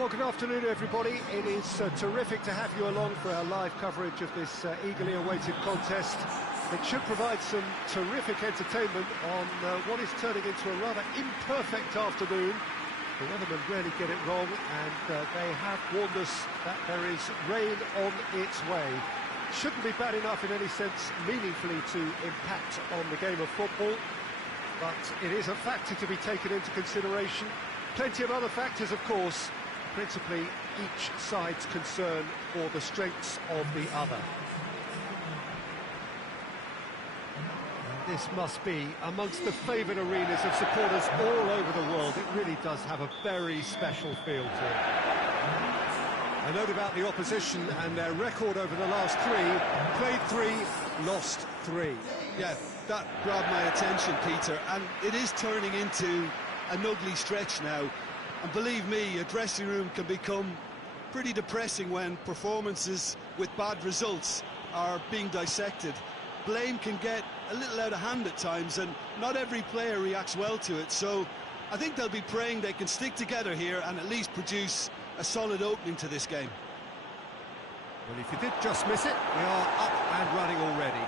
Well, good afternoon, everybody. It is terrific to have you along for our live coverage of this eagerly awaited contest. It should provide some terrific entertainment on what is turning into a rather imperfect afternoon. The weathermen rarely get it wrong, and they have warned us that there is rain on its way. Shouldn't be bad enough in any sense meaningfully to impact on the game of football, but it is a factor to be taken into consideration. Plenty of other factors, of course, principally each side's concern for the strengths of the other. And this must be amongst the favoured arenas of supporters all over the world. It really does have a very special feel to it. A note about the opposition and their record over the last three: played 3, lost 3. Yeah, that grabbed my attention, Peter, and it is turning into an ugly stretch now. And believe me, a dressing room can become pretty depressing when performances with bad results are being dissected. Blame can get a little out of hand at times, and not every player reacts well to it. So I think they'll be praying they can stick together here and at least produce a solid opening to this game. Well, if you did just miss it, we are up and running already.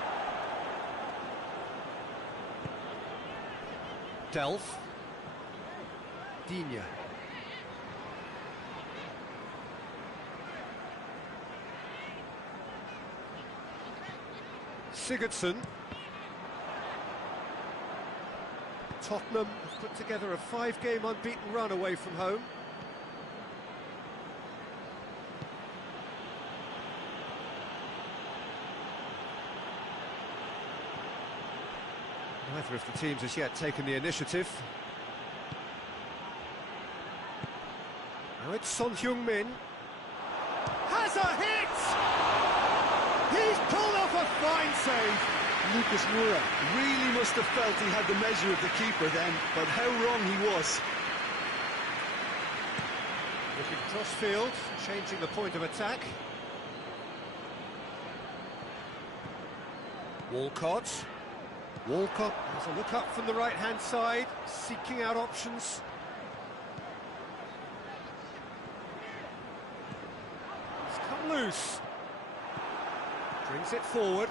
Delph. Digne. Sigurdsson. Tottenham have put together a 5-game unbeaten run away from home. Neither of the teams has yet taken the initiative. Now it's Son Heung-min. Has a hit! He's pulled off a fine save. Lucas Moura really must have felt he had the measure of the keeper then, but how wrong he was. Looking cross-field, changing the point of attack. Walcott. Walcott has a look up from the right-hand side, seeking out options. It's come loose. Brings it forward.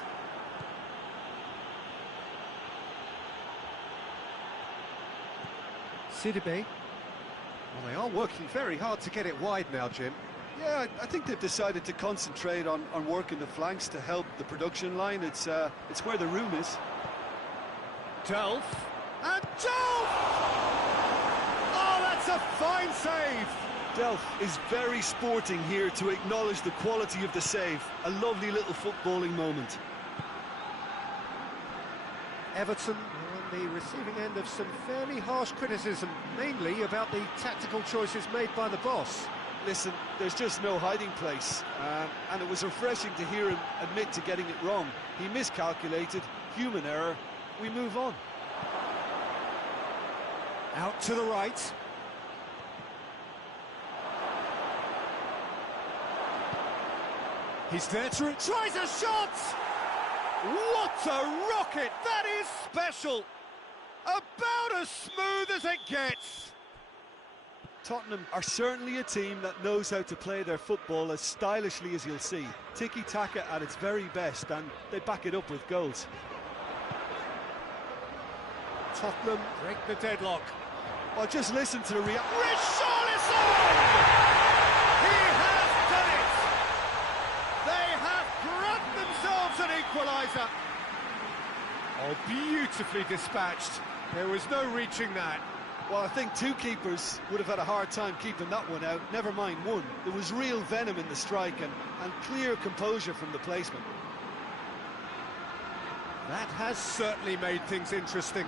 Sidibe. Well, they are working very hard to get it wide now, Jim. Yeah, I think they've decided to concentrate on working the flanks to help the production line. It's where the room is. Delph. And Delph! Oh, that's a fine save! Delph is very sporting here to acknowledge the quality of the save. A lovely little footballing moment. Everton are on the receiving end of some fairly harsh criticism, mainly about the tactical choices made by the boss. Listen, there's just no hiding place, and it was refreshing to hear him admit to getting it wrong. He miscalculated, human error, we move on. Out to the right. He's there to... Tries a shot! What a rocket! That is special! About as smooth as it gets! Tottenham are certainly a team that knows how to play their football as stylishly as you'll see. Tiki-taka at its very best, and they back it up with goals. Tottenham break the deadlock. Oh, just listen to the reaction. Richarlison! He has done it! They have grabbed themselves an equaliser. Oh, beautifully dispatched. There was no reaching that. Well, I think two keepers would have had a hard time keeping that one out, never mind one. There was real venom in the strike and clear composure from the placement. That has certainly made things interesting.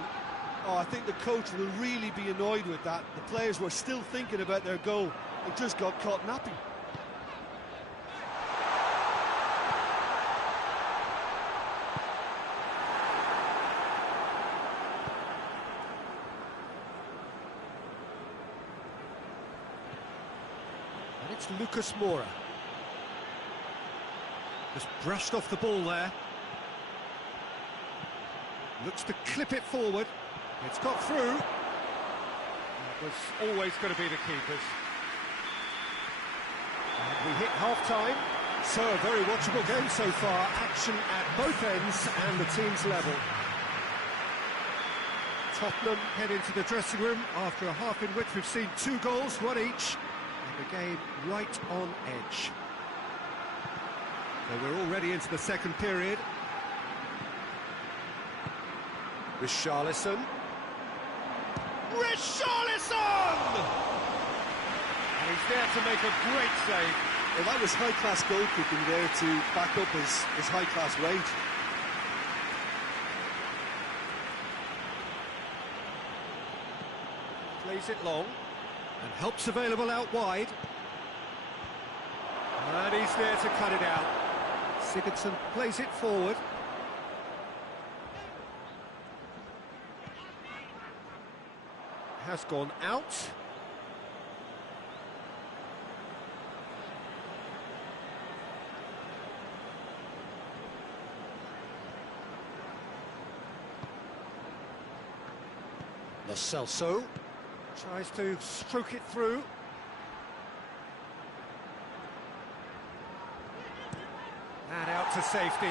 Oh, I think the coach will really be annoyed with that. The players were still thinking about their goal and just got caught napping. And it's Lucas Moura. Just brushed off the ball there. Looks to clip it forward. It's got through. That was always going to be the keeper's. We hit half-time, so a very watchable game so far. Action at both ends and the team's level. Tottenham head into the dressing room after a half in which we've seen 2 goals, 1 each, and the game right on edge. So we're already into the second period. Richarlison! And he's there to make a great save. Well, that was high-class goalkeeping there to back up his high-class range. Plays it long, and help's available out wide. And he's there to cut it out. Sigurdsson plays it forward. Has gone out. Lo Celso tries to stroke it through. And out to safety.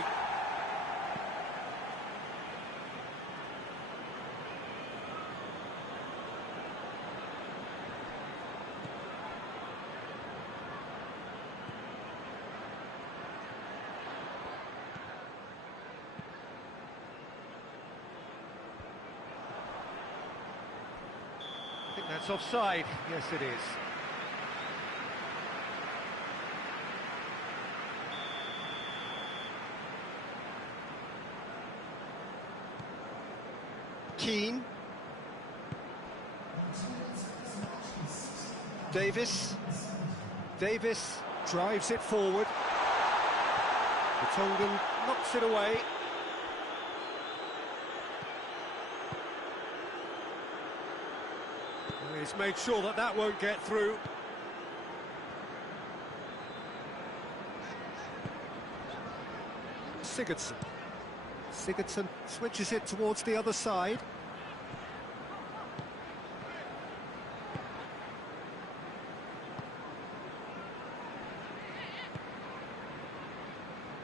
I think that's offside. Yes, it is. Keane. Davis. Davis drives it forward. Vertonghen knocks it away. He's made sure that that won't get through. Sigurdsson. Sigurdsson switches it towards the other side.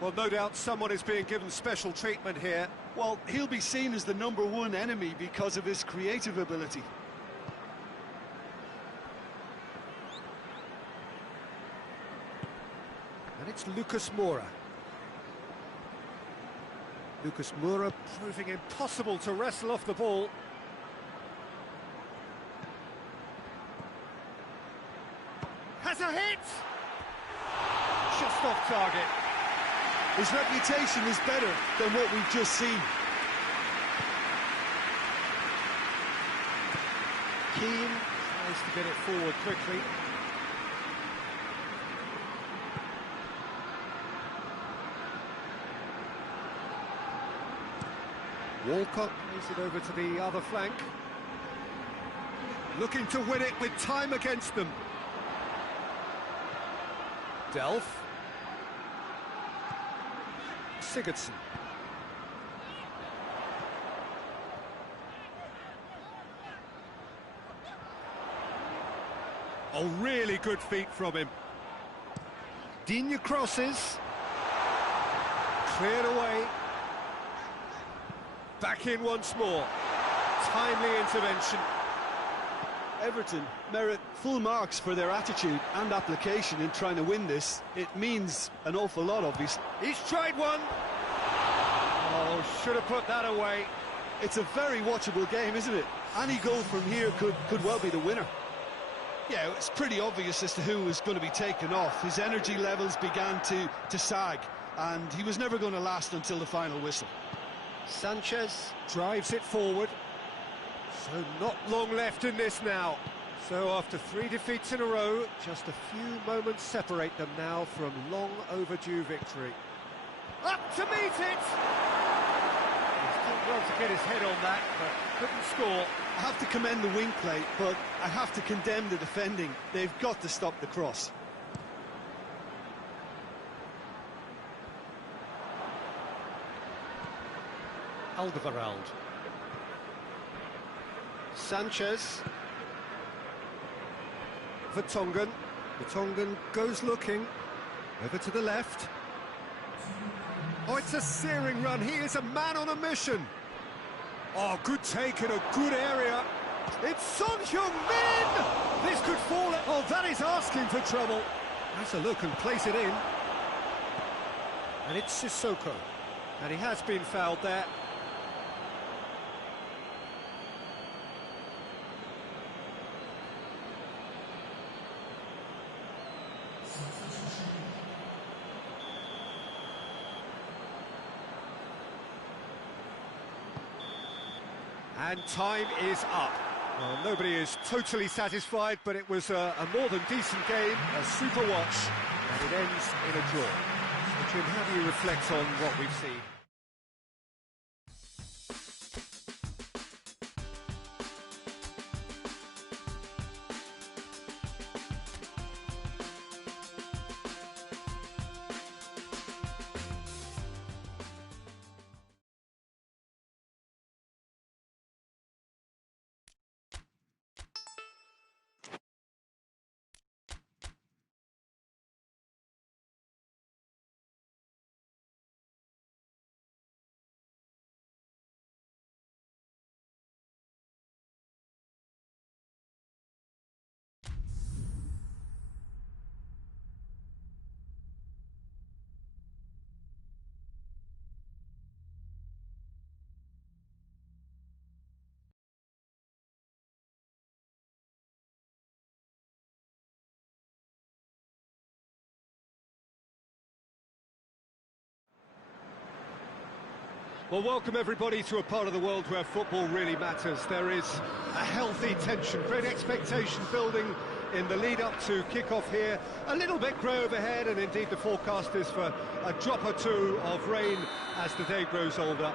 Well, no doubt someone is being given special treatment here. Well, he'll be seen as the #1 enemy because of his creative ability. And it's Lucas Moura. Lucas Moura proving impossible to wrestle off the ball. Has a hit! Just off target. His reputation is better than what we've just seen. Keane tries to get it forward quickly. Walcott plays it over to the other flank. Looking to win it with time against them. Delph. Sigurdsson. Oh, really good feet from him. Digne crosses. Cleared away. Back in once more. Timely intervention. Everton merit full marks for their attitude and application in trying to win this. It means an awful lot, obviously. He's tried one. Oh, should have put that away. It's a very watchable game, isn't it? Any goal from here could well be the winner. Yeah, it's pretty obvious as to who was going to be taken off. His energy levels began to sag, and he was never going to last until the final whistle. Sanchez drives it forward. So not long left in this now. So after 3 defeats in a row, just a few moments separate them now from long overdue victory. Up to meet it! He's done well to get his head on that, but couldn't score. I have to commend the wing play, but I have to condemn the defending. They've got to stop the cross. Alderweireld. Sanchez. Vertonghen. The Tongan goes looking. Over to the left. Oh, it's a searing run. He is a man on a mission. Oh, good take in a good area. It's Son Heung-min! This could fall... Oh, that is asking for trouble. Has a look and place it in. And it's Sissoko. And he has been fouled there. And time is up. Well, nobody is totally satisfied, but it was a more than decent game, a super watch, and it ends in a draw. So, Jim, how do you reflect on what we've seen? Well, welcome everybody to a part of the world where football really matters. There is a healthy tension, great expectation building in the lead-up to kick-off here. A little bit grey overhead, and indeed the forecast is for a drop or two of rain as the day grows older.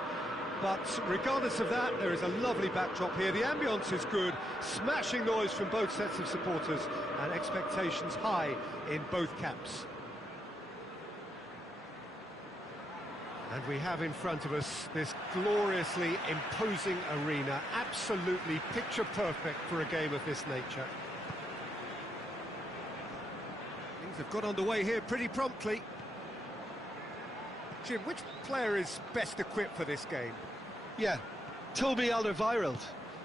But regardless of that, there is a lovely backdrop here. The ambience is good, smashing noise from both sets of supporters, and expectations high in both camps. And we have in front of us this gloriously imposing arena, absolutely picture perfect for a game of this nature. Things have got underway here pretty promptly. Jim, which player is best equipped for this game? Yeah, Toby Alderweireld.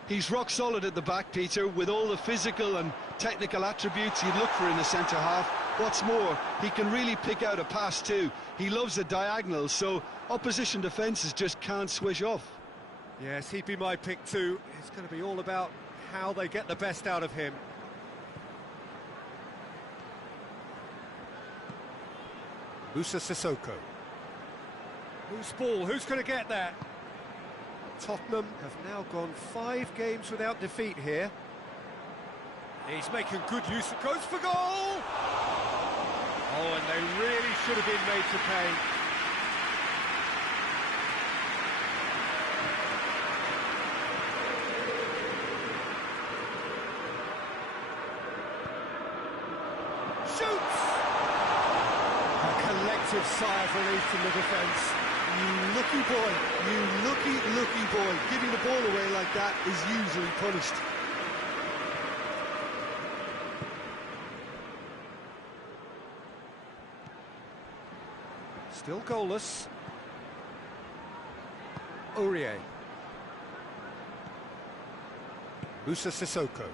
He's rock solid at the back, Peter, with all the physical and technical attributes you'd look for in a centre-half. What's more, he can really pick out a pass too. He loves a diagonal, so opposition defences just can't swish off. Yes, he'd be my pick too. It's going to be all about how they get the best out of him. Moussa Sissoko. Loose ball, who's going to get that? Tottenham have now gone 5 games without defeat here. He's making good use, it goes for goal! Oh, and they really should have been made to pay. Shoots! A collective sigh of relief from the defence. You lucky boy, you lucky boy. Giving the ball away like that is usually punished. Still goalless. Aurier. Moussa Sissoko.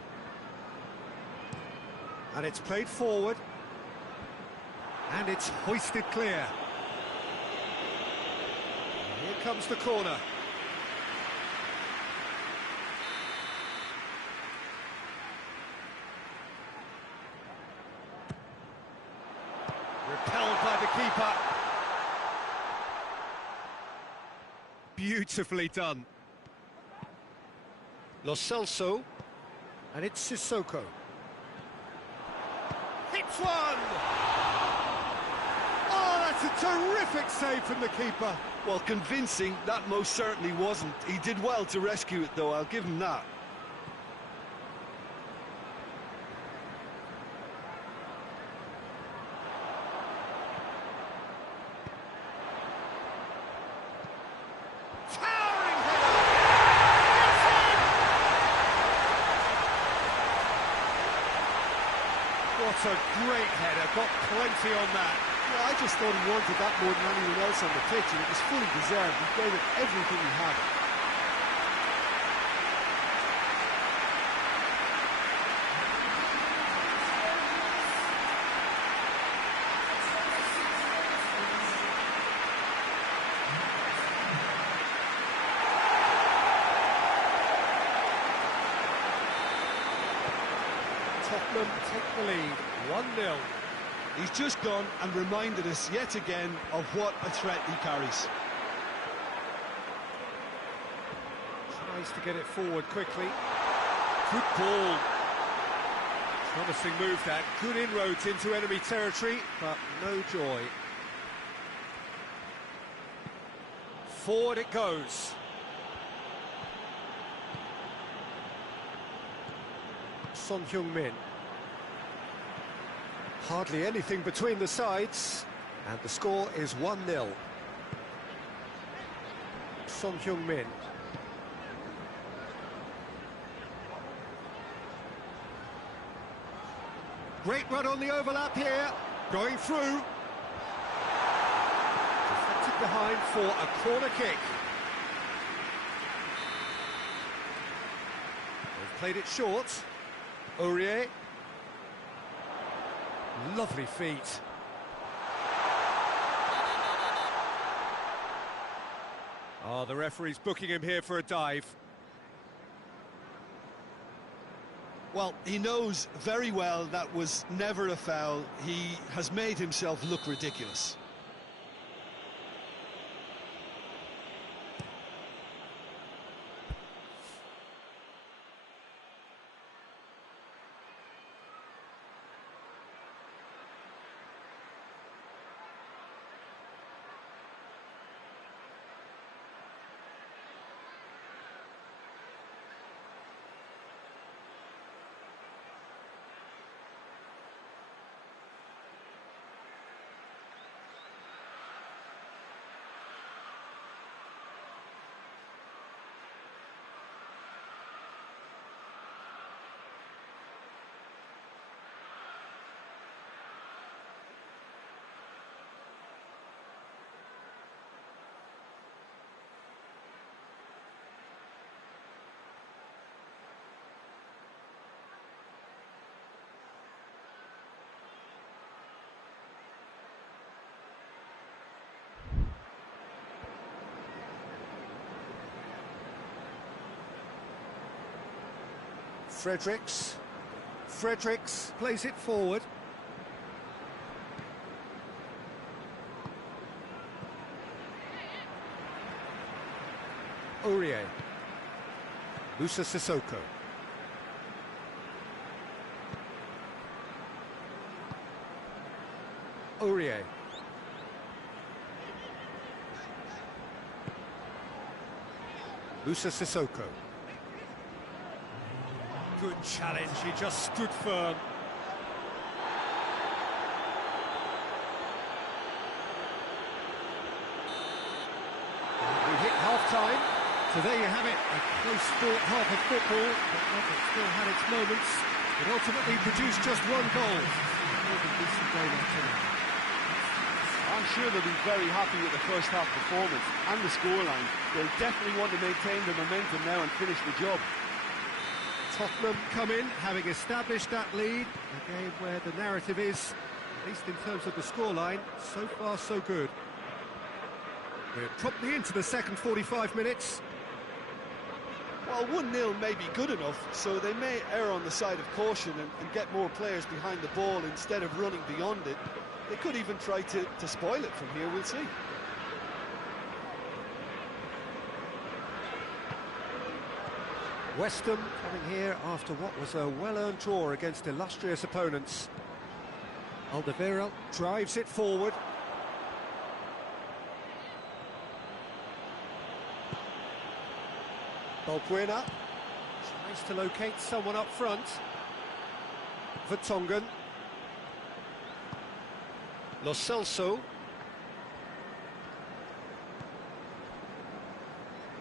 And it's played forward. And it's hoisted clear. Here comes the corner. Repelled by the keeper. Beautifully done. Lo Celso. And it's Sissoko. Hits one! Oh, that's a terrific save from the keeper. Well, convincing, that most certainly wasn't. He did well to rescue it, though, I'll give him that. Towering header! What That's a great header, got plenty on that. Yeah, I just thought he wanted that more than anyone else on the pitch, and it was fully deserved. He gave it everything he had. Tottenham take the lead, 1-0. He's just gone and reminded us yet again of what a threat he carries. Tries to get it forward quickly. Good ball. Promising move that. Good inroads into enemy territory, but no joy. Forward it goes. Son Heung-min. Hardly anything between the sides, and the score is 1-0. Son Heung-min. Great run on the overlap here, going through. Deflected behind for a corner kick. They've played it short. Aurier. Lovely feet. Oh, the referee's booking him here for a dive. Well, he knows very well that was never a foul. He has made himself look ridiculous. Fredericks plays it forward. Aurier. Musa Sissoko. Aurier. Musa Sissoko. Good challenge, he just stood firm. We hit half-time, so there you have it, a close-fought half of football, but one that still had its moments. It ultimately produced just one goal. I'm sure they'll be very happy with the first half performance and the scoreline. They'll definitely want to maintain the momentum now and finish the job. Tottenham come in, having established that lead, a game where the narrative is, at least in terms of the scoreline, so far so good. We're promptly into the second 45 minutes. Well, 1-0 may be good enough, so they may err on the side of caution and get more players behind the ball instead of running beyond it. They could even try to spoil it from here, we'll see. West Ham coming here after what was a well-earned draw against illustrious opponents. Alderweireld drives it forward. Balbuena tries to locate someone up front. Vertonghen. Lo Celso.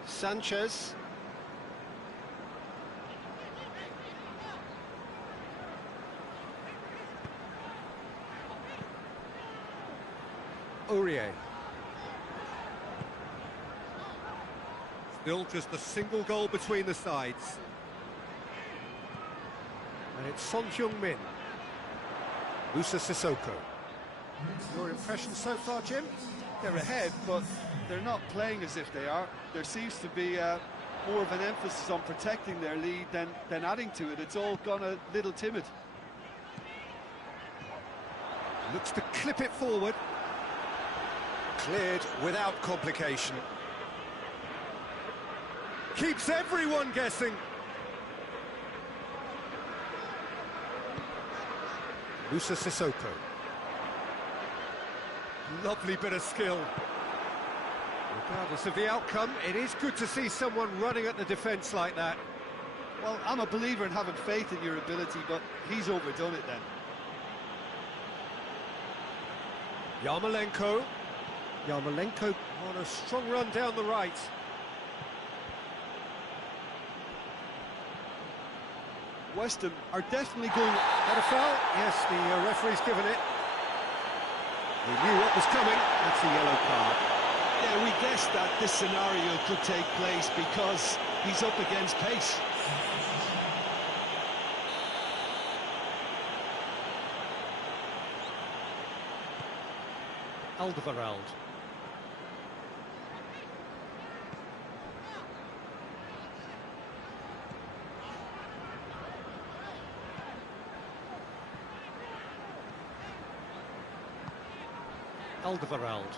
Sanchez. Aurier. Still just a single goal between the sides. And it's Son Heung-min. Musa Sissoko. Your impression so far, Jim? They're ahead, but they're not playing as if they are. There seems to be more of an emphasis on protecting their lead than adding to it. It's all gone a little timid. Looks to clip it forward. Cleared without complication. Keeps everyone guessing. Musa Sissoko. Lovely bit of skill. Regardless of the outcome, it is good to see someone running at the defence like that. Well, I'm a believer in having faith in your ability, but he's overdone it then. Yarmolenko. Yarmolenko on a strong run down the right. West Ham are definitely going... Had a foul? Yes, the referee's given it. He knew what was coming. That's a yellow card. Yeah, we guessed that this scenario could take place because he's up against pace. Alderweireld. Alderweireld.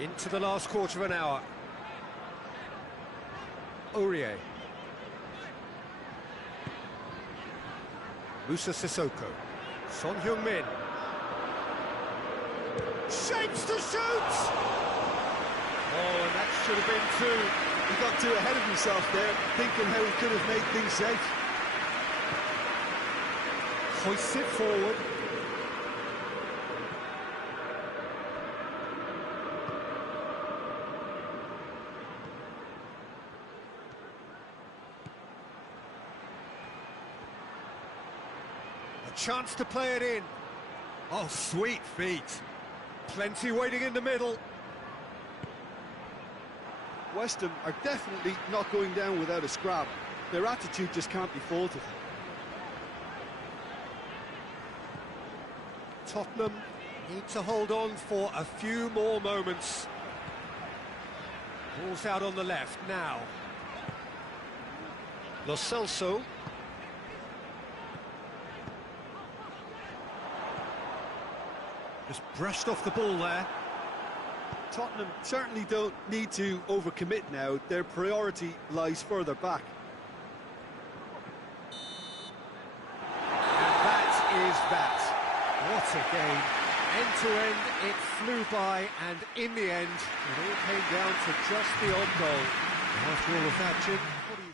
Into the last quarter of an hour. Aurier. Musa Sissoko. Son Heung-min. Shapes to shoot! Oh, and that should have been two. He got too ahead of himself there, thinking how he could have made things safe. Hoists it forward. A chance to play it in. Oh, sweet feet. Plenty waiting in the middle. West Ham are definitely not going down without a scrap. Their attitude just can't be faulted. Tottenham need to hold on for a few more moments. Ball's out on the left now. Lo Celso. Just brushed off the ball there. Tottenham certainly don't need to overcommit now. Their priority lies further back. And that is that. What a game. End to end, it flew by, and in the end, it all came down to just the odd goal. And after all of that, Jim, what do you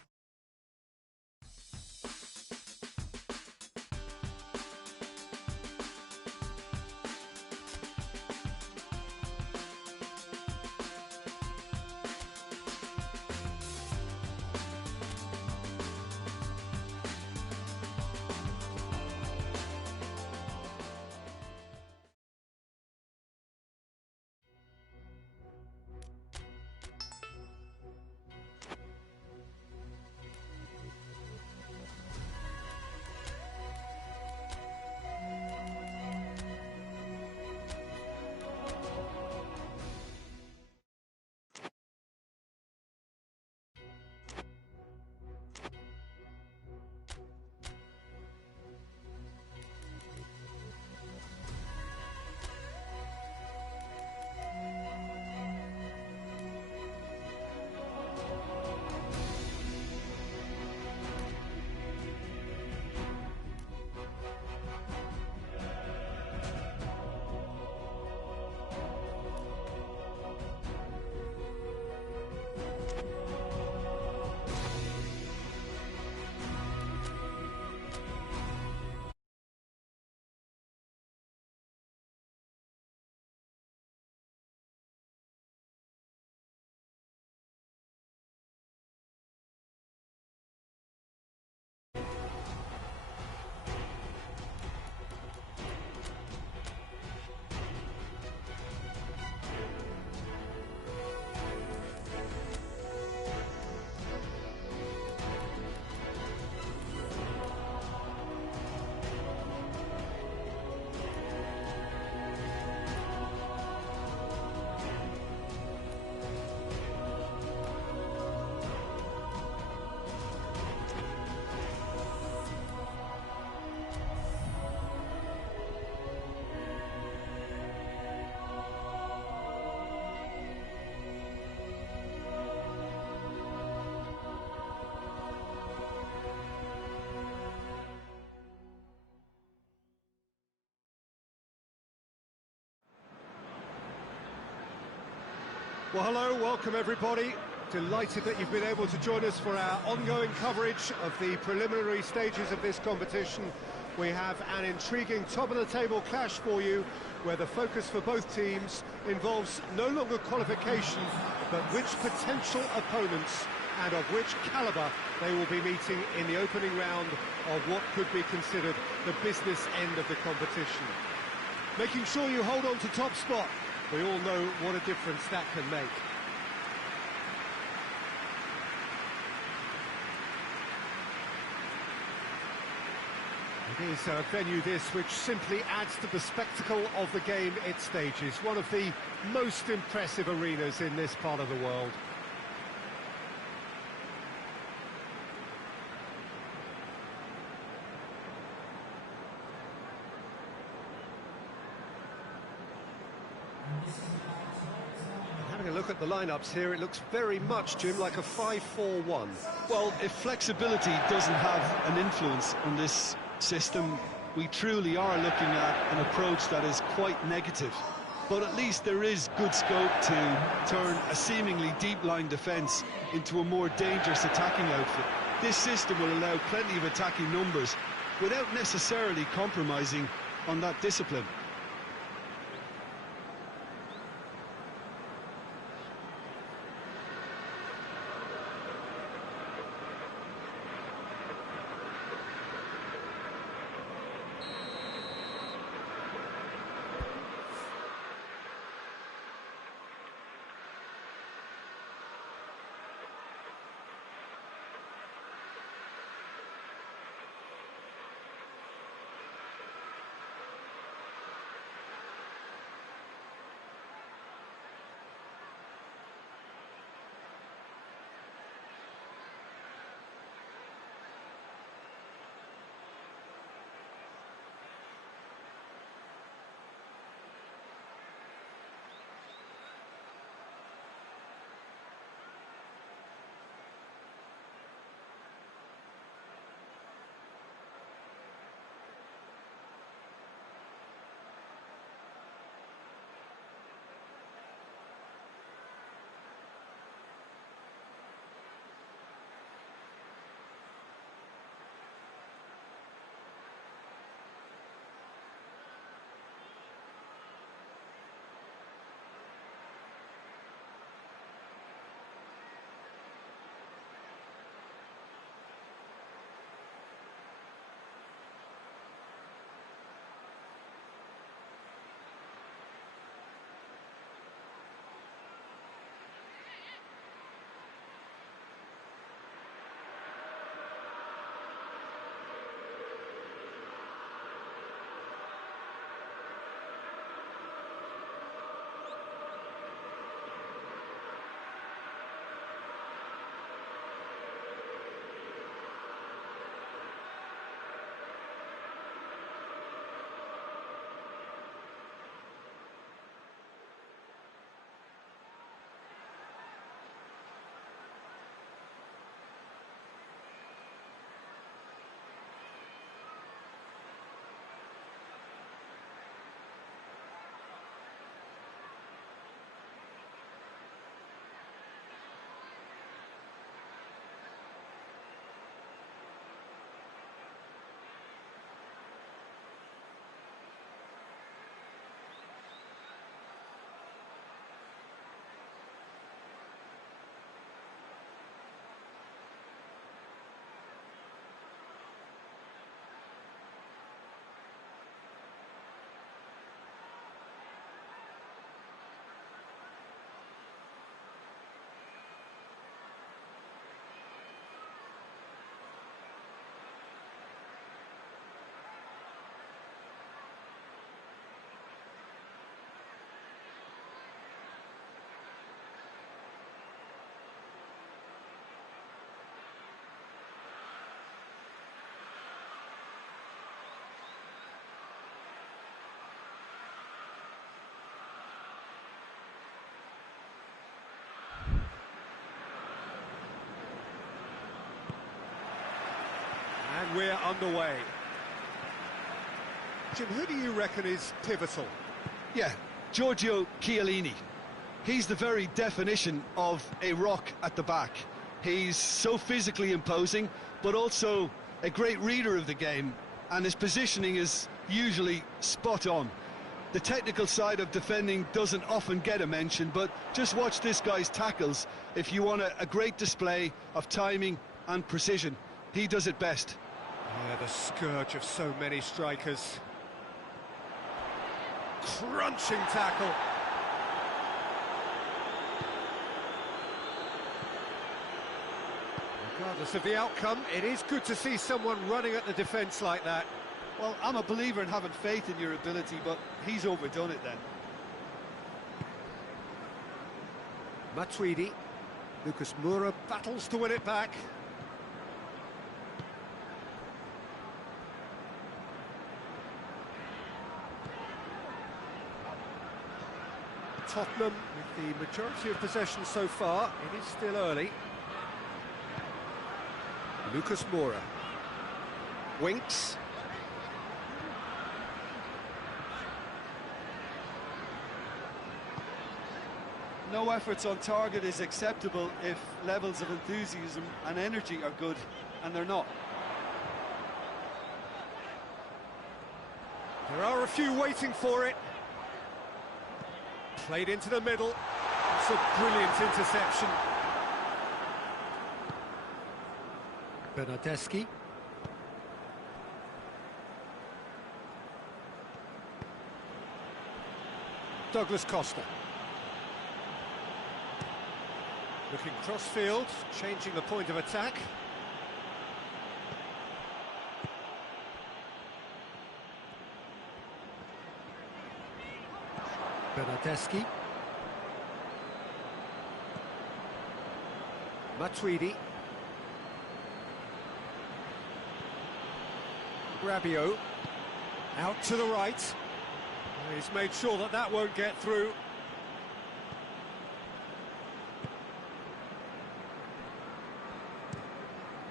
Well, hello, welcome everybody. Delighted that you've been able to join us for our ongoing coverage of the preliminary stages of this competition. We have an intriguing top-of-the-table clash for you, where the focus for both teams involves no longer qualification, but which potential opponents and of which calibre they will be meeting in the opening round of what could be considered the business end of the competition. Making sure you hold on to top spot. We all know what a difference that can make. It is a venue this which simply adds to the spectacle of the game it stages. One of the most impressive arenas in this part of the world. Having a look at the lineups here, it looks very much, Jim, like a 5-4-1. Well, if flexibility doesn't have an influence on this system, we truly are looking at an approach that is quite negative. But at least there is good scope to turn a seemingly deep-line defence into a more dangerous attacking outfit. This system will allow plenty of attacking numbers without necessarily compromising on that discipline. And we're underway. Jim, who do you reckon is pivotal? Yeah, Giorgio Chiellini. He's the very definition of a rock at the back. He's so physically imposing, but also a great reader of the game, and his positioning is usually spot on. The technical side of defending doesn't often get a mention, but just watch this guy's tackles if you want a great display of timing and precision. He does it best. Yeah, the scourge of so many strikers. Crunching tackle. Regardless of the outcome, it is good to see someone running at the defence like that. Well, I'm a believer in having faith in your ability, but he's overdone it then. Matuidi. Lucas Moura battles to win it back. Tottenham with the majority of possession so far. It is still early. Lucas Moura. Winks. No efforts on target is acceptable if levels of enthusiasm and energy are good, and they're not. There are a few waiting for it. Played into the middle. It's a brilliant interception. Bernardeschi. Douglas Costa. Looking cross-field, changing the point of attack. Bernardeschi. Matuidi. Rabiot. Out to the right. He's made sure that that won't get through.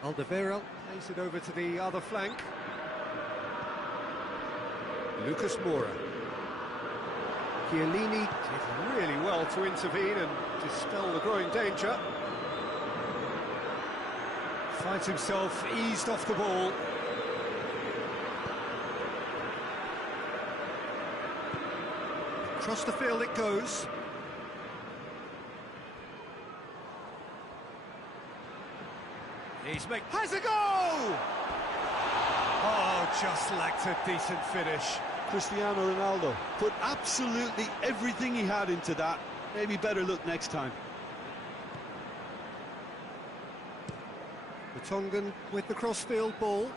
Alderweireld plays it over to the other flank. Lucas Moura. Chiellini did really well to intervene and dispel the growing danger. Finds himself eased off the ball. Across the field it goes. Has a goal! Oh, just lacked a decent finish. Cristiano Ronaldo put absolutely everything he had into that. Maybe better look next time. Vertonghen with the crossfield ball.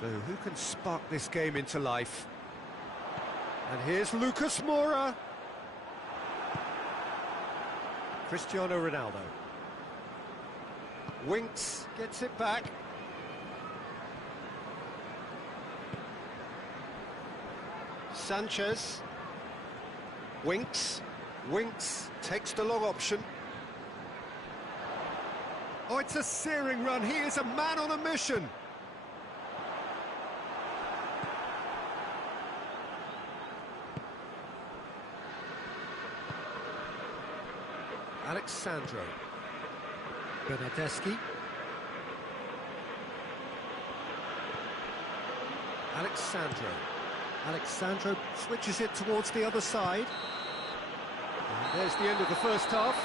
So who can spark this game into life? And here's Lucas Moura. Cristiano Ronaldo. Winks, gets it back. Sanchez. Winks. Winks takes the long option. Oh, it's a searing run. He is a man on a mission. Alexandro. Bernardeschi. Alexandro switches it towards the other side. And there's the end of the first half.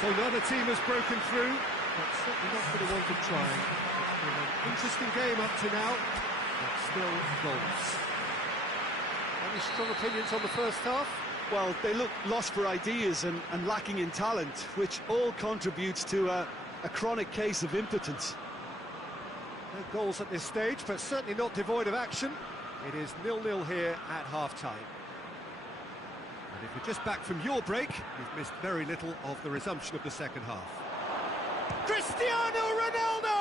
So neither team has broken through, but certainly not going to want to try. It's been an interesting game up to now, but still goals. Any strong opinions on the first half? Well, they look lost for ideas and lacking in talent, which all contributes to a chronic case of impotence. No goals at this stage, but certainly not devoid of action. It is 0-0 here at half-time. And if you're just back from your break, you've missed very little of the resumption of the second half. Cristiano Ronaldo!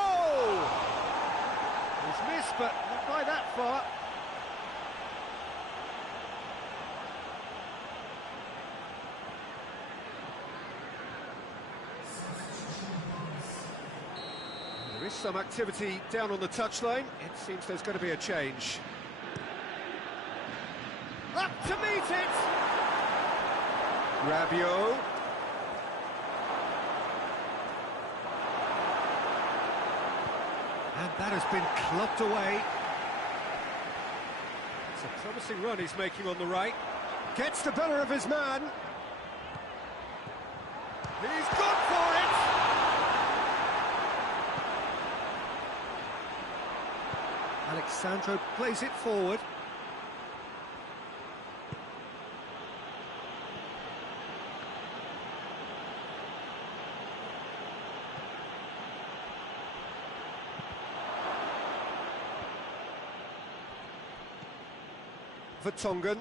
He's missed, but not by that far. There There is some activity down on the touchline. It seems there's going to be a change. Up to meet it! Rabiot. And that has been clubbed away. It's a promising run he's making on the right. Gets the better of his man. He's gone for it! Alexandro plays it forward. Vertonghen.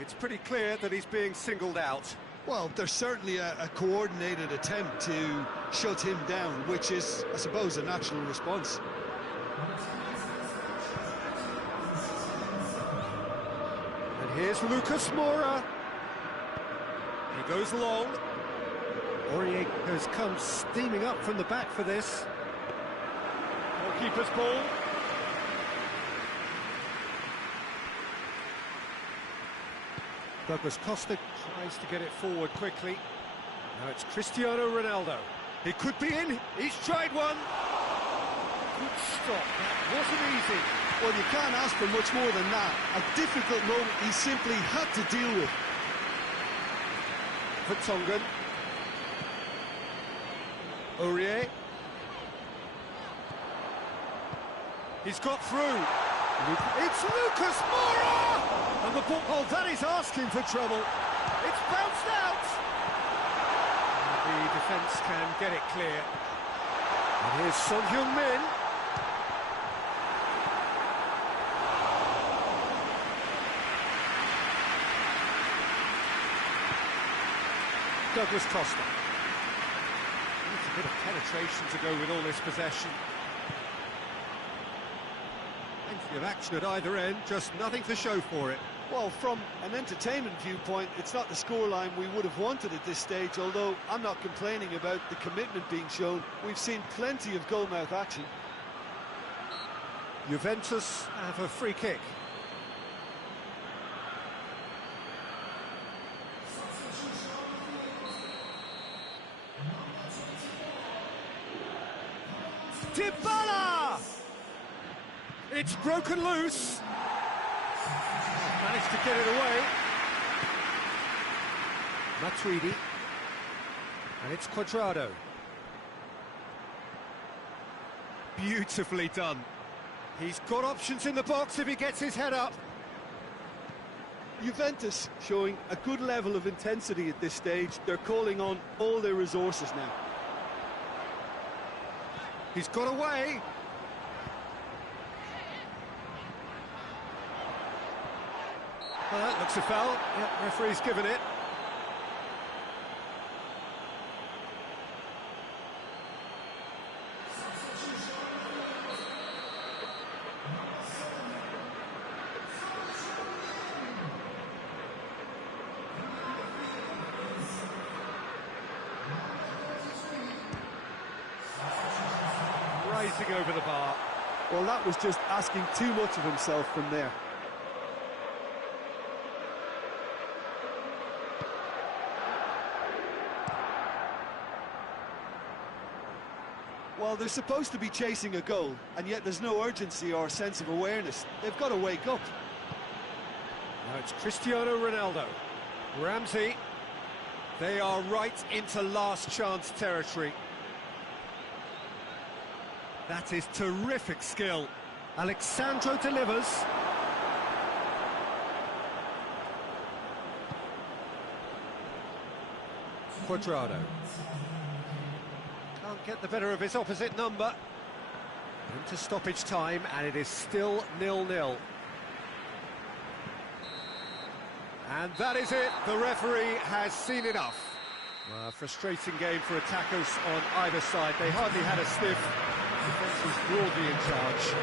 It's pretty clear that he's being singled out. Well, there's certainly a coordinated attempt to shut him down, which is, I suppose, a natural response. And here's Lucas Moura. He goes long. Aurier has come steaming up from the back for this. Goalkeeper's ball. Douglas Costa tries to get it forward quickly. Now it's Cristiano Ronaldo. He could be in. He's tried one. Good stop. That wasn't easy. Well, you can't ask for much more than that. A difficult moment he simply had to deal with. Vertonghen. Aurier. He's got through. It's Lucas Moura! And the ball, oh, that is asking for trouble. It's bounced out. And the defence can get it clear. And here's Son Heung-min. Douglas Costa. Needs a bit of penetration to go with all this possession. Plenty of action at either end, just nothing to show for it. Well, from an entertainment viewpoint, it's not the scoreline we would have wanted at this stage, although I'm not complaining about the commitment being shown. We've seen plenty of goal-mouth action. Juventus have a free kick. Dybala! It's broken loose. Managed to get it away. Matuidi. And it's Cuadrado. Beautifully done. He's got options in the box if he gets his head up. Juventus showing a good level of intensity at this stage. They're calling on all their resources now. He's got away. Well, that looks a foul. Yeah, referee's given it. Rising over the bar. Well, that was just asking too much of himself from there. Well, they're supposed to be chasing a goal, and yet there's no urgency or sense of awareness. They've got to wake up. Now it's Cristiano Ronaldo. Ramsey. They are right into last chance territory. That is terrific skill. Alexandro delivers. Cuadrado. Can't get the better of his opposite number. Into stoppage time, and it is still 0-0. And that is it. The referee has seen enough. Frustrating game for attackers on either side. They hardly had a sniff. Defence was broadly in charge.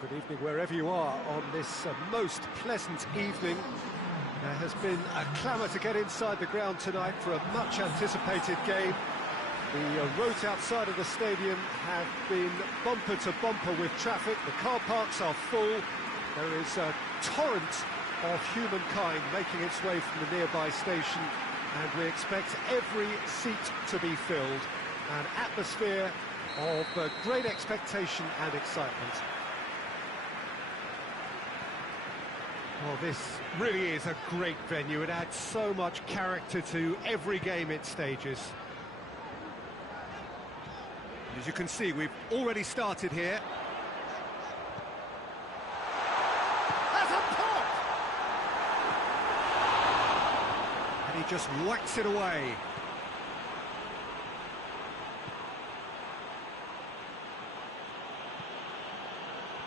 Good evening wherever you are on this most pleasant evening. There has been a clamour to get inside the ground tonight for a much-anticipated game. The roads outside of the stadium have been bumper to bumper with traffic. The car parks are full. There is a torrent of humankind making its way from the nearby station, and we expect every seat to be filled. An atmosphere of great expectation and excitement. Well, this really is a great venue. It adds so much character to every game it stages. As you can see, we've already started here. That's a pop! And he just whacks it away.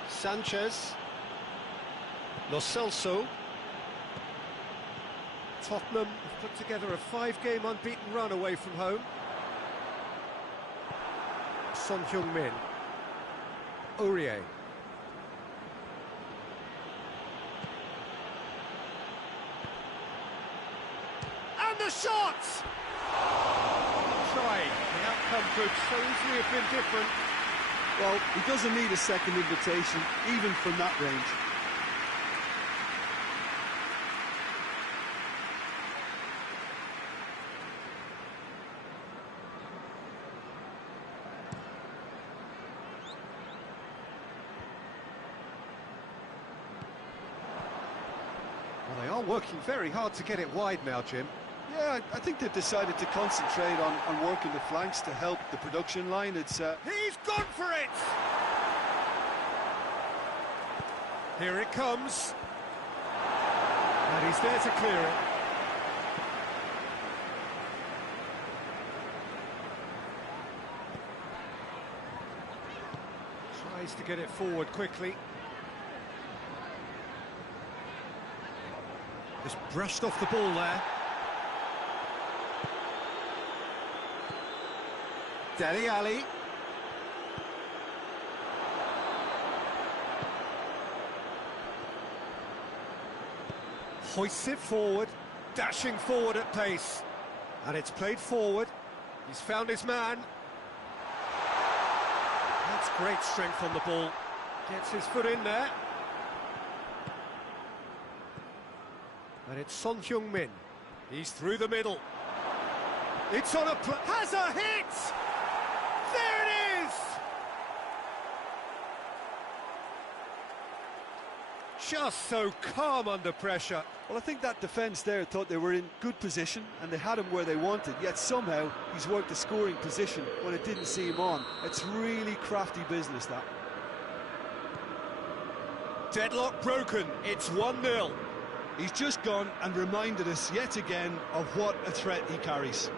Sanchez. Lo Celso. Tottenham have put together a 5-game unbeaten run away from home. Son Heung-min. Aurier. And the shot! Trying. The outcome could so easily have been different. Well, he doesn't need a second invitation, even from that range. Well, they are working very hard to get it wide now, Jim. Yeah, I think they've decided to concentrate on working the flanks to help the production line. It's He's gone for it! Here it comes. And he's there to clear it. Tries to get it forward quickly. Just brushed off the ball there. Dele Alli. Hoists it forward, dashing forward at pace. And it's played forward. He's found his man. That's great strength on the ball. Gets his foot in there. And it's Son Heung-min. He's through the middle. It's on a has a hit! There it is! Just so calm under pressure. well, I think that defence there thought they were in good position and they had him where they wanted, yet somehow he's worked the scoring position when it didn't see him on. It's really crafty business, that. Deadlock broken. It's 1-0. He's just gone and reminded us yet again of what a threat he carries.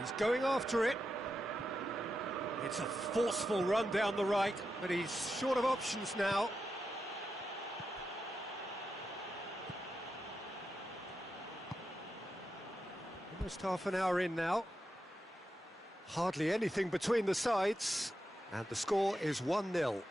He's going after it. It's a forceful run down the right, but he's short of options now. Almost half an hour in now. Hardly anything between the sides, and the score is 1-0.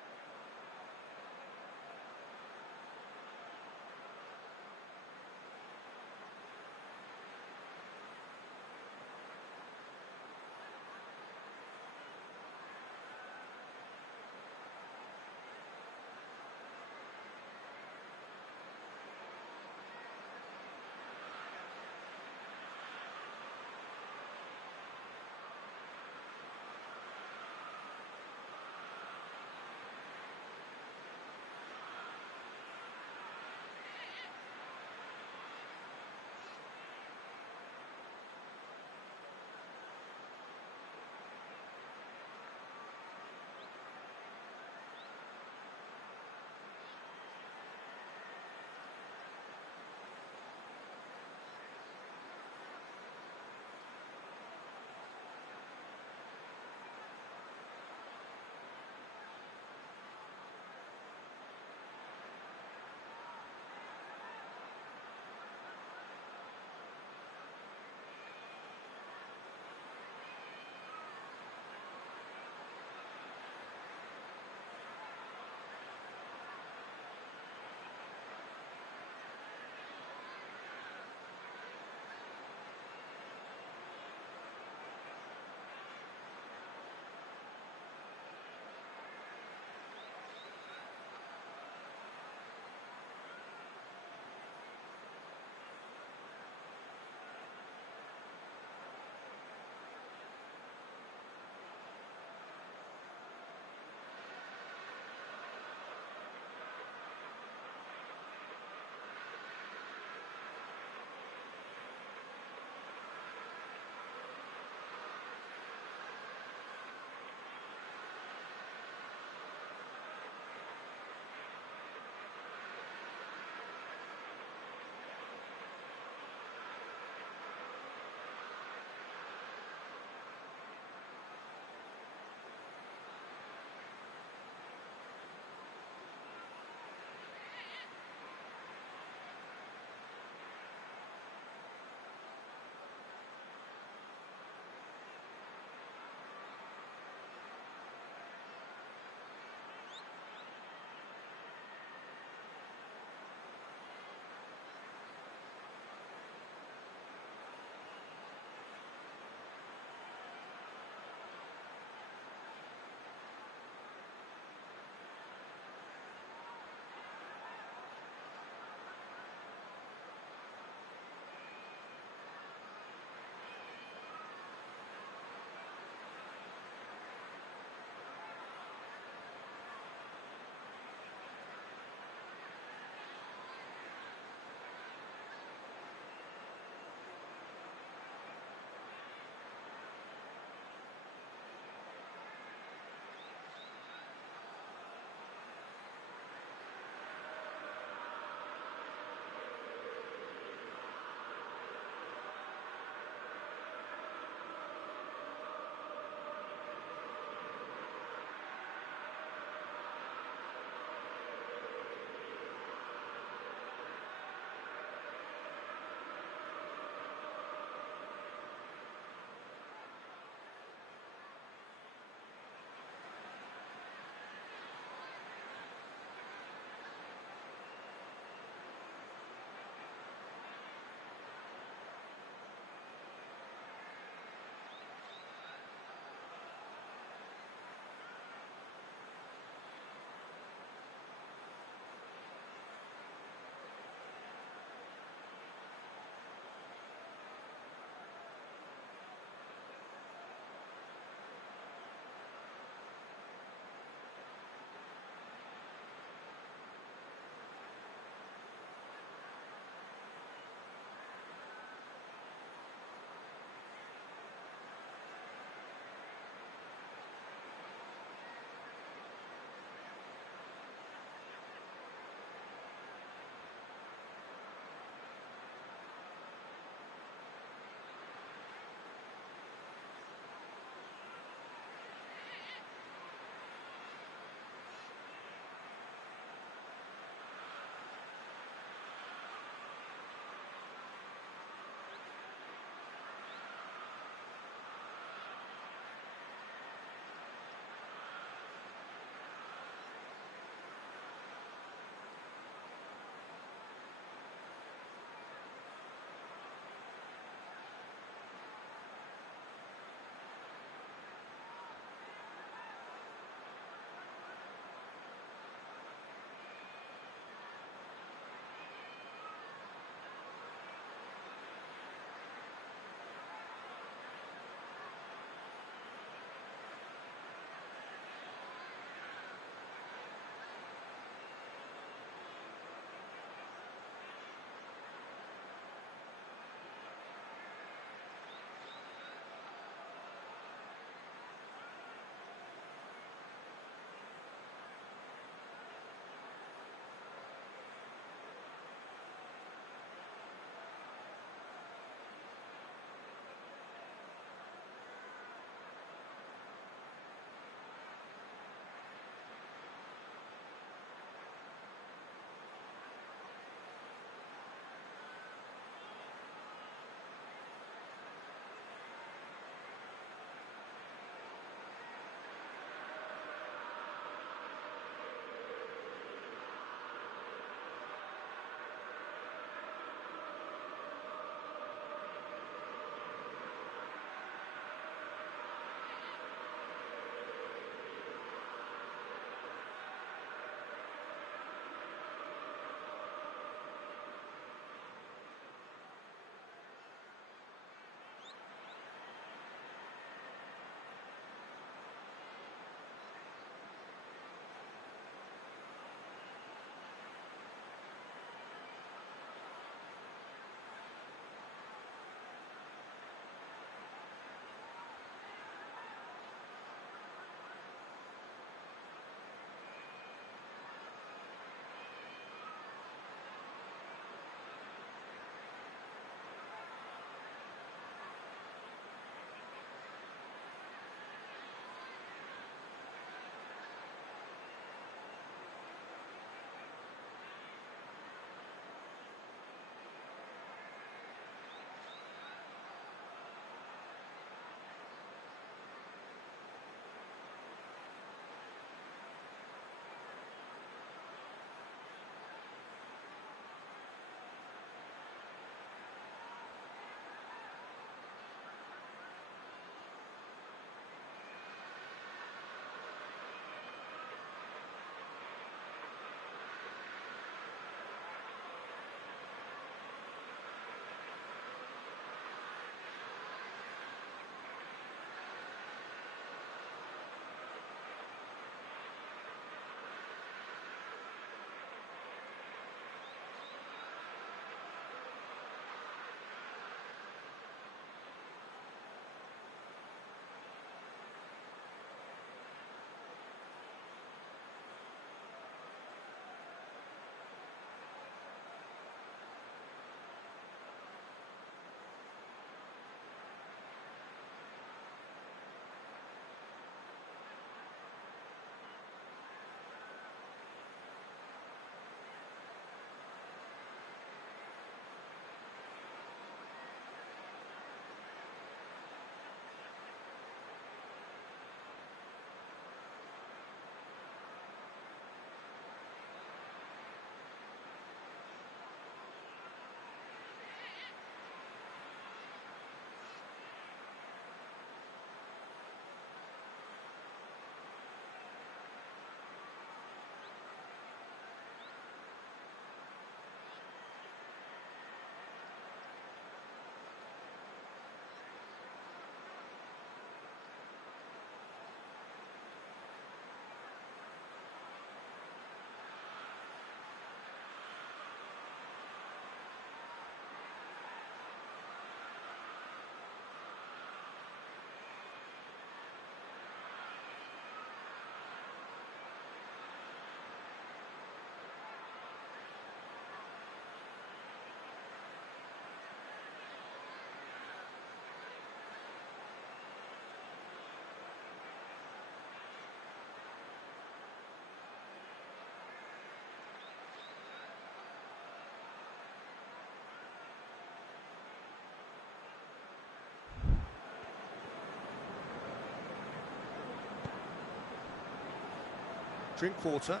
Drinkwater.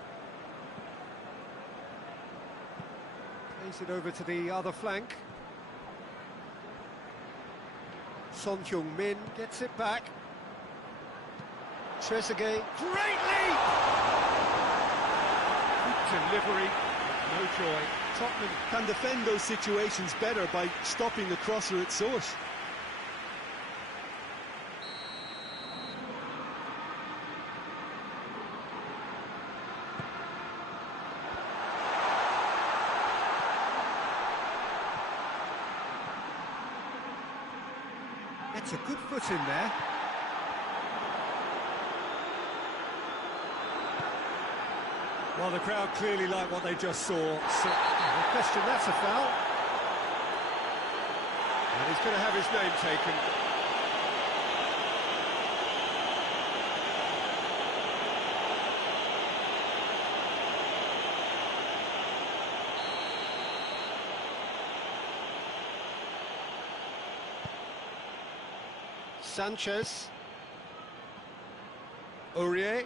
Plays it over to the other flank. Son Heung-min gets it back. Trezeguet. Great leap! Good delivery, no joy. Tottenham can defend those situations better by stopping the crosser at source. It's a good foot in there. Well, the crowd clearly like what they just saw. So, no question, that's a foul. And he's going to have his name taken. Sanchez. Aurier.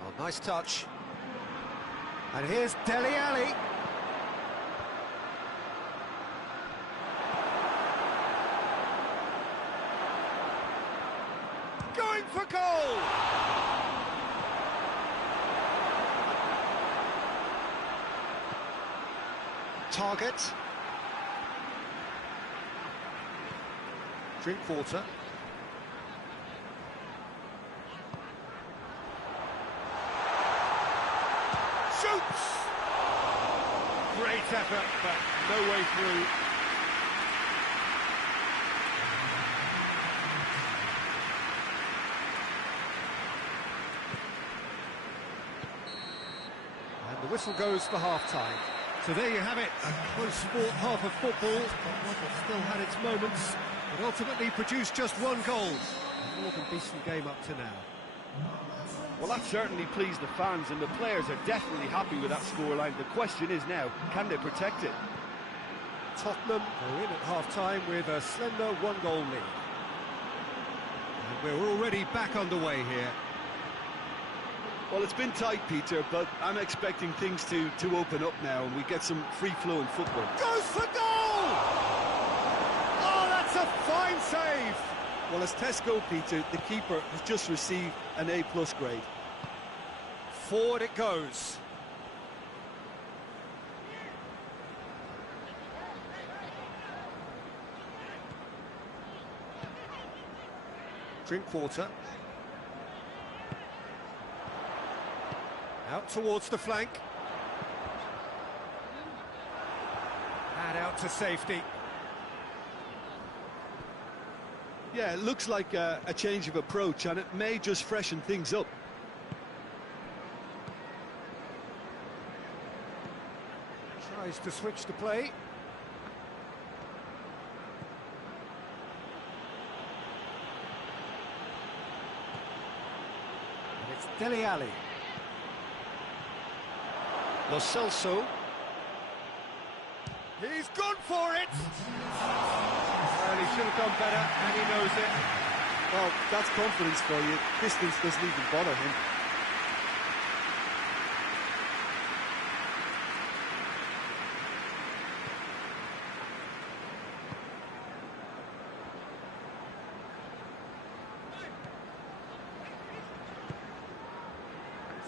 Oh, nice touch. And here's Dele Alli. Going for goal! Target. Drinkwater. Shoots! Great effort, but no way through. And the whistle goes for half-time. So there you have it, a close-fought half of football, but one that still had its moments, but ultimately produced just one goal. A more than decent game up to now. Well, that certainly pleased the fans, and the players are definitely happy with that scoreline. The question is now, can they protect it? Tottenham are in at half-time with a slender one-goal lead. And we're already back underway here. Well, it's been tight, Peter, but I'm expecting things to open up now, and we get some free-flowing football. Goes for goal! Oh, that's a fine save! Well, as Tesco, Peter, the keeper has just received an A+ grade. Forward it goes. Drinkwater. Out towards the flank. And out to safety. Yeah, it looks like a change of approach, and it may just freshen things up. Tries to switch the play. And it's Dele Alli. Lo Celso. He's gone for it! Well, he should have done better, and he knows it. Well, that's confidence for you. Distance doesn't even bother him.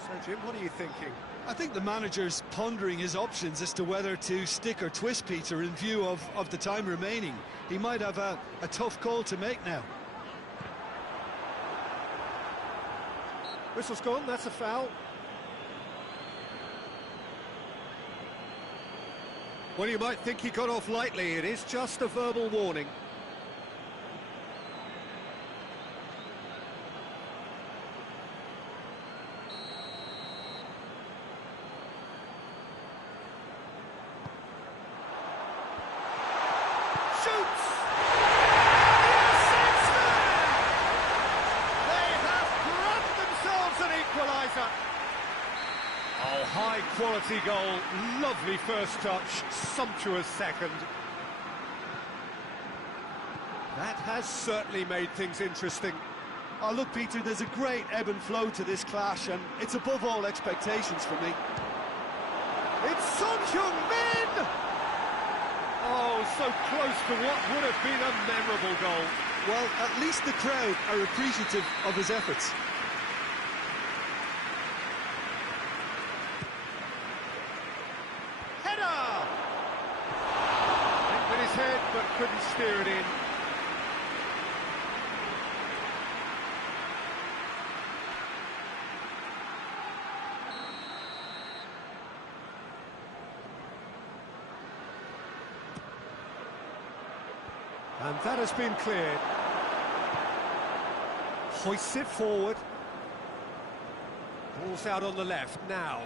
So, Jim, what are you thinking? I think the manager's pondering his options as to whether to stick or twist, Peter, in view of the time remaining. He might have a tough call to make now. Whistle's gone, that's a foul. Well, you might think he got off lightly. It is just a verbal warning. Shoots! They have grabbed themselves an equaliser. Oh, high-quality goal, lovely first touch, sumptuous second. That has certainly made things interesting. Oh, look, Peter, there's a great ebb and flow to this clash, and it's above all expectations for me. It's Son Heung-min! Oh, so close to what would have been a memorable goal. Well, at least the crowd are appreciative of his efforts. Header! Hit with his head, but couldn't steer it in. And that has been cleared. Hoists it forward. Ball's out on the left now.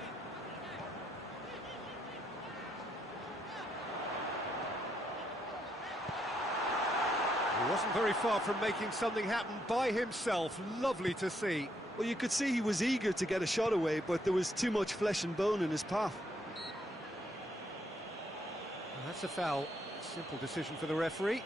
He wasn't very far from making something happen by himself. Lovely to see. Well, you could see he was eager to get a shot away, but there was too much flesh and bone in his path. And that's a foul. Simple decision for the referee.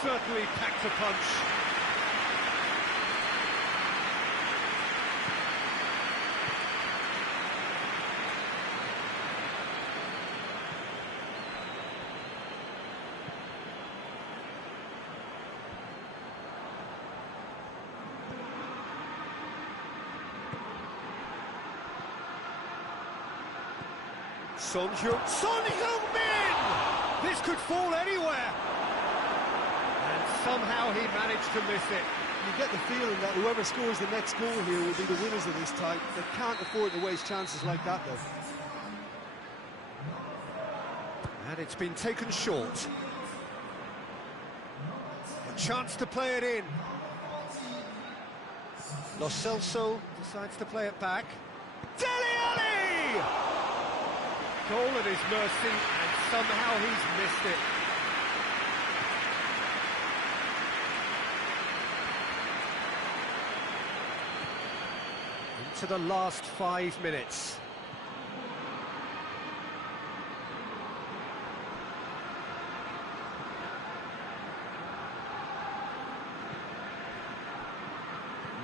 Certainly packed a punch. Son Heung-min! This could fall anywhere. Somehow he managed to miss it. You get the feeling that whoever scores the next goal here will be the winners of this tie. They can't afford to waste chances like that, though. And it's been taken short. A chance to play it in. Lo Celso decides to play it back. Dele Alli! Goal at his mercy, and somehow he's missed it. To the last 5 minutes.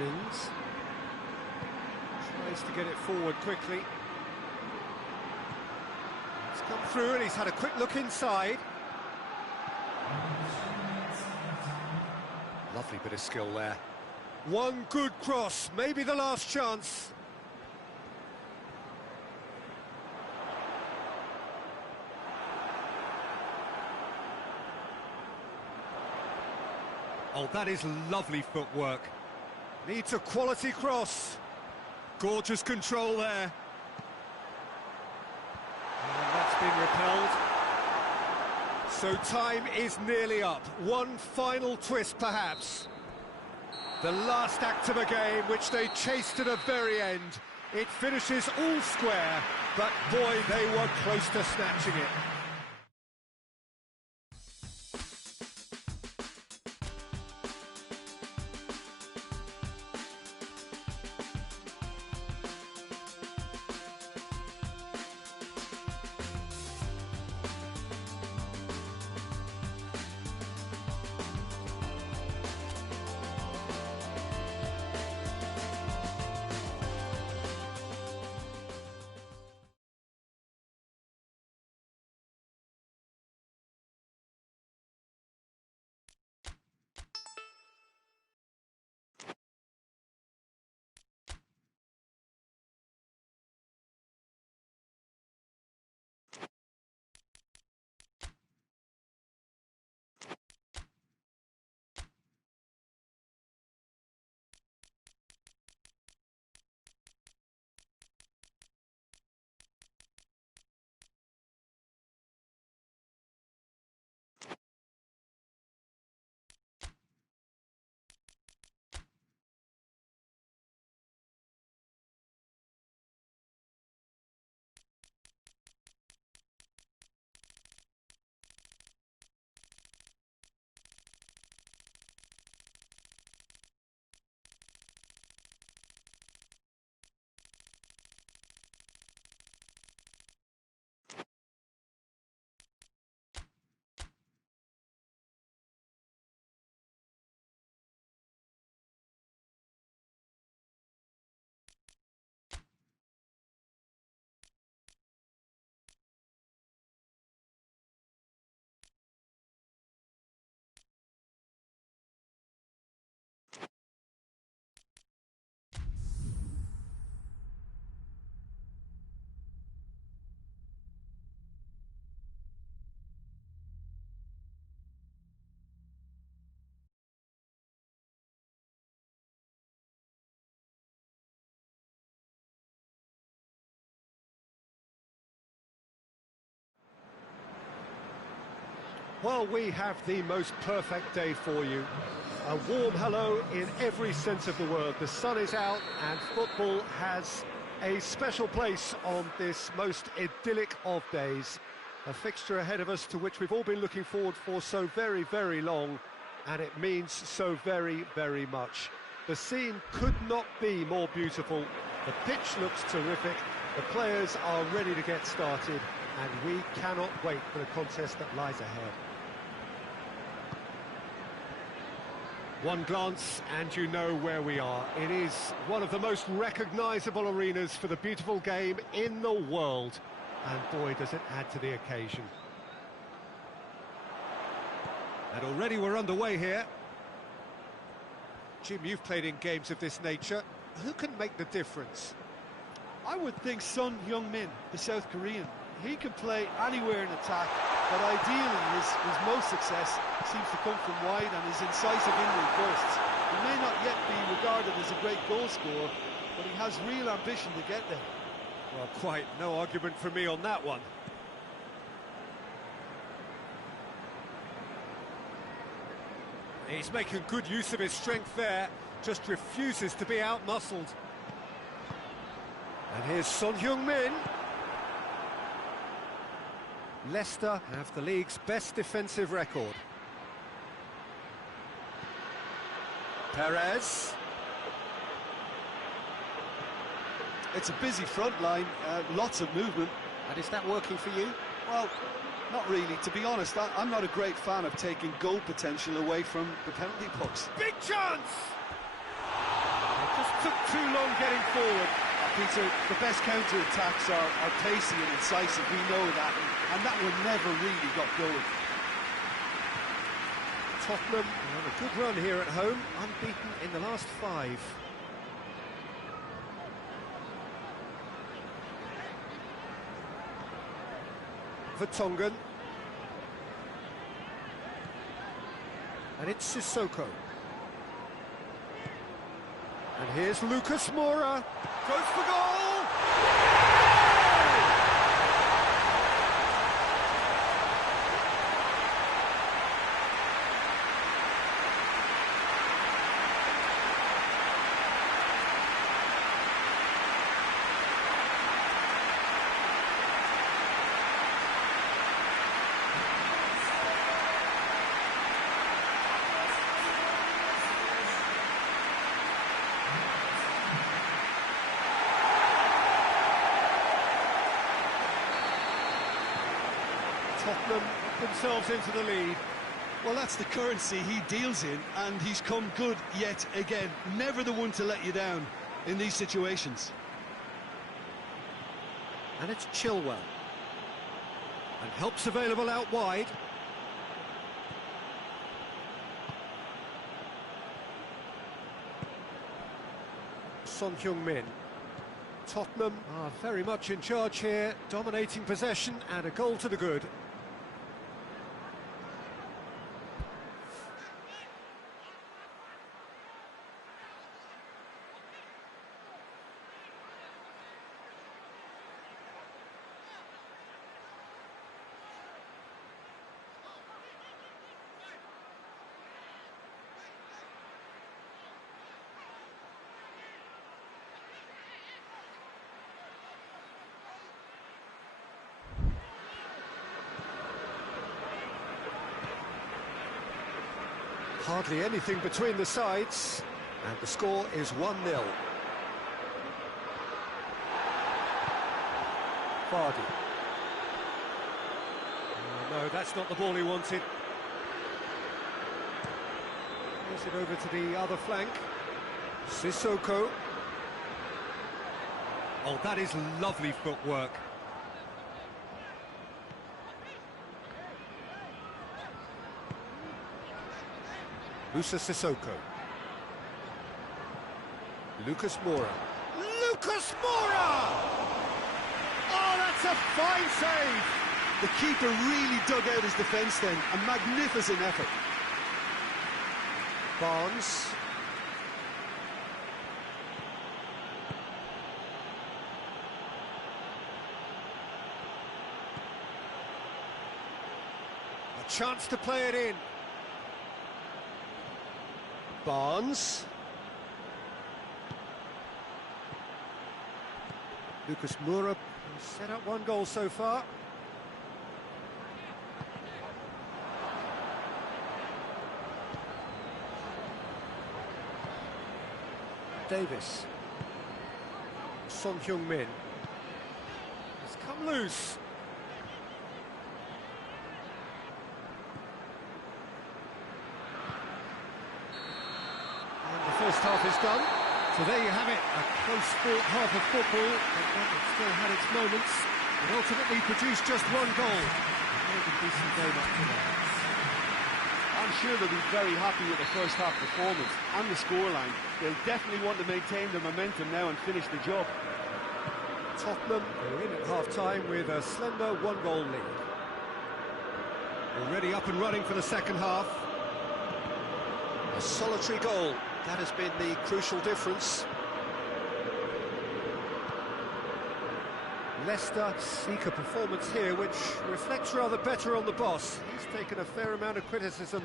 Mins tries to get it forward quickly. It's come through and he's had a quick look inside. Lovely bit of skill there. One good cross, maybe the last chance. Oh, that is lovely footwork. Needs a quality cross. Gorgeous control there. And that's been repelled. So time is nearly up. One final twist, perhaps. The last act of a game, which they chased to the very end. It finishes all square, but boy, they were close to snatching it. Well, we have the most perfect day for you. A warm hello in every sense of the word. The sun is out and football has a special place on this most idyllic of days. A fixture ahead of us to which we've all been looking forward for so very, very long, and it means so very, very much. The scene could not be more beautiful. The pitch looks terrific. The players are ready to get started, and we cannot wait for the contest that lies ahead. One glance and you know where we are. It is one of the most recognisable arenas for the beautiful game in the world. And boy, does it add to the occasion. And already we're underway here. Jim, you've played in games of this nature. Who can make the difference? I would think Son Heung-min, the South Korean. He can play anywhere in attack, but ideally his most success seems to come from wide and his incisive inward bursts. He may not yet be regarded as a great goal scorer, but he has real ambition to get there. Well, quite no argument from me on that one. He's making good use of his strength there, just refuses to be out-muscled. And here's Son Heung-min. Leicester have the league's best defensive record. Perez. It's a busy front line, lots of movement. And is that working for you? Well, not really. To be honest, I'm not a great fan of taking goal potential away from the penalty box. Big chance! It just took too long getting forward. Peter, the best counter-attacks are pacey and incisive, we know that, and that one never really got going. Tottenham on a good run here at home, unbeaten in the last 5. Vertonghen. And it's Sissoko. And here's Lucas Moura. Goes for goal! Tottenham put themselves into the lead. Well, that's the currency he deals in, and he's come good yet again. Never the one to let you down in these situations. And it's Chilwell. And help's available out wide. Son Heung-min. Tottenham are very much in charge here, dominating possession and a goal to the good. Hardly anything between the sides, and the score is 1-0. Vardy. Oh, no, that's not the ball he wanted. Pass it over to the other flank. Sissoko. Oh, that is lovely footwork. Moussa Sissoko. Lucas Moura. Lucas Moura! Oh, that's a fine save! The keeper really dug out his defence then. A magnificent effort. Barnes. A chance to play it in. Barnes. Lucas Moura has set up one goal so far. Davis. Son Heung-min. It's come loose. And the first half is done. So there you have it, a close-fought half of football, but one that still had its moments. It ultimately produced just one goal. A very decent game up to now. I'm sure they'll be very happy with the first half performance and the scoreline. They'll definitely want to maintain their momentum now and finish the job. Tottenham are in at half-time with a slender one-goal lead. Already up and running for the second half. A solitary goal, that has been the crucial difference. Leicester seek a performance here which reflects rather better on the boss. He's taken a fair amount of criticism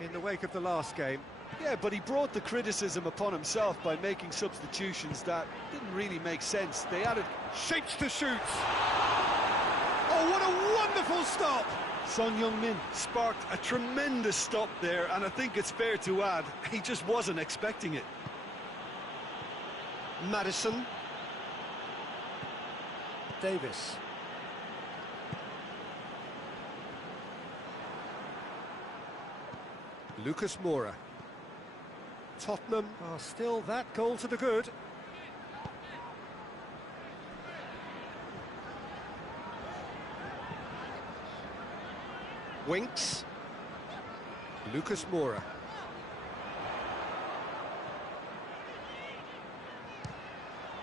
in the wake of the last game. Yeah, but he brought the criticism upon himself by making substitutions that didn't really make sense. They added shapes to shoot. Oh, what a wonderful stop! Son Heung-min sparked a tremendous stop there, and I think it's fair to add, he just wasn't expecting it. Maddison. Davis. Lucas Moura. Tottenham are still that goal to the good. Winks. Lucas Moura.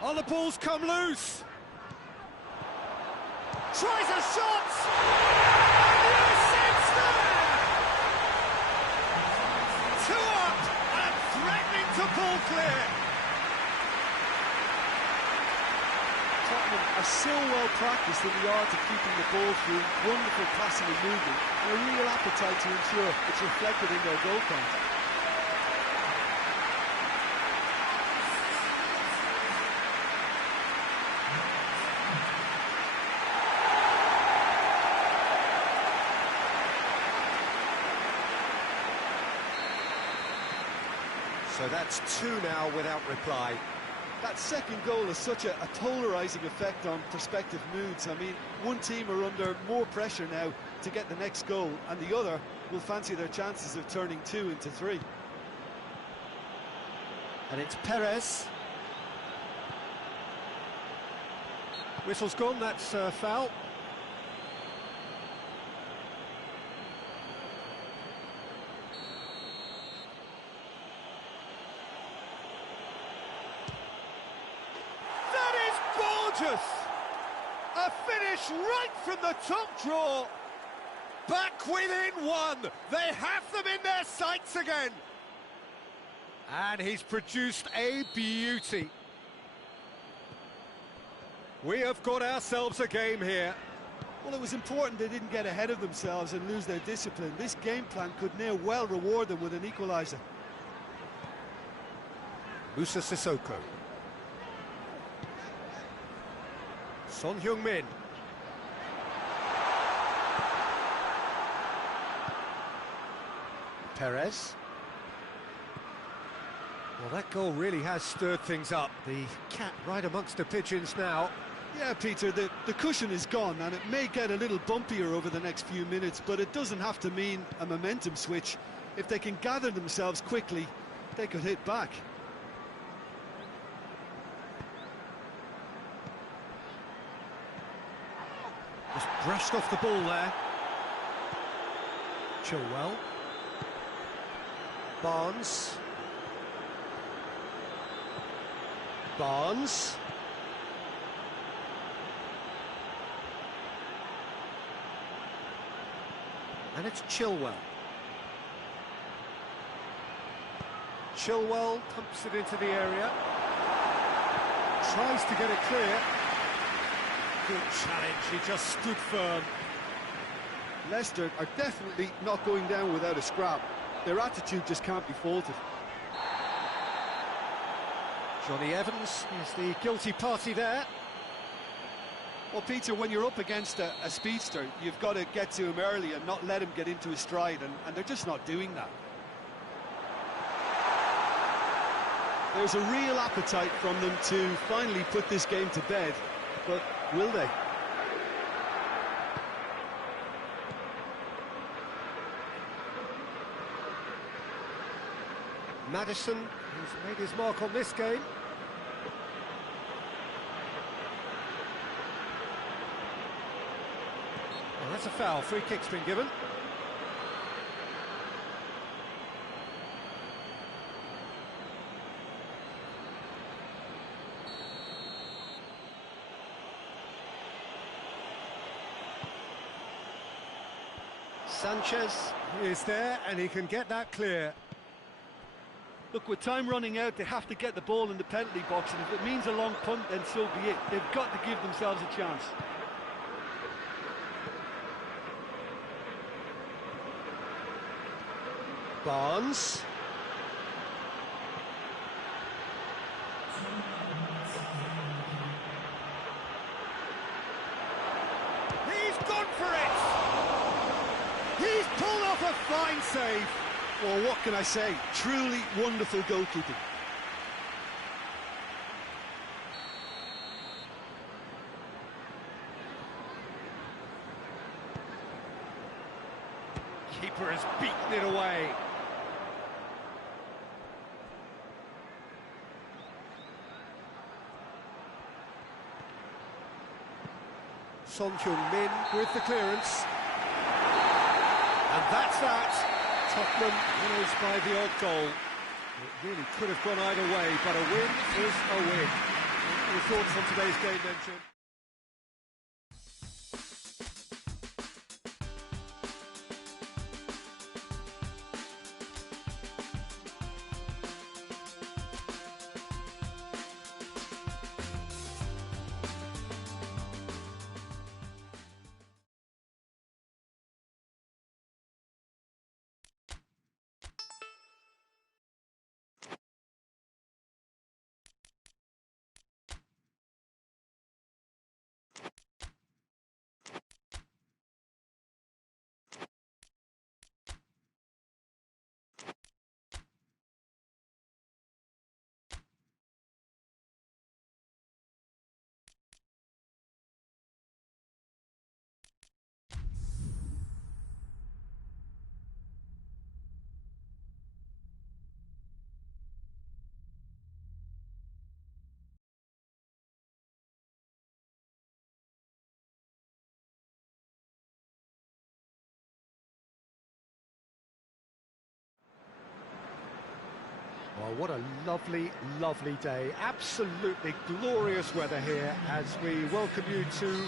Oh, the ball's come loose. Tries a shot! And it's there! 2 up and threatening to pull clear. Tottenham are so well practiced in the art of keeping the ball through wonderful passing and movement, and a real appetite to ensure it's reflected in their goal count. So that's 2 now without reply. That second goal has such a polarising effect on prospective moods. I mean, one team are under more pressure now to get the next goal, and the other will fancy their chances of turning 2 into 3. And it's Perez. Whistle's gone, that's foul. A finish right from the top draw. Back within 1. They have them in their sights again. And he's produced a beauty. We have got ourselves a game here. Well, it was important they didn't get ahead of themselves and lose their discipline. This game plan could now well reward them with an equaliser. Musa Sissoko. Son Heung-min. Perez. Well, that goal really has stirred things up. The cat right amongst the pigeons now. Yeah, Peter, the cushion is gone, and it may get a little bumpier over the next few minutes, but it doesn't have to mean a momentum switch. If they can gather themselves quickly, they could hit back. Just brushed off the ball there. Chilwell. Barnes. Barnes. And it's Chilwell. Chilwell pumps it into the area. Tries to get it clear. Good challenge, he just stood firm. Leicester are definitely not going down without a scrap. Their attitude just can't be faulted. Johnny Evans is the guilty party there. Well, Peter, when you're up against a speedster, you've got to get to him early and not let him get into his stride, and they're just not doing that. There's a real appetite from them to finally put this game to bed, but will they? Maddison, who's made his mark on this game. Well, that's a foul. Free kick's been given. Sanchez is there, and he can get that clear. Look, with time running out, they have to get the ball in the penalty box, and if it means a long punt, then so be it. They've got to give themselves a chance. Barnes. He's gone for it! He's pulled off a fine save. Well, what can I say? Truly wonderful goalkeeping. Keeper has beaten it away. Son Heung-min with the clearance. And that's that. Tottenham winners by the odd goal. It really could have gone either way, but a win is a win. Your thoughts on today's game then, Tim? Well, what a lovely, lovely day. Absolutely glorious weather here as we welcome you to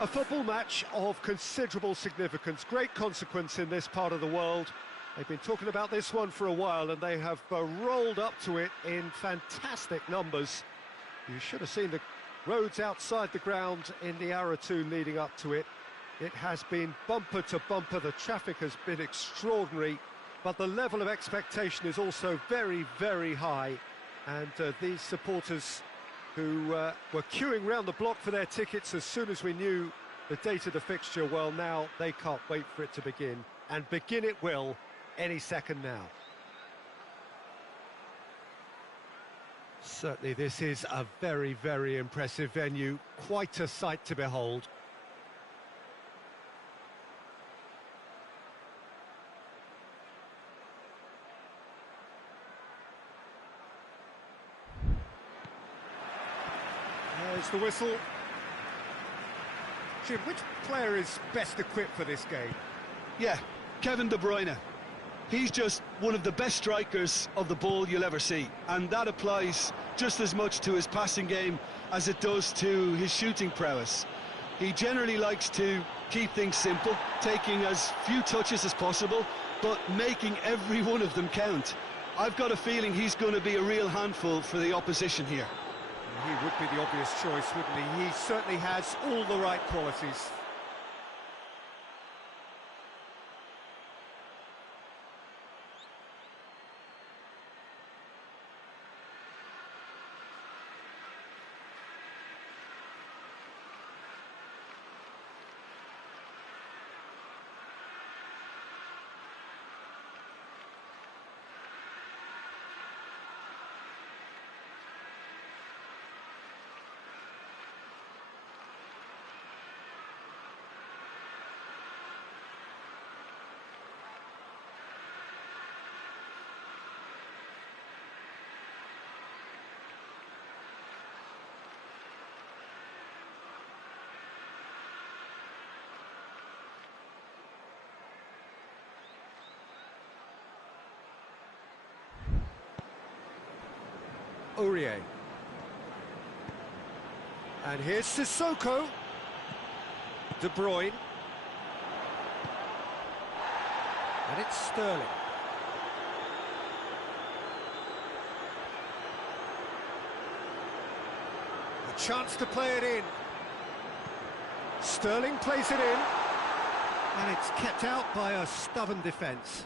a football match of considerable significance. Great consequence in this part of the world. They've been talking about this one for a while, and they have rolled up to it in fantastic numbers. You should have seen the roads outside the ground in the hour or two leading up to it. It has been bumper to bumper. The traffic has been extraordinary. But the level of expectation is also very, very high. And these supporters who were queuing round the block for their tickets as soon as we knew the date of the fixture, well, now they can't wait for it to begin. And begin it will any second now. Certainly this is a very, very impressive venue. Quite a sight to behold. There's the whistle. Jim, which player is best equipped for this game? Yeah, Kevin De Bruyne. He's just one of the best strikers of the ball you'll ever see, and that applies just as much to his passing game as it does to his shooting prowess. He generally likes to keep things simple, taking as few touches as possible, but making every one of them count. I've got a feeling he's going to be a real handful for the opposition here. He would be the obvious choice, wouldn't he? He certainly has all the right qualities. Aurier. And here's Sissoko. De Bruyne. And it's Sterling. A chance to play it in. Sterling plays it in. And it's kept out by a stubborn defence.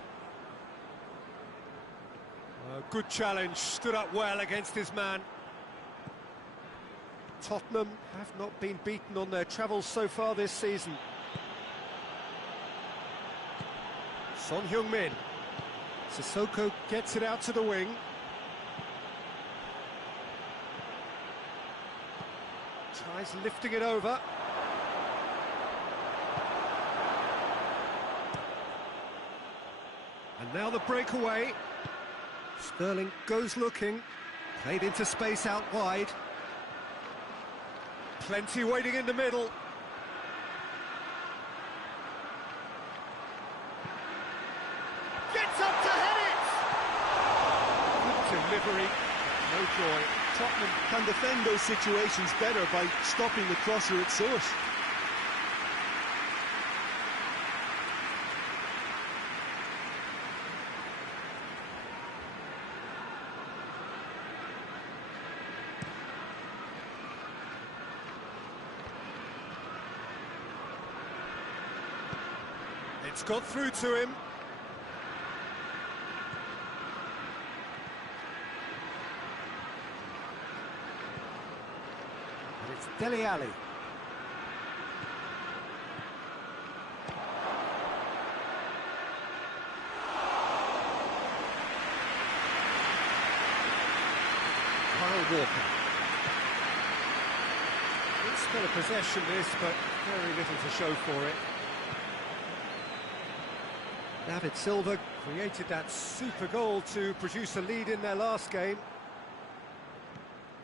A good challenge, stood up well against his man. Tottenham have not been beaten on their travels so far this season. Son Heung-min. Sissoko gets it out to the wing. Tries lifting it over. And now the breakaway. Sterling goes looking. Played into space out wide. Plenty waiting in the middle. Gets up to hit it! Good delivery. No joy. Tottenham can defend those situations better by stopping the crosser at source. It's got through to him. And it's Dele Alli. Kyle Walker. It's still a possession this, but very little to show for it. David Silva created that super goal to produce a lead in their last game.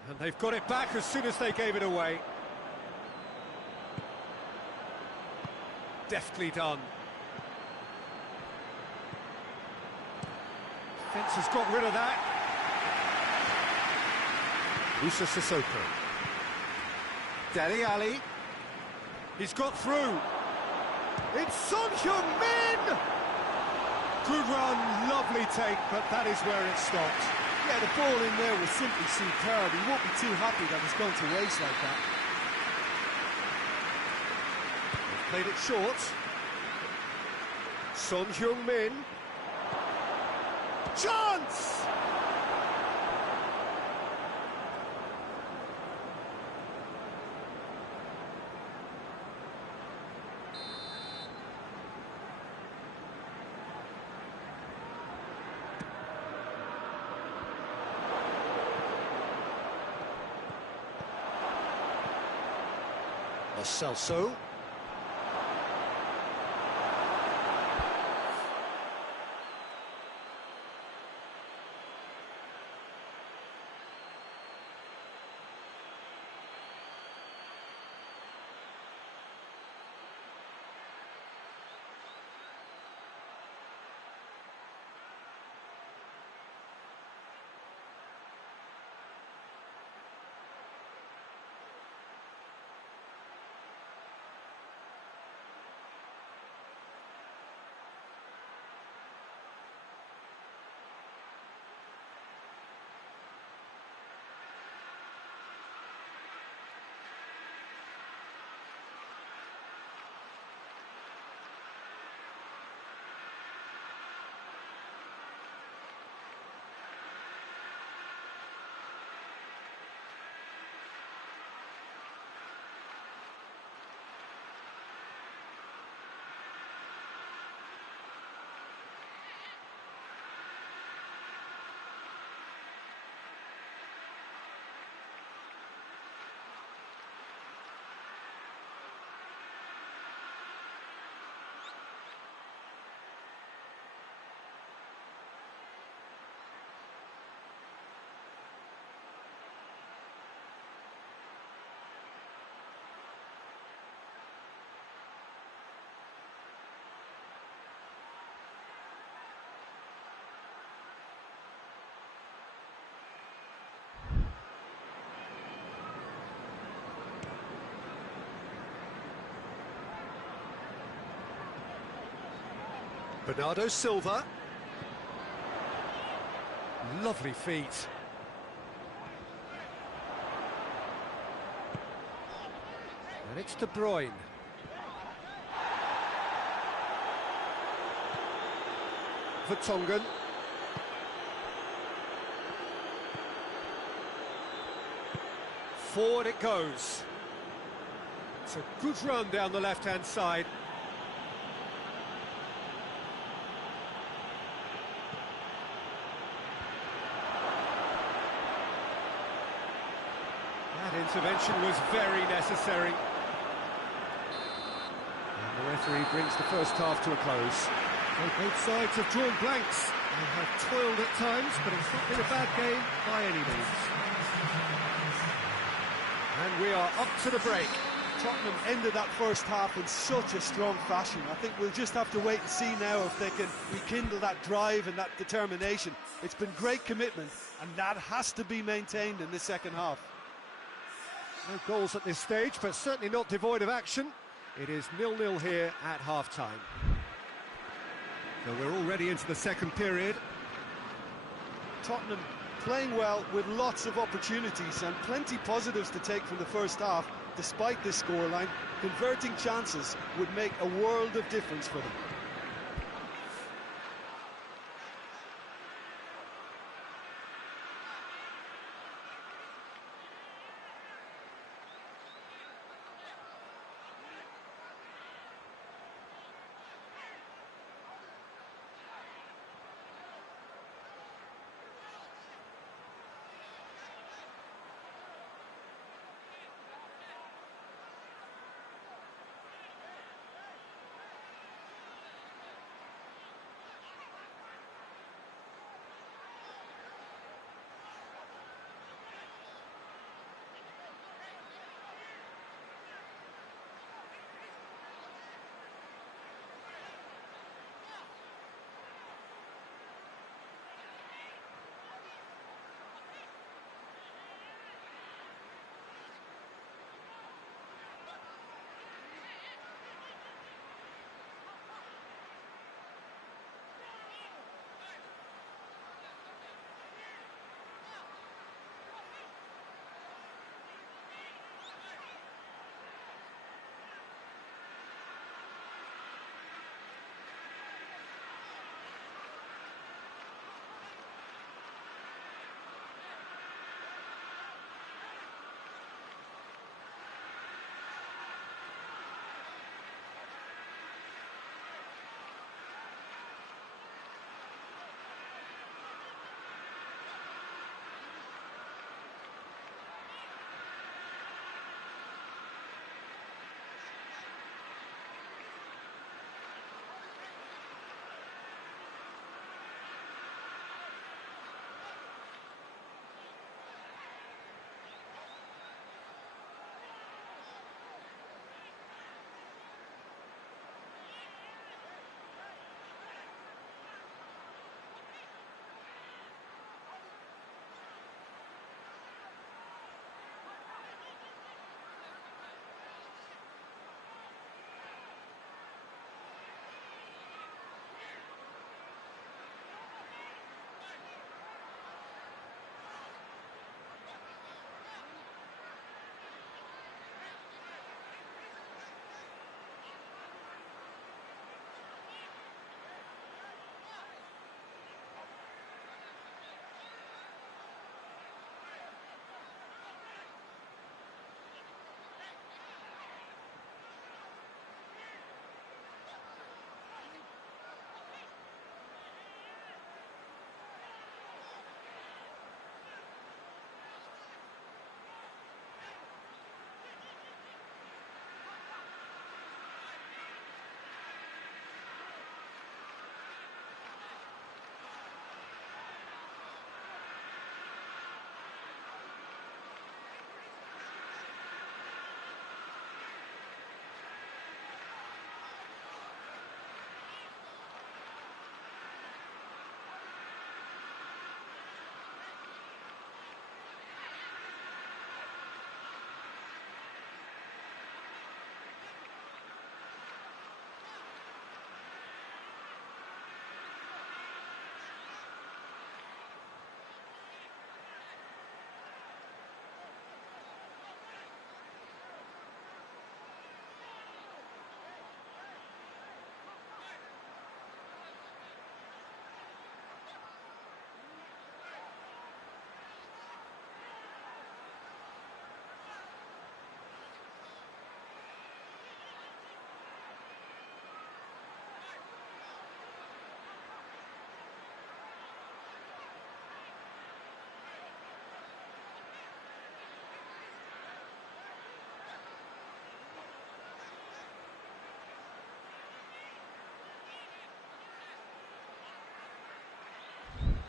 And they've got it back as soon as they gave it away. Deftly done. Defence has got rid of that. Musa Sissoko. Dele Alli. He's got through. It's Son Heung-min! Good run, lovely take, but that is where it stopped. Yeah, the ball in there was simply superb. He won't be too happy that it's gone to waste like that. They've played it short. Son Heung-min. Chance! Celso. Bernardo Silva. Lovely feet. And it's De Bruyne. Vertonghen. Forward it goes. It's a good run down the left-hand side. That intervention was very necessary. And the referee brings the first half to a close. Well, both sides have drawn blanks. They have toiled at times, but it's not been a bad game by any means. And we are up to the break. Tottenham ended that first half in such a strong fashion. I think we'll just have to wait and see now if they can rekindle that drive and that determination. It's been great commitment, and that has to be maintained in the second half. No goals at this stage, but certainly not devoid of action. It is 0-0 here at half-time. So we're already into the second period. Tottenham playing well with lots of opportunities and plenty positives to take from the first half. Despite this scoreline, converting chances would make a world of difference for them.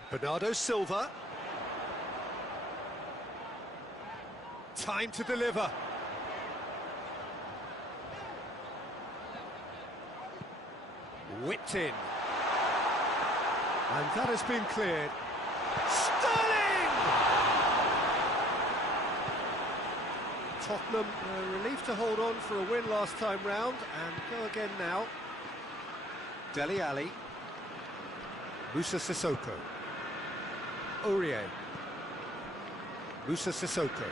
Bernardo Silva. Time to deliver. Whipped in. And that has been cleared. Sterling! Tottenham relieved to hold on for a win last time round, and go again now. Dele Alli. Musa Sissoko. Aurier. Musa Sissoko.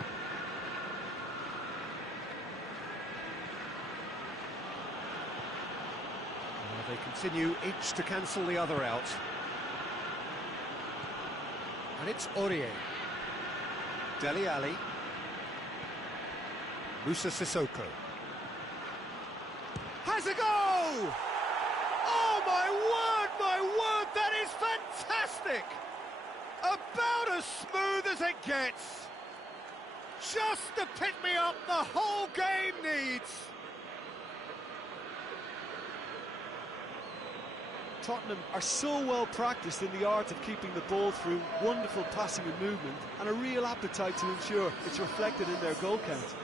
They continue each to cancel the other out. And it's Aurier. Dele Alli. Musa Sissoko. Has a go! Oh, my word, that is fantastic! About as smooth as it gets. Just the pick-me-up the whole game needs. Tottenham are so well practiced in the art of keeping the ball through wonderful passing and movement, and a real appetite to ensure it's reflected in their goal count.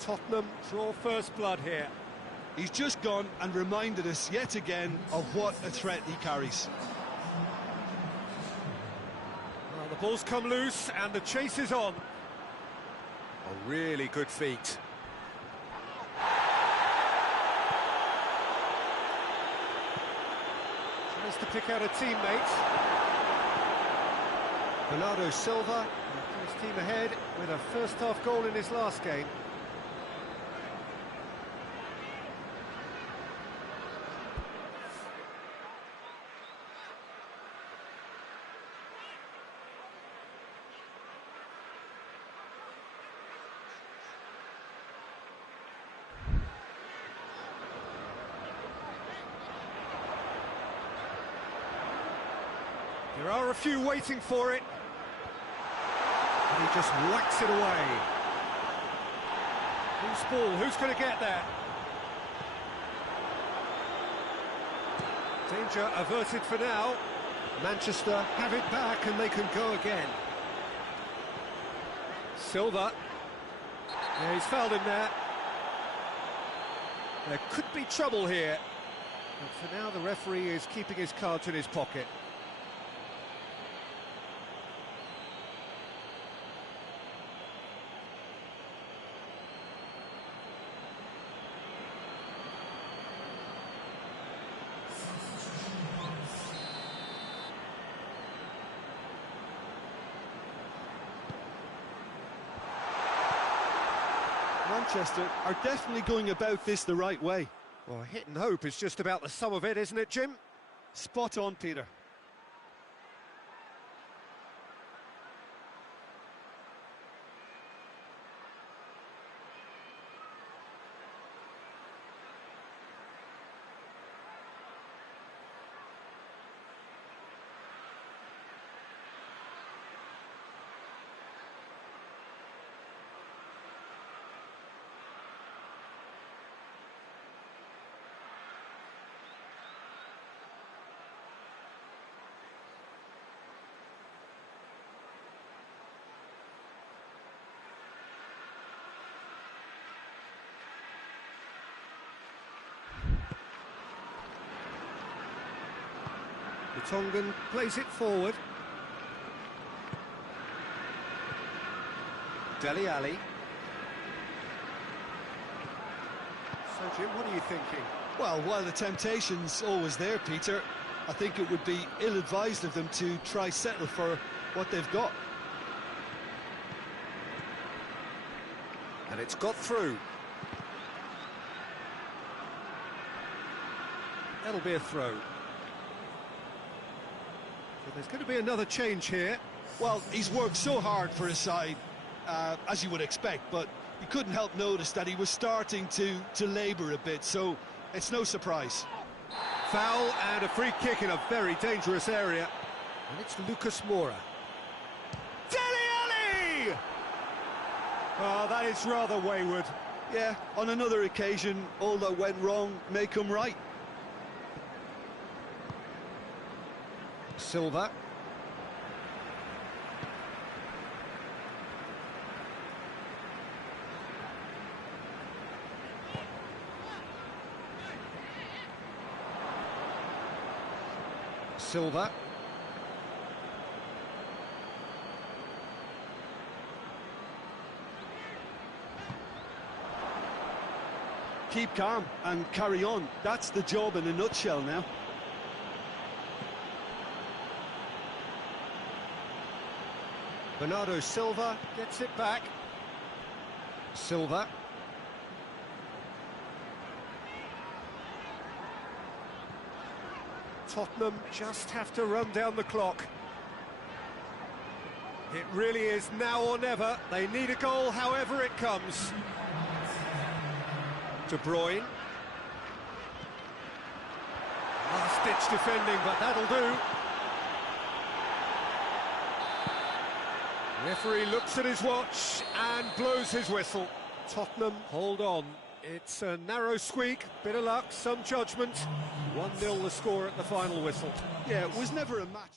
Tottenham draw first blood here. He's just gone and reminded us yet again of what a threat he carries. Well, the ball's come loose and the chase is on. A really good feat. Tries to pick out a teammate. Bernardo Silva put his team ahead with a first-half goal in his last game. There are a few waiting for it. And he just whacks it away. Who's ball? Who's going to get that? Danger averted for now. Manchester have it back and they can go again. Silva. Yeah, he's fouled him there. There could be trouble here. But for now, the referee is keeping his cards in his pocket. Manchester are definitely going about this the right way. Well, hit and hope is just about the sum of it, isn't it, Jim? Spot on, Peter. Tongan plays it forward. Dele Alli. So, Jim, what are you thinking? Well, while the temptation's always there, Peter, I think it would be ill-advised of them to try settle for what they've got. And it's got through. That'll be a throw. So there's going to be another change here. Well, he's worked so hard for his side, as you would expect, but you couldn't help notice that he was starting to labour a bit, so it's no surprise. Foul and a free kick in a very dangerous area. And it's Lucas Moura. Dele Alli! Oh, that is rather wayward. Yeah, on another occasion, all that went wrong may come right. Silva. Silva. Keep calm and carry on. That's the job in a nutshell now. Bernardo Silva gets it back. Silva. Tottenham just have to run down the clock. It really is now or never. They need a goal however it comes. De Bruyne. Last-ditch defending, but that'll do. Referee looks at his watch and blows his whistle. Tottenham hold on. It's a narrow squeak, bit of luck, some judgment. 1-0 the score at the final whistle. Yeah, it was never a match.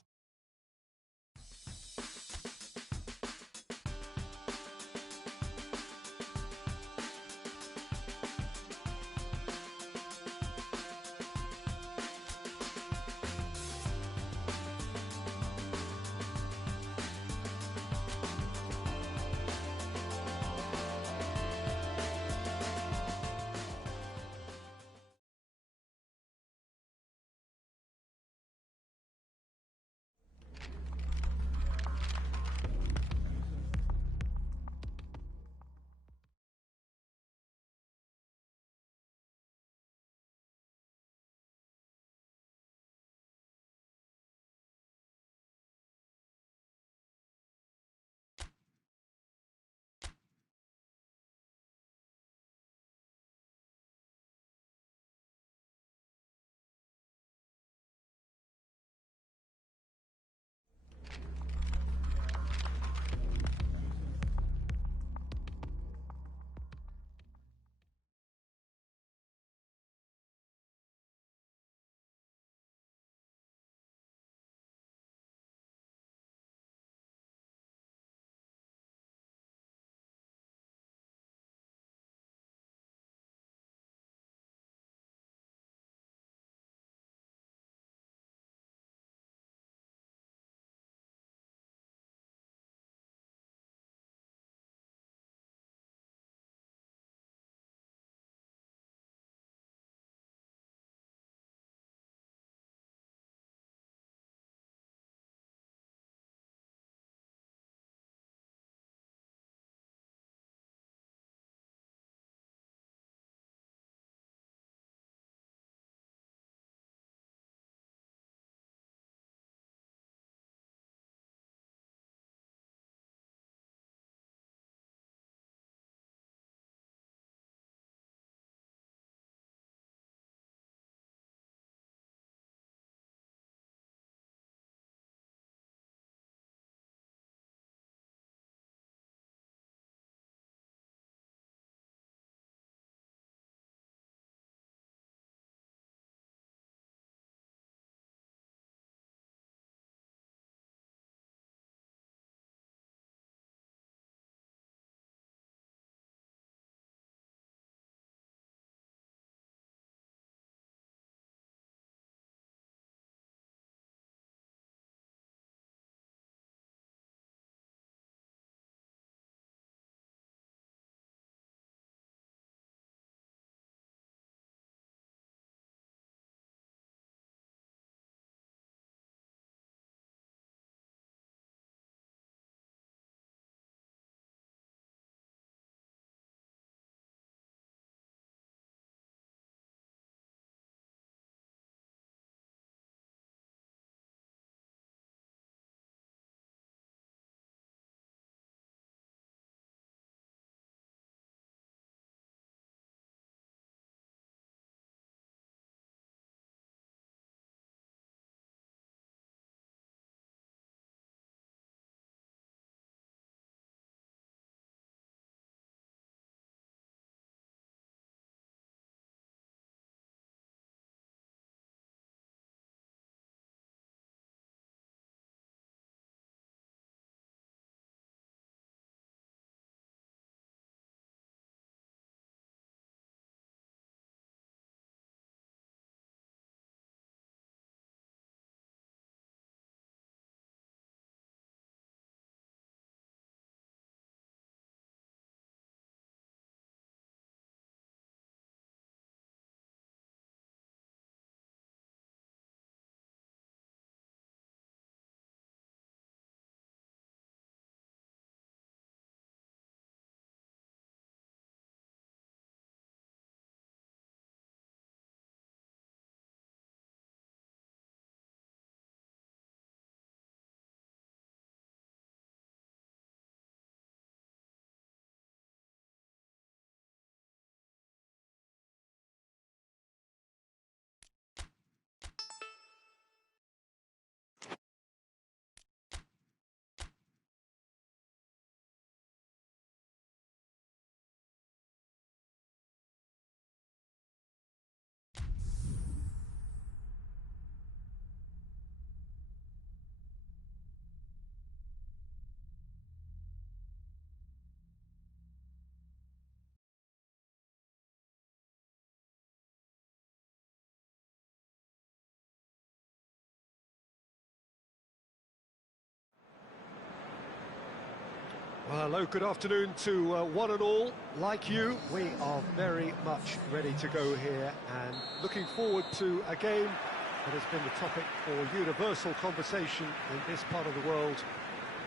Well, hello, good afternoon to one and all. Like you, we are very much ready to go here and looking forward to a game that has been the topic for universal conversation in this part of the world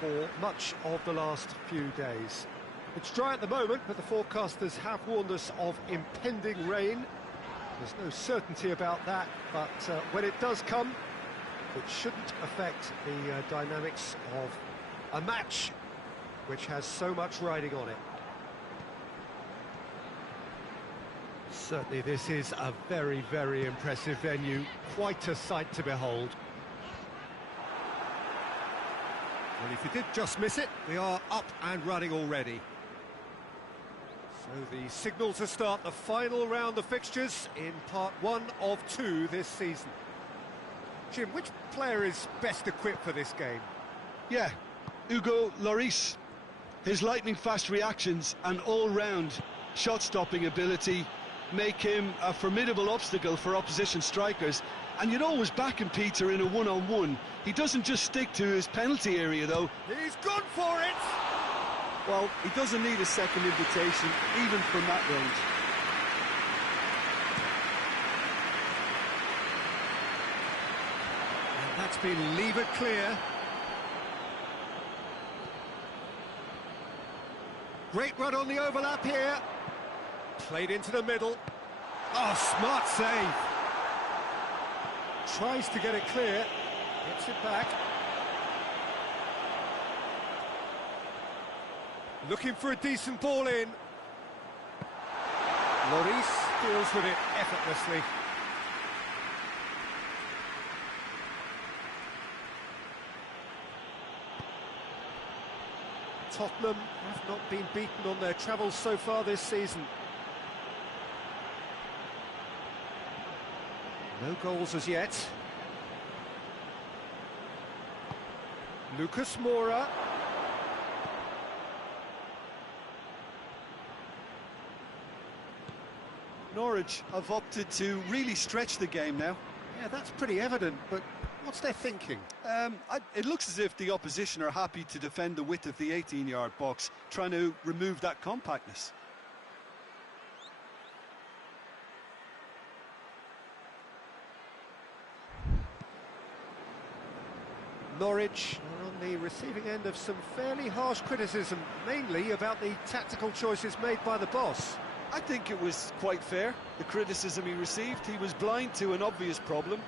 for much of the last few days. It's dry at the moment, but the forecasters have warned us of impending rain. There's no certainty about that, but when it does come, it shouldn't affect the dynamics of a match which has so much riding on it. Certainly this is a very, very impressive venue, quite a sight to behold. Well, if you did just miss it, we are up and running already. So the signal to start the final round of fixtures in part 1 of 2 this season. Jim, which player is best equipped for this game? Yeah, Hugo Lloris. His lightning-fast reactions and all-round shot-stopping ability make him a formidable obstacle for opposition strikers. And you'd always back him, Peter, in a one-on-one. He doesn't just stick to his penalty area, though. He's gone for it! Well, he doesn't need a second invitation, even from that range. And that's been levered clear. Great run on the overlap here. Played into the middle. Oh, smart save. Tries to get it clear. Gets it back. Looking for a decent ball in. Lloris deals with it effortlessly. Tottenham have not been beaten on their travels so far this season. No goals as yet. Lucas Moura. Norwich have opted to really stretch the game now. Yeah, that's pretty evident, but what's their thinking? It looks as if the opposition are happy to defend the width of the 18-yard box, trying to remove that compactness. Norwich are on the receiving end of some fairly harsh criticism, mainly about the tactical choices made by the boss. I think it was quite fair, the criticism he received. He was blind to an obvious problem,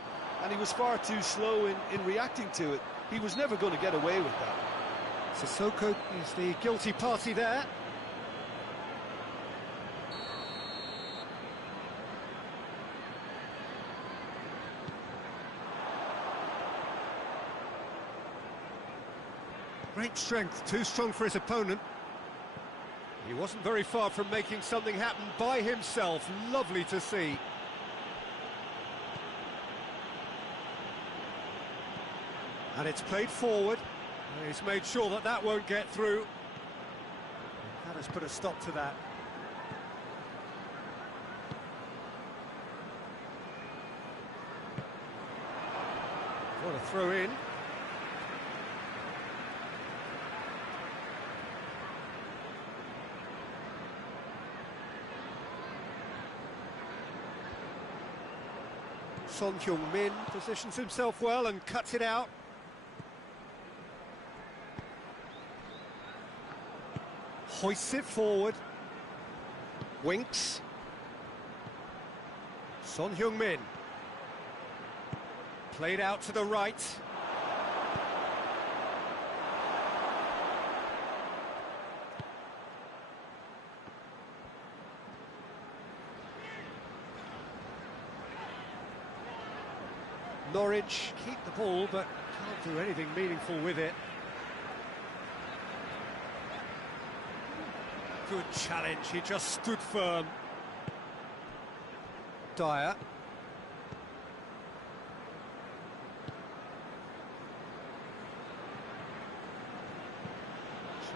and he was far too slow in reacting to it. He was never going to get away with that. Sissoko is the guilty party there. Great strength, too strong for his opponent. He wasn't very far from making something happen by himself. Lovely to see. And it's played forward. He's made sure that that won't get through. That has put a stop to that. What a throw in. Son Heung-min positions himself well and cuts it out. Hoists it forward. Winks. Son Heung-min. Played out to the right. Norwich keep the ball, but can't do anything meaningful with it. Good challenge, he just stood firm. Dyer.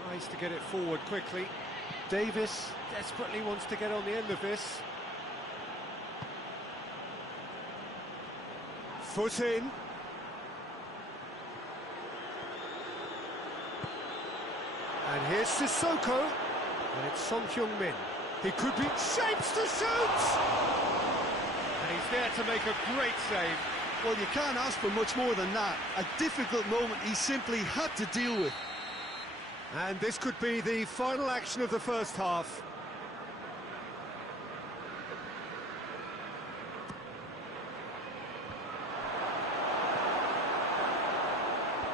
Tries to get it forward quickly. Davis desperately wants to get on the end of this. Foot in. And here's Sissoko. And it's Son Heung-min. He could be shapes to shoot! And he's there to make a great save. Well, you can't ask for much more than that. A difficult moment he simply had to deal with. And this could be the final action of the first half.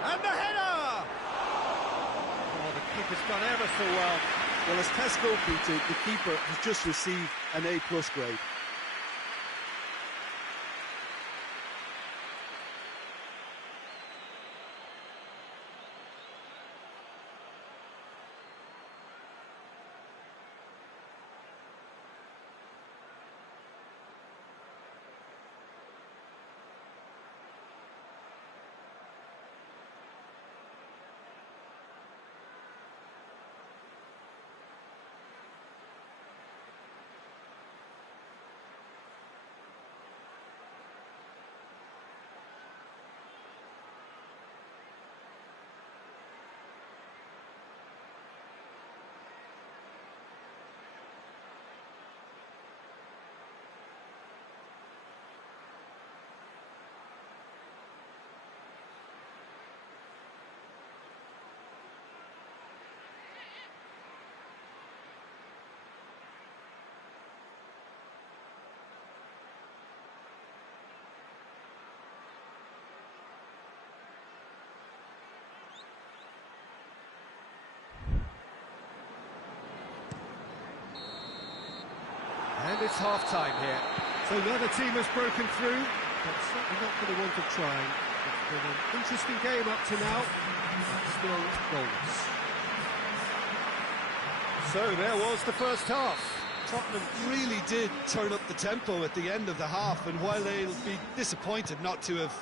And the header! Oh, the keeper's done ever so well. Well, as tests go, Peter, the keeper has just received an A+ grade. And it's half-time here. So neither team has broken through, but certainly not for the want of trying. It's been an interesting game up to now, still goalless. So there was the first half. Tottenham really did turn up the tempo at the end of the half, and while they'll be disappointed not to have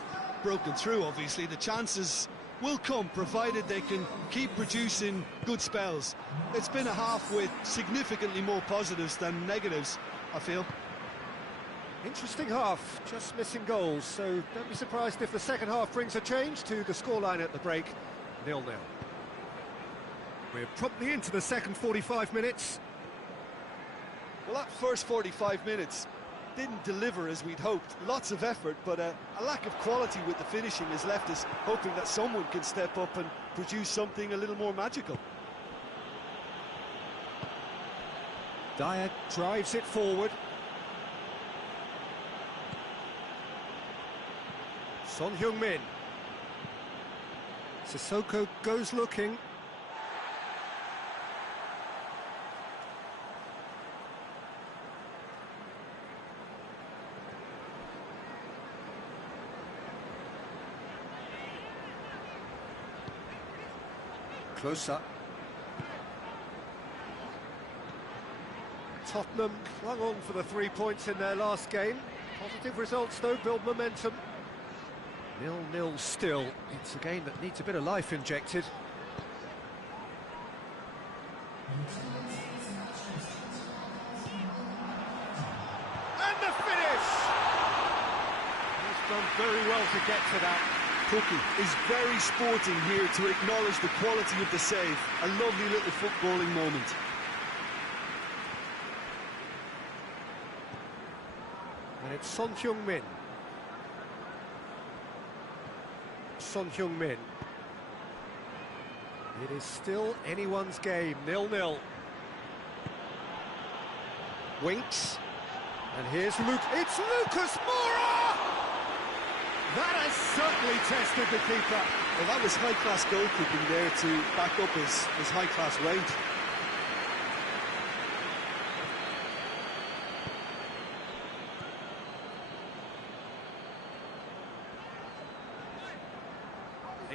broken through, obviously, the chances will come, provided they can keep producing good spells. It's been a half with significantly more positives than negatives, I feel. Interesting half, just missing goals, so don't be surprised if the second half brings a change to the scoreline at the break, 0-0. We're promptly into the second 45 minutes. Well, that first 45 minutes didn't deliver as we'd hoped. Lots of effort, but a lack of quality with the finishing has left us hoping that someone can step up and produce something a little more magical. Dyer drives it forward. Son Heung-min. Sissoko goes looking. Close up. Tottenham clung on for the 3 points in their last game. Positive results though, build momentum. 0-0 still. It's a game that needs a bit of life injected. And the finish! He's done very well to get to that. Cookie is very sporting here to acknowledge the quality of the save. A lovely little footballing moment. And it's Son Heung-min. Son Heung-min. It is still anyone's game, 0-0. Winks. And here's Luke. It's Lucas Moura! That has certainly tested the keeper. Well, that was high-class goalkeeping there to back up his high-class range.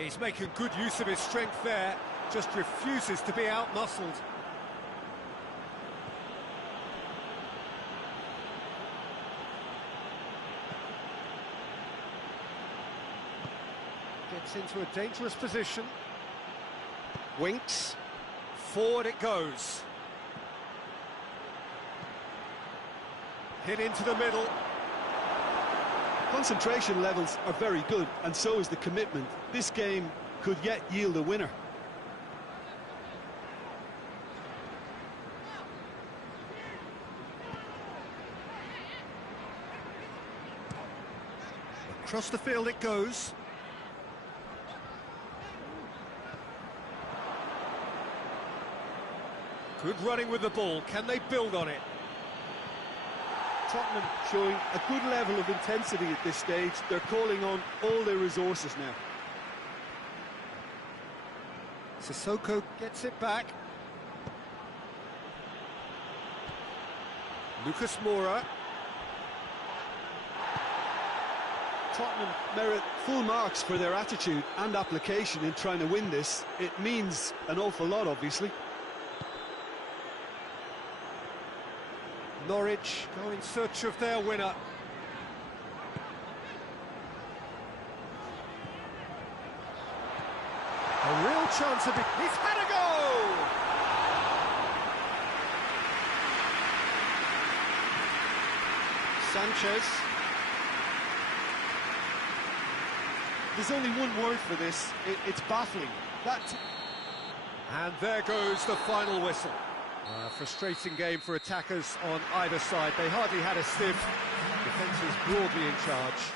He's making good use of his strength there, just refuses to be out-muscled. Gets into a dangerous position. Winks. Forward it goes. Hit into the middle. Concentration levels are very good, and so is the commitment. This game could yet yield a winner. Across the field it goes. Good running with the ball. Can they build on it? Tottenham showing a good level of intensity at this stage. They're calling on all their resources now. Sissoko gets it back. Lucas Moura. Tottenham merit full marks for their attitude and application in trying to win this. It means an awful lot, obviously. Norwich go in search of their winner. A real chance of it. He's had a goal! Sanchez. There's only one word for this. It's baffling. And there goes the final whistle. A frustrating game for attackers on either side. They hardly had a sniff. Defence was broadly in charge.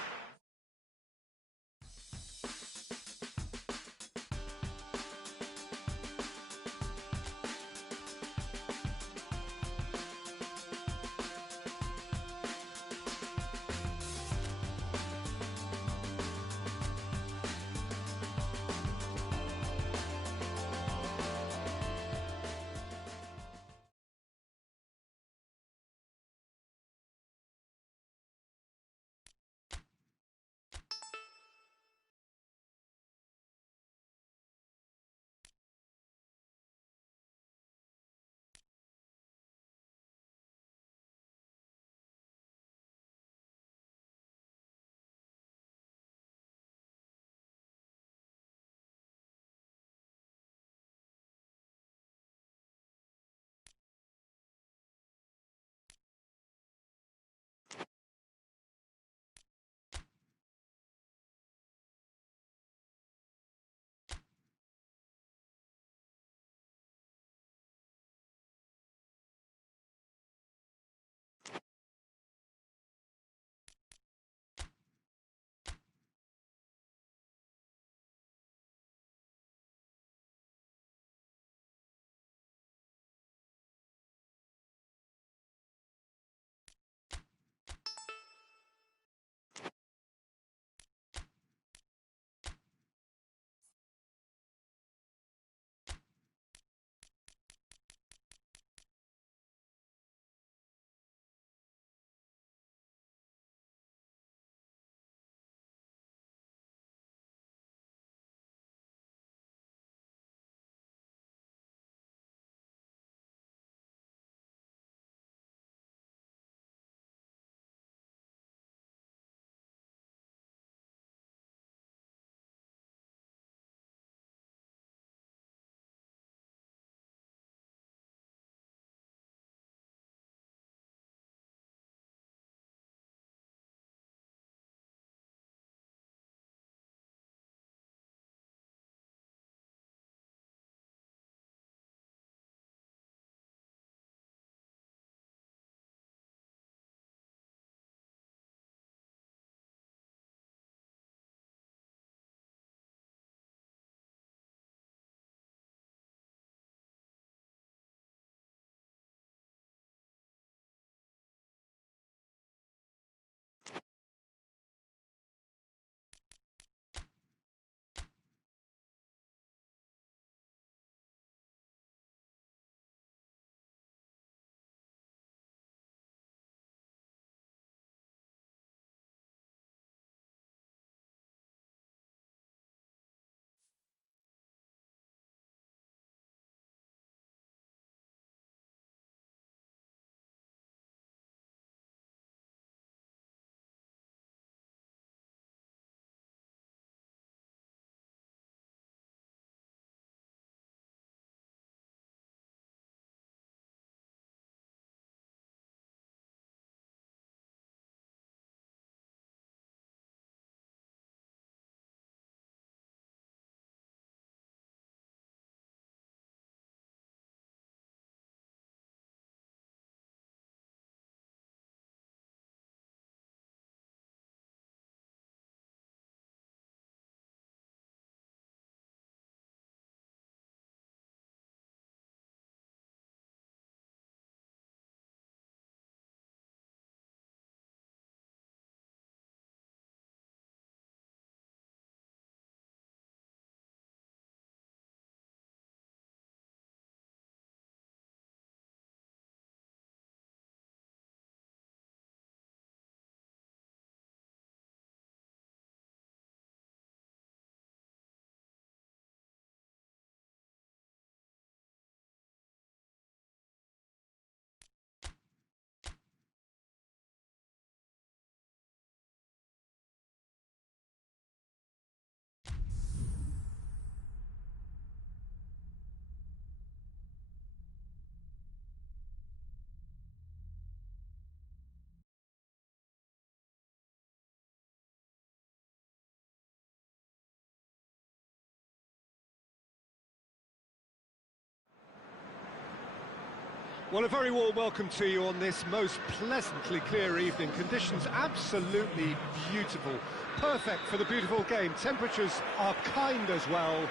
Well, a very warm welcome to you on this most pleasantly clear evening. Conditions absolutely beautiful. Perfect for the beautiful game. Temperatures are kind as well.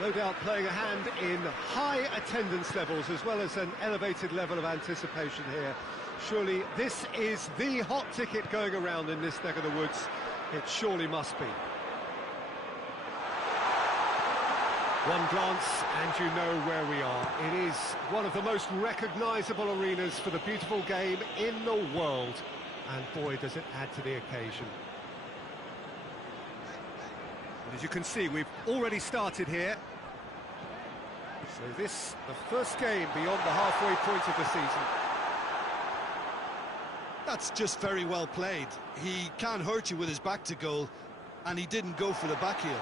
No doubt playing a hand in high attendance levels as well as an elevated level of anticipation here. Surely this is the hot ticket going around in this neck of the woods. It surely must be. One glance and you know where we are. It is one of the most recognisable arenas for the beautiful game in the world. And boy, does it add to the occasion. And as you can see, we've already started here. So this, the first game beyond the halfway point of the season. That's just very well played. He can't hurt you with his back to goal, and he didn't go for the back heel.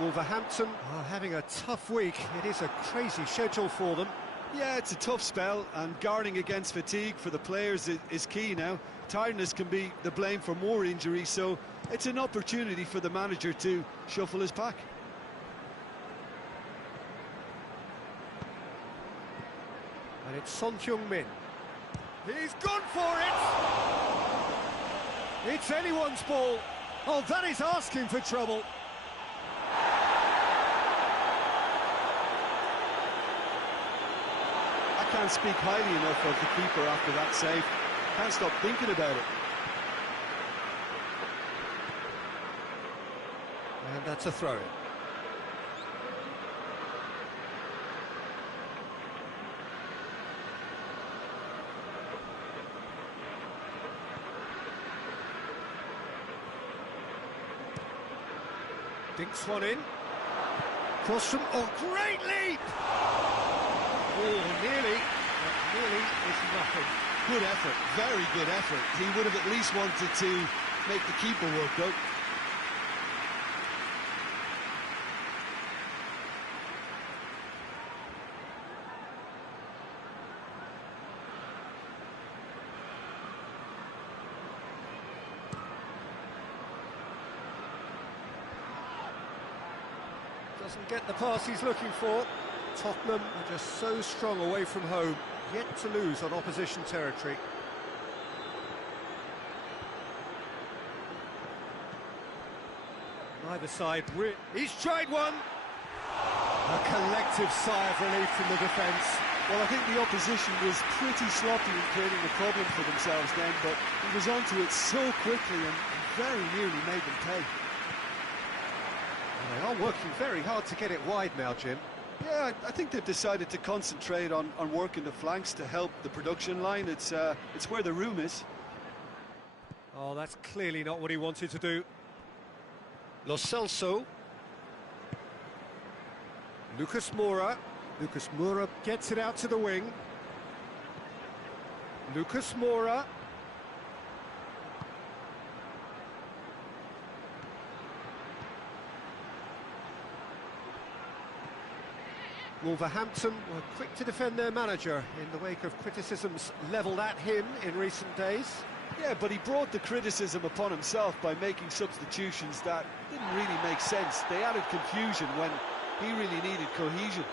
Wolverhampton are having a tough week. It is a crazy schedule for them. Yeah, it's a tough spell, and guarding against fatigue for the players is key now. Tiredness can be the blame for more injuries, so it's an opportunity for the manager to shuffle his pack. And it's Son Heung-min. He's gone for it! It's anyone's ball. Oh, that is asking for trouble. I can't speak highly enough of the keeper after that save. Can't stop thinking about it. And that's a throw-in. Dinks one in. Cross from... Oh, great leap! Oh, nearly. But nearly is nothing. Good effort, very good effort. He would have at least wanted to make the keeper work, though. Doesn't get the pass he's looking for. Tottenham are just so strong away from home, yet to lose on opposition territory. Neither side, he's tried one! A collective sigh of relief from the defence. Well, I think the opposition was pretty sloppy in creating a problem for themselves then, but he was onto it so quickly and very nearly made them pay. They are working very hard to get it wide now, Jim. Yeah, I think they've decided to concentrate on working the flanks to help the production line. It's where the room is. Oh, that's clearly not what he wanted to do. Lo Celso. Lucas Moura. Lucas Moura gets it out to the wing. Lucas Moura. Wolverhampton were quick to defend their manager in the wake of criticisms levelled at him in recent days. Yeah, but he brought the criticism upon himself by making substitutions that didn't really make sense. They added confusion when he really needed cohesion.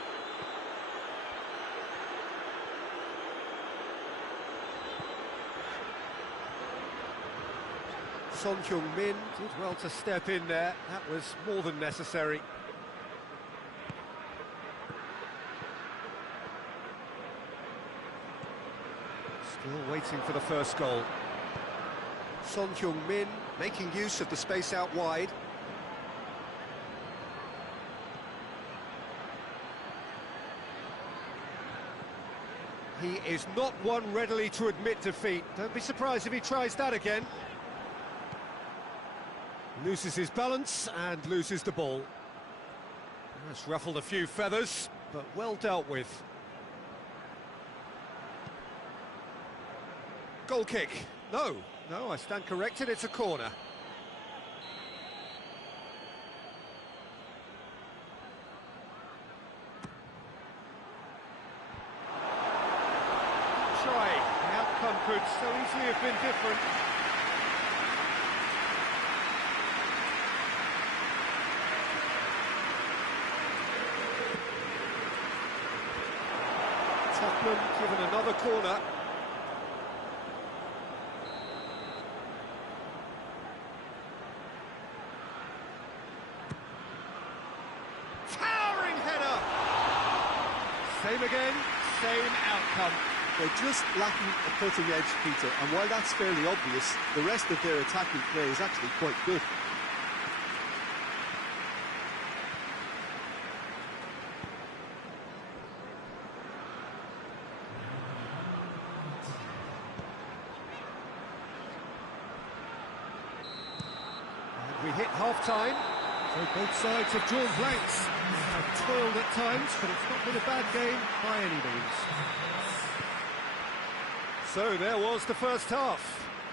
Son Heung-min did well to step in there. That was more than necessary. Still waiting for the first goal. Son Heung-min making use of the space out wide. He is not one readily to admit defeat. Don't be surprised if he tries that again. Loses his balance and loses the ball. That's ruffled a few feathers, but well dealt with. Goal kick. No, I stand corrected, it's a corner. Try. The outcome could so easily have been different. Tottenham given another corner. Towering header! Same again, same outcome. They're just lacking a cutting edge, Peter, and while that's fairly obvious, the rest of their attacking play is actually quite good. And we hit half-time. So both sides have drawn blanks. They have toiled at times, but it's not been a bad game by any means. So there was the first half.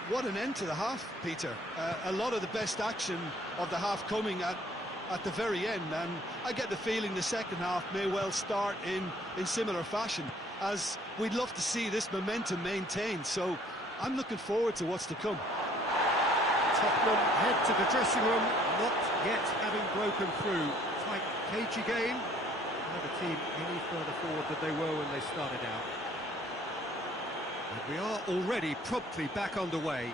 What an end to the half, Peter. A lot of the best action of the half coming at the very end, and I get the feeling the second half may well start in similar fashion, as we'd love to see this momentum maintained, so I'm looking forward to what's to come. Tottenham head to the dressing room, not yet having broken through. Tight, cagey game. Not a team any further forward than they were when they started out. And we are already promptly back underway.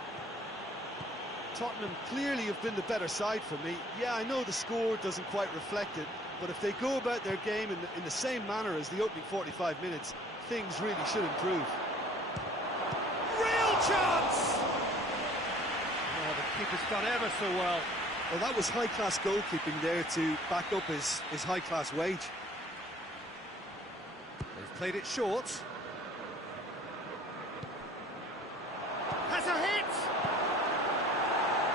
Tottenham clearly have been the better side for me. Yeah, I know the score doesn't quite reflect it, but if they go about their game in the same manner as the opening 45 minutes, things really should improve. Real chance! Oh, the keeper's done ever so well. Well, that was high-class goalkeeping there to back up his high-class wage. They've played it short. Has a hit!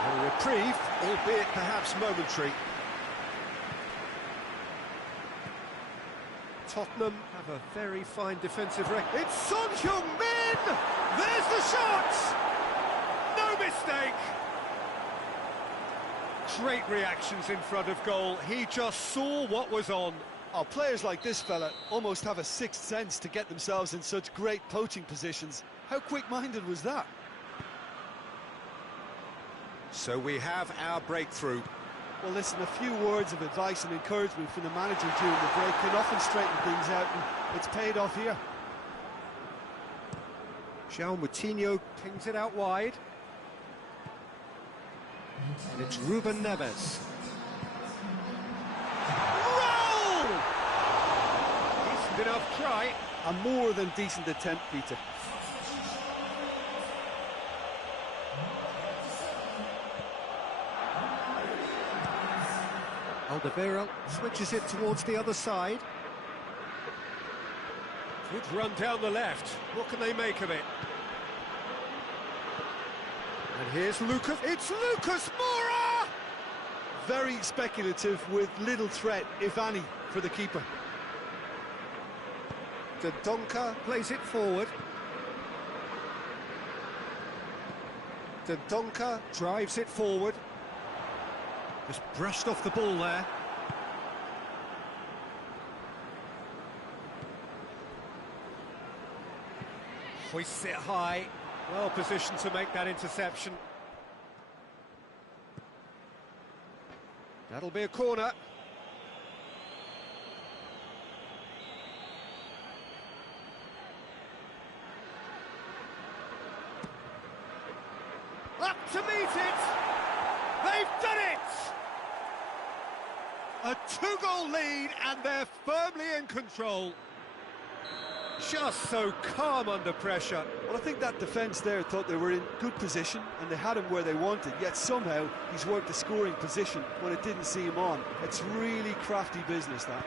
A reprieve, albeit perhaps momentary. Tottenham have a very fine defensive record. It's Son Heung-min! There's the shot! No mistake! Great reactions in front of goal. He just saw what was on. Oh, players like this fella almost have a sixth sense to get themselves in such great poaching positions. How quick-minded was that? So we have our breakthrough. Well, listen, a few words of advice and encouragement from the manager during the break can often straighten things out, and it's paid off here. João Moutinho pings it out wide. And it's Ruben Neves. Roll! Decent enough try. A more than decent attempt, Peter. Alderweireld switches it towards the other side. Good run down the left. What can they make of it? And here's Lucas. It's Lucas Moura! Very speculative with little threat, if any, for the keeper. Dendoncker plays it forward. Dendoncker drives it forward. Just brushed off the ball there. Hoists it high. Well positioned to make that interception. That'll be a corner. Up to meet it! They've done it! A two-goal lead and they're firmly in control. Just so calm under pressure. Well, I think that defence there thought they were in good position and they had him where they wanted, yet somehow he's worked the scoring position when it didn't see him on. It's really crafty business, that.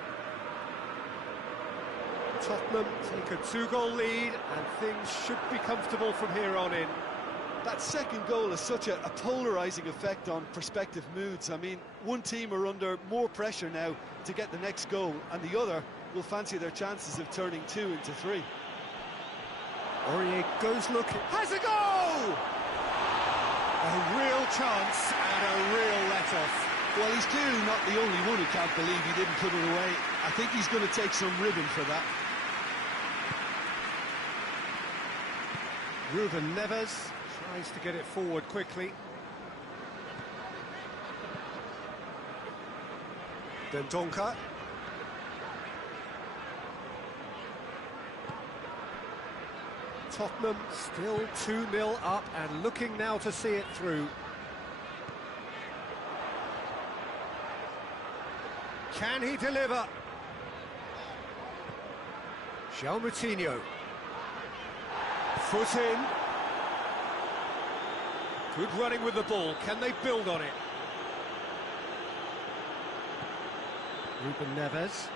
Tottenham take a two-goal lead and things should be comfortable from here on in. That second goal has such a polarising effect on prospective moods. I mean, one team are under more pressure now to get the next goal, and the other will fancy their chances of turning 2 into 3. Aurier goes looking. Has a goal! A real chance and a real let-off. Well, he's clearly not the only one who can't believe he didn't put it away. I think he's going to take some ribbon for that. Ruben Neves tries to get it forward quickly. Dendoncker. Tottenham still 2-0 up and looking now to see it through. Can he deliver? João Moutinho. Foot in. Good running with the ball. Can they build on it? Ruben Neves.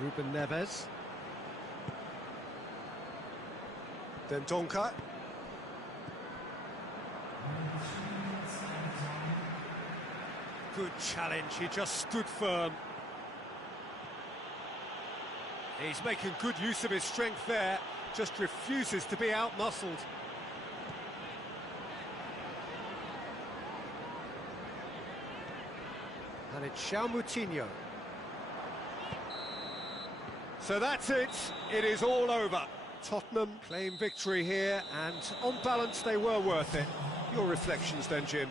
Ruben Neves. Then Donka. Good challenge, he just stood firm. He's making good use of his strength there, just refuses to be out-muscled. And it's João Moutinho. So that's it, it is all over. Tottenham claim victory here, and on balance they were worth it. Your reflections then, Jim?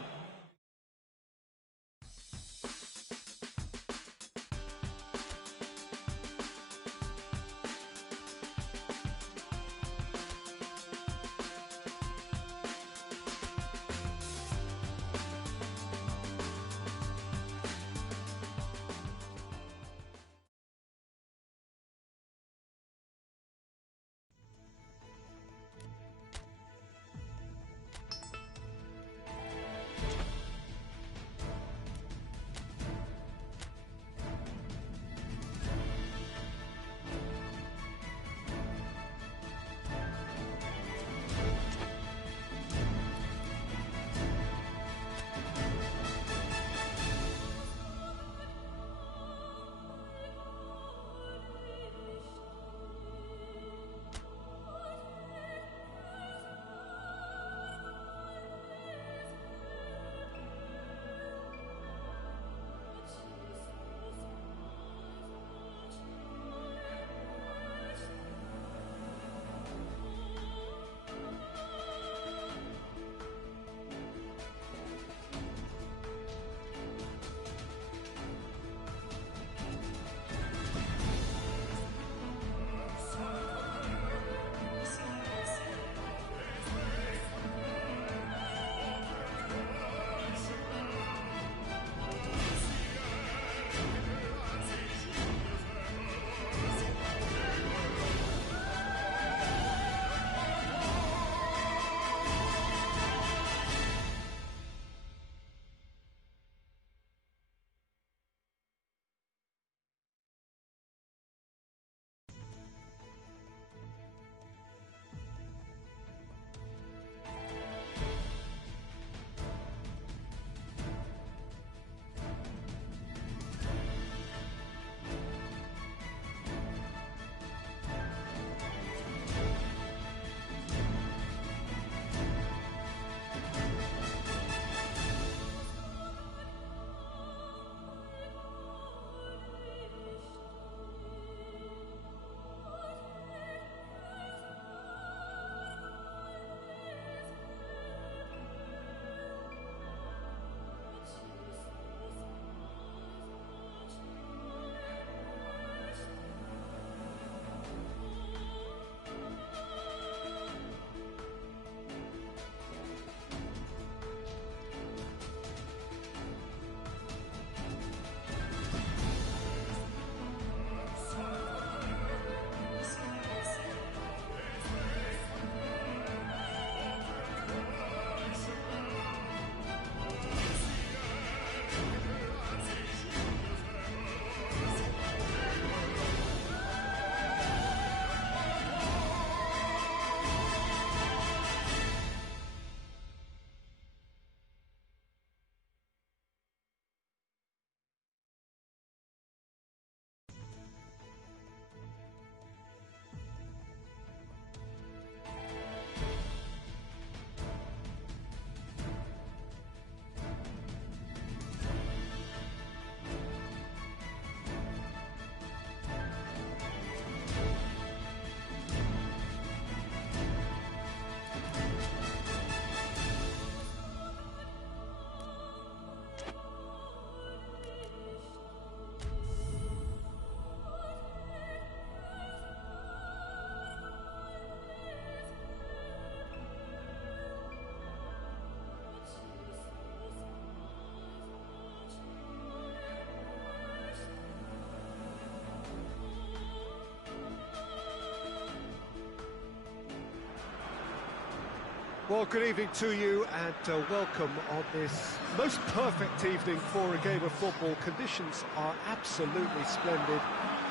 Well, good evening to you and welcome on this most perfect evening for a game of football. Conditions are absolutely splendid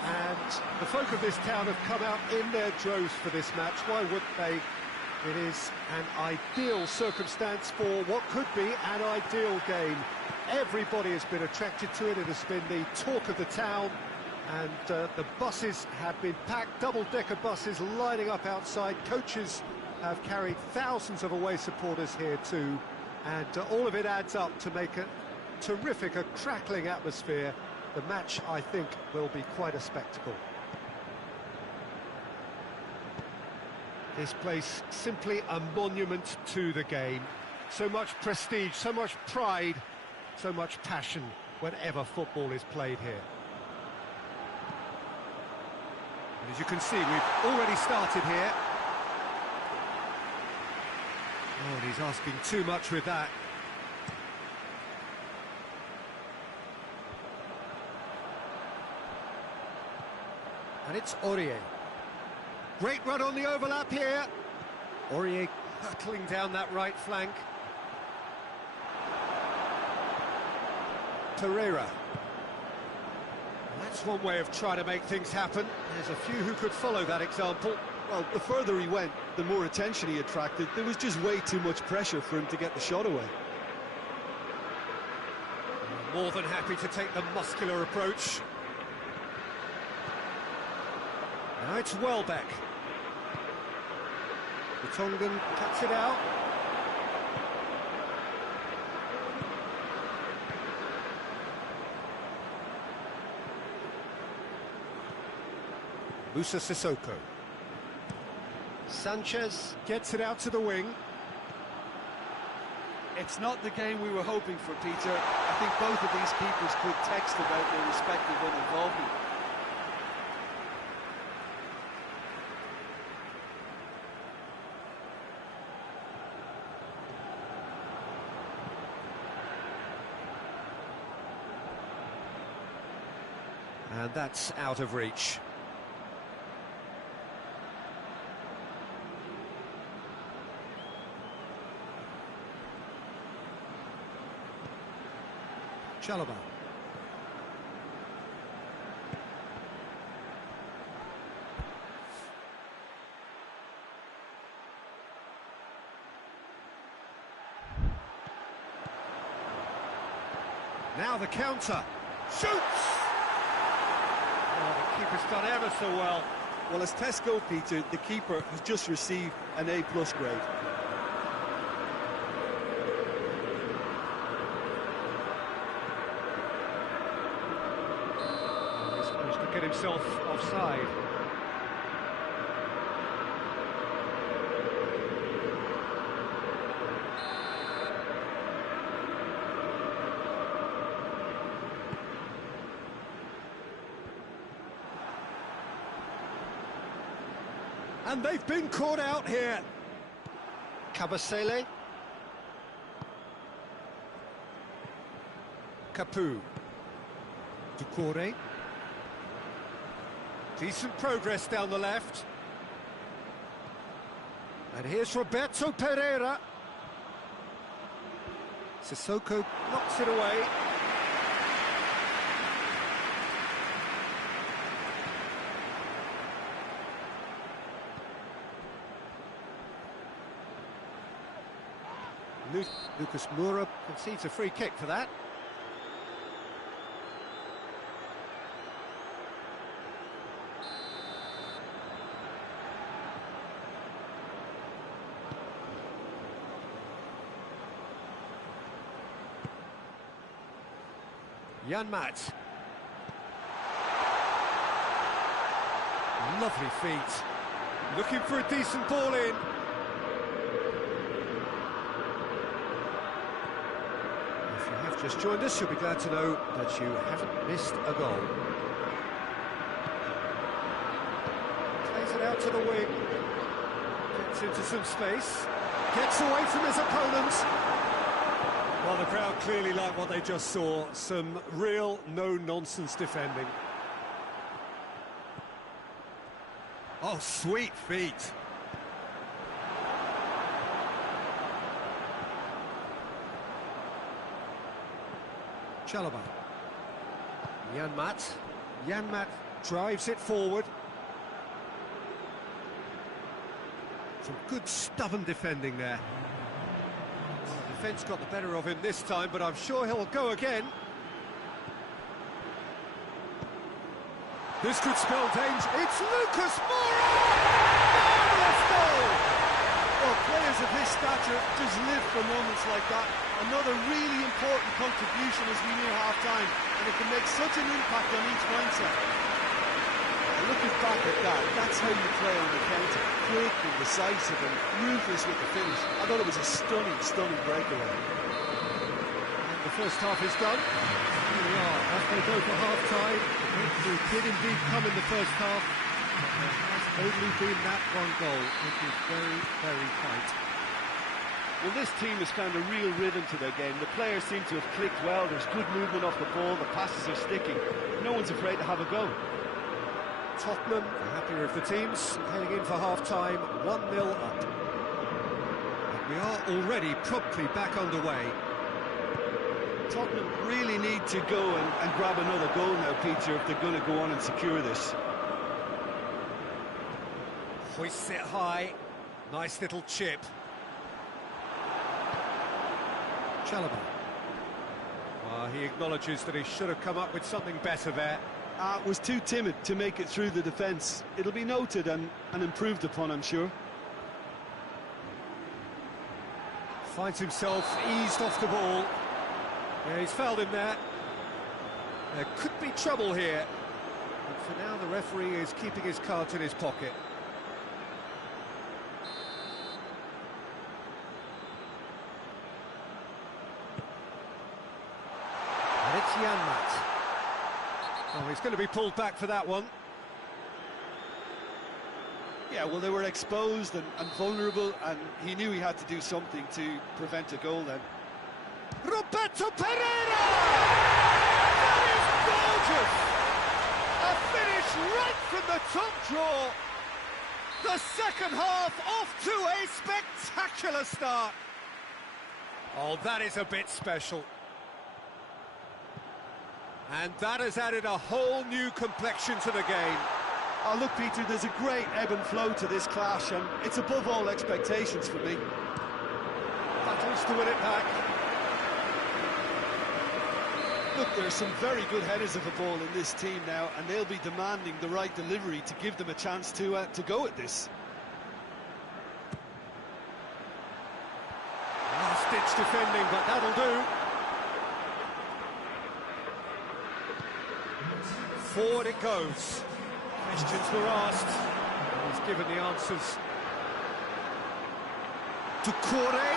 and the folk of this town have come out in their droves for this match. Why wouldn't they? It is an ideal circumstance for what could be an ideal game. Everybody has been attracted to it. It has been the talk of the town and the buses have been packed, double-decker buses lining up outside. Coaches have carried thousands of away supporters here too, and all of it adds up to make a terrific, a crackling atmosphere. The match, I think, will be quite a spectacle. This place simply a monument to the game. So much prestige, so much pride, so much passion whenever football is played here. And as you can see, we've already started here. Oh, and he's asking too much with that. And it's Aurier. Great run on the overlap here. Aurier hurtling down that right flank. Pereira. That's one way of trying to make things happen. There's a few who could follow that example. Well, the further he went, the more attention he attracted. There was just way too much pressure for him to get the shot away. More than happy to take the muscular approach. Now it's Welbeck. Vertonghen cuts it out. Musa Sissoko. Sanchez gets it out to the wing. It's not the game we were hoping for, Peter. I think both of these keepers could text about their respective involvement. And that's out of reach. Chalobah. Now the counter. Shoots! Oh, the keeper's done ever so well. Well, as tests go, Peter, the keeper has just received an A+ grade. He's managed to get himself offside. And they've been caught out here. Kabasele. Capu. Ducouré. Decent progress down the left. And here's Roberto Pereira. Sissoko knocks it away. Lucas Moura concedes a free kick for that. Jan Mat. Lovely feet. Looking for a decent ball in. Just joined us, you'll be glad to know that you haven't missed a goal. Plays it out to the wing. Gets into some space. Gets away from his opponent. Well, the crowd clearly like what they just saw. Some real no-nonsense defending. Oh, sweet feet. Chalobah. Janmaat. Janmaat drives it forward. Some good stubborn defending there. The defence got the better of him this time, but I'm sure he'll go again. This could spell danger. It's Lucas Moura! Marvellous goal! Well, players of his stature just live for moments like that. Another really important contribution as we near half-time, and it can make such an impact on each mindset. Looking back at that, that's how you play on the counter. Quick and decisive and ruthless with the finish. I thought it was a stunning, stunning breakaway. And the first half is done. Here we are, off they go for half-time. The victory did indeed come in the first half, but there has only been that one goal, which is very, very tight. Well, this team has found a real rhythm to their game. The players seem to have clicked well. There's good movement off the ball. The passes are sticking. No one's afraid to have a go. Tottenham, the happier of the teams, heading in for half-time, 1-0 up. And we are already promptly back underway. Tottenham really need to go and grab another goal now, Peter, if they're going to go on and secure this. Hoists it high, nice little chip. Chalobah. He acknowledges that he should have come up with something better there. Was too timid to make it through the defence. It'll be noted and improved upon, I'm sure. Finds himself eased off the ball. Yeah, he's fouled him there. There could be trouble here. But for now, the referee is keeping his cards in his pocket. And it's Janmaat. Oh, he's going to be pulled back for that one. Yeah, well, they were exposed and vulnerable, and he knew he had to do something to prevent a goal then. Roberto Pereira! That is gorgeous! A finish right from the top draw. The second half off to a spectacular start. Oh, that is a bit special. And that has added a whole new complexion to the game. Oh, look, Peter, there's a great ebb and flow to this clash, and it's above all expectations for me. Battles to win it back. Look, there are some very good headers of the ball in this team now, and they'll be demanding the right delivery to give them a chance to go at this. Last-ditch defending, but that'll do. Forward it goes. Questions were asked, and he's given the answers. Doucouré!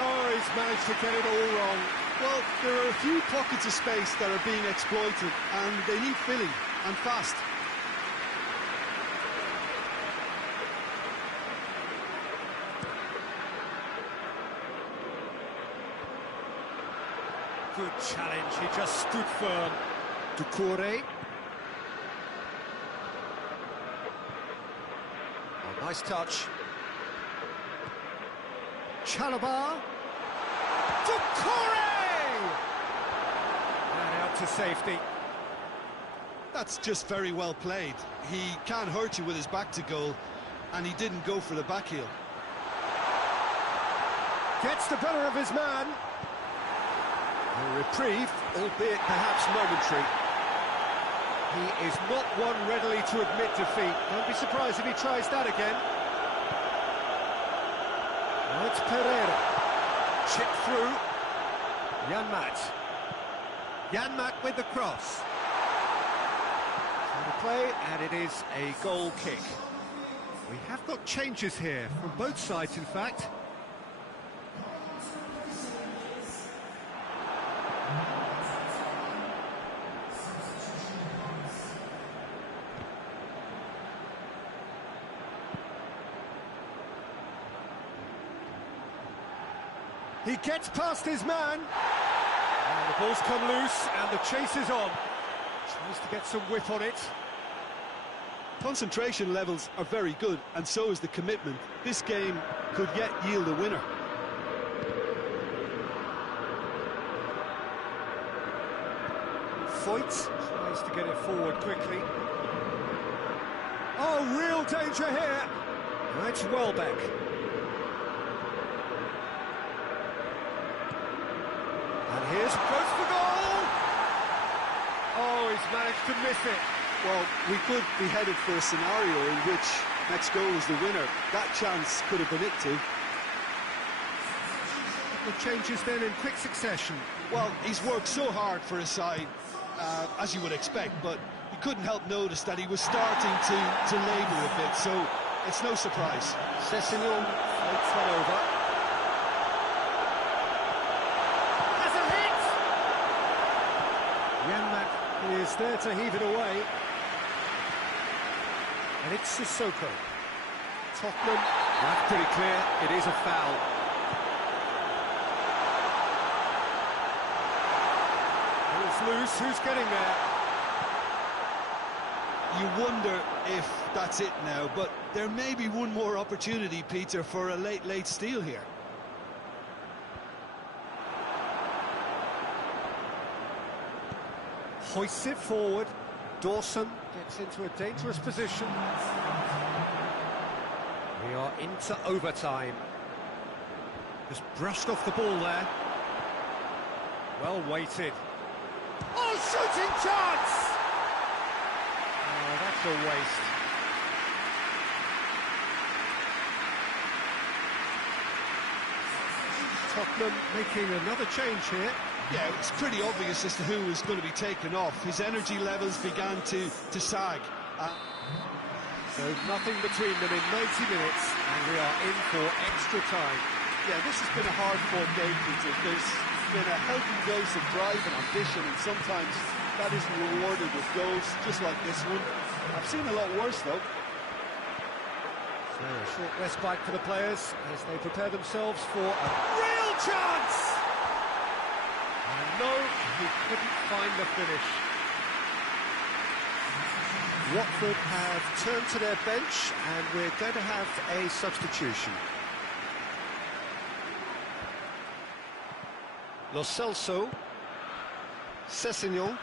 Oh, he's managed to get it all wrong. Well, there are a few pockets of space that are being exploited, and they need filling, and fast. Good challenge, he just stood firm. Doucouré. Oh, nice touch. Chalobah. Doucouré! And out to safety. That's just very well played. He can't hurt you with his back to goal, and he didn't go for the back heel. Gets the better of his man. A reprieve, albeit perhaps momentary. He is not one readily to admit defeat. Don't be surprised if he tries that again. Now it's Pereira. Chip through. Janmaat. Janmaat with the cross. On the play, and it is a goal kick. We have got changes here, from both sides in fact. He gets past his man. And the ball's come loose, and the chase is on. Tries to get some whip on it. Concentration levels are very good, and so is the commitment. This game could yet yield a winner. Foyt tries to get it forward quickly. Oh, real danger here. That's Welbeck. And here's close for goal. Oh, he's managed to miss it. Well, we could be headed for a scenario in which next goal is the winner. That chance could have been it too. The changes then in quick succession. Well, he's worked so hard for his side, as you would expect, but you couldn't help notice that he was starting to labour a bit, so it's no surprise. Sessegnon floats that over. Has a hit! Janmaat is there to heave it away. And it's Sissoko. Tottenham, that's pretty clear, it is a foul. Ball's loose, who's getting there? You wonder if that's it now, but there may be one more opportunity, Peter, for a late steal here. Hoists it forward. Dawson gets into a dangerous position. We are into overtime. Just brushed off the ball there. Well weighted. Oh, shooting chance! Oh, that's a waste. Tottenham making another change here. Yeah, it's pretty obvious as to who was going to be taken off. His energy levels began to sag. So nothing between them in 90 minutes, and we are in for extra time. Yeah, this has been a hard-fought game, Peter. There's been a healthy dose of drive and ambition, and sometimes that isn't rewarded with goals, just like this one. I've seen a lot worse, though. So a short respite for the players as they prepare themselves for a real chance! And no, he couldn't find the finish. Watford have turned to their bench, and we're going to have a substitution. Lo Celso, Sessegnon,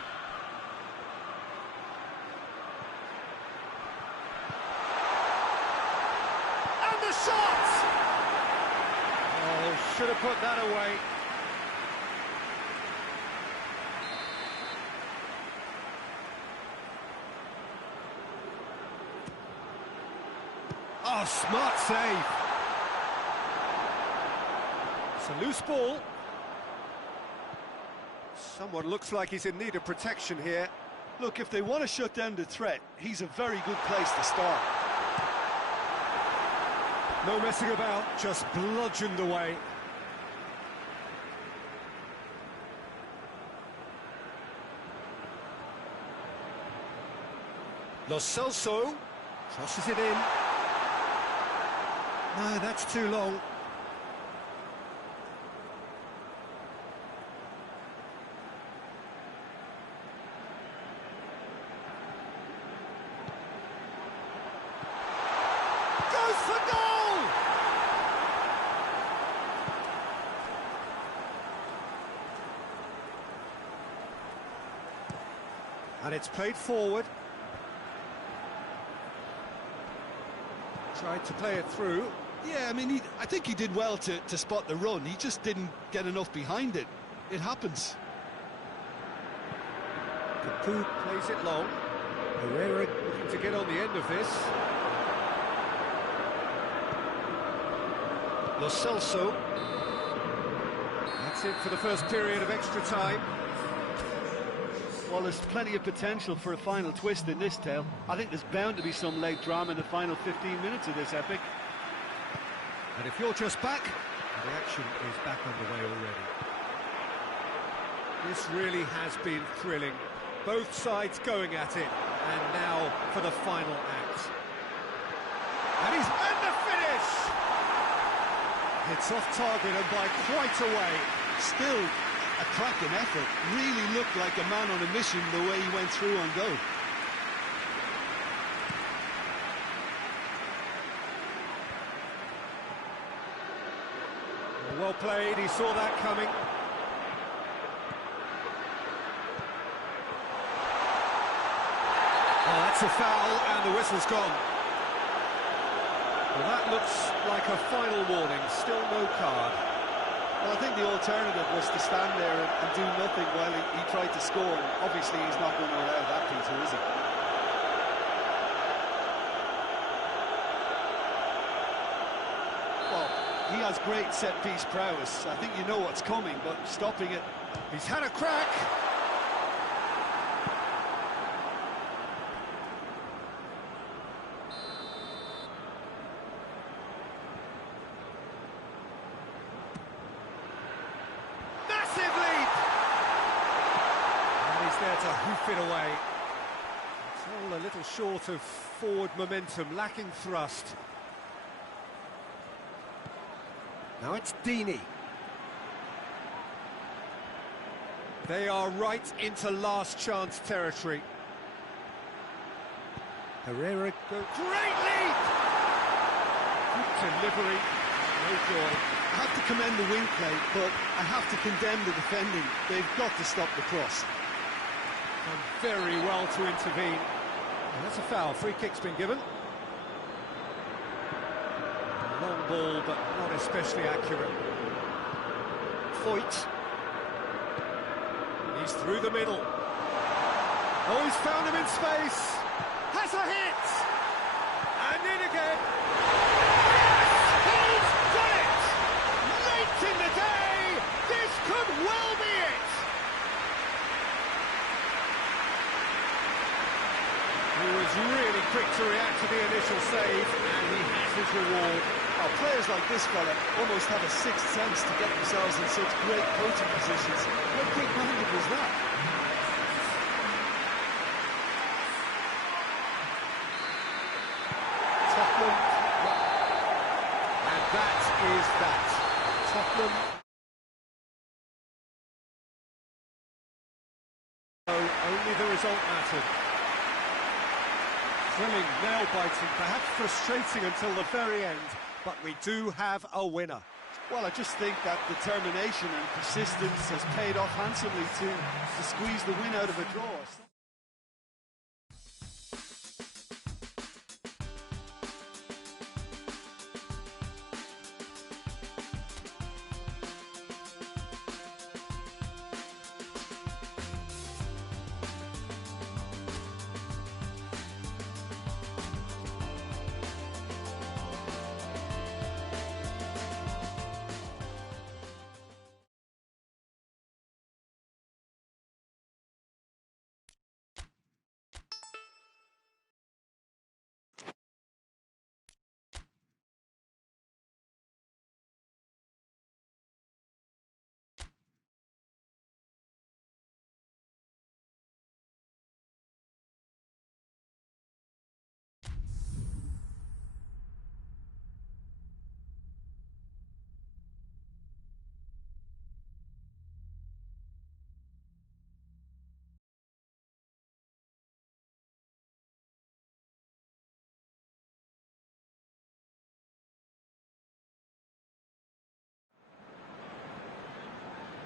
and the shot! Oh, should have put that away. Oh, smart save. It's a loose ball. Someone looks like he's in need of protection here. Look, if they want to shut down the threat, he's a very good place to start. No messing about, just bludgeoned away. Lo Celso crosses it in. No, that's too long. Goes for goal! And it's played forward. Tried to play it through. Yeah, I mean, I think he did well to spot the run. He just didn't get enough behind it. It happens. Capoue plays it long. Herrera looking to get on the end of this. Lo Celso. That's it for the first period of extra time. Well, there's plenty of potential for a final twist in this tale. I think there's bound to be some late drama in the final 15 minutes of this epic. And if you're just back, the action is back underway already. This really has been thrilling. Both sides going at it. And now for the final act. And he's at the finish! It's off target and by quite a way. Still a cracking effort. Really looked like a man on a mission the way he went through on goal. Well played, he saw that coming. Oh, that's a foul, and the whistle's gone. Well, that looks like a final warning, still no card. Well, I think the alternative was to stand there and do nothing while he tried to score. Obviously, he's not going to allow that, Peter, is he? Well, he has great set-piece prowess. I think you know what's coming, but stopping it... He's had a crack. There to hoof it away. It's all a little short of forward momentum, lacking thrust. Now it's Deeney. They are right into last chance territory. Herrera go great lead! Good delivery, no joy. I have to commend the wing play, but I have to condemn the defending. They've got to stop the cross. Done very well to intervene. And that's a foul. Free kick's been given. Long ball, but not especially accurate. Foyt. He's through the middle. Oh, he's found him in space. Has a hit. And in again. Yes! He's done it! Late in the day, this could well be it. He was really quick to react to the initial save, and he has his reward. Oh, players like this fella almost have a sixth sense to get themselves in such great coaching positions. How quick-minded was that? Tottenham, and that is that. Tottenham. Only the result mattered. Thrilling, nail-biting, perhaps frustrating until the very end, but we do have a winner. Well, I just think that determination and persistence has paid off handsomely to squeeze the win out of a draw.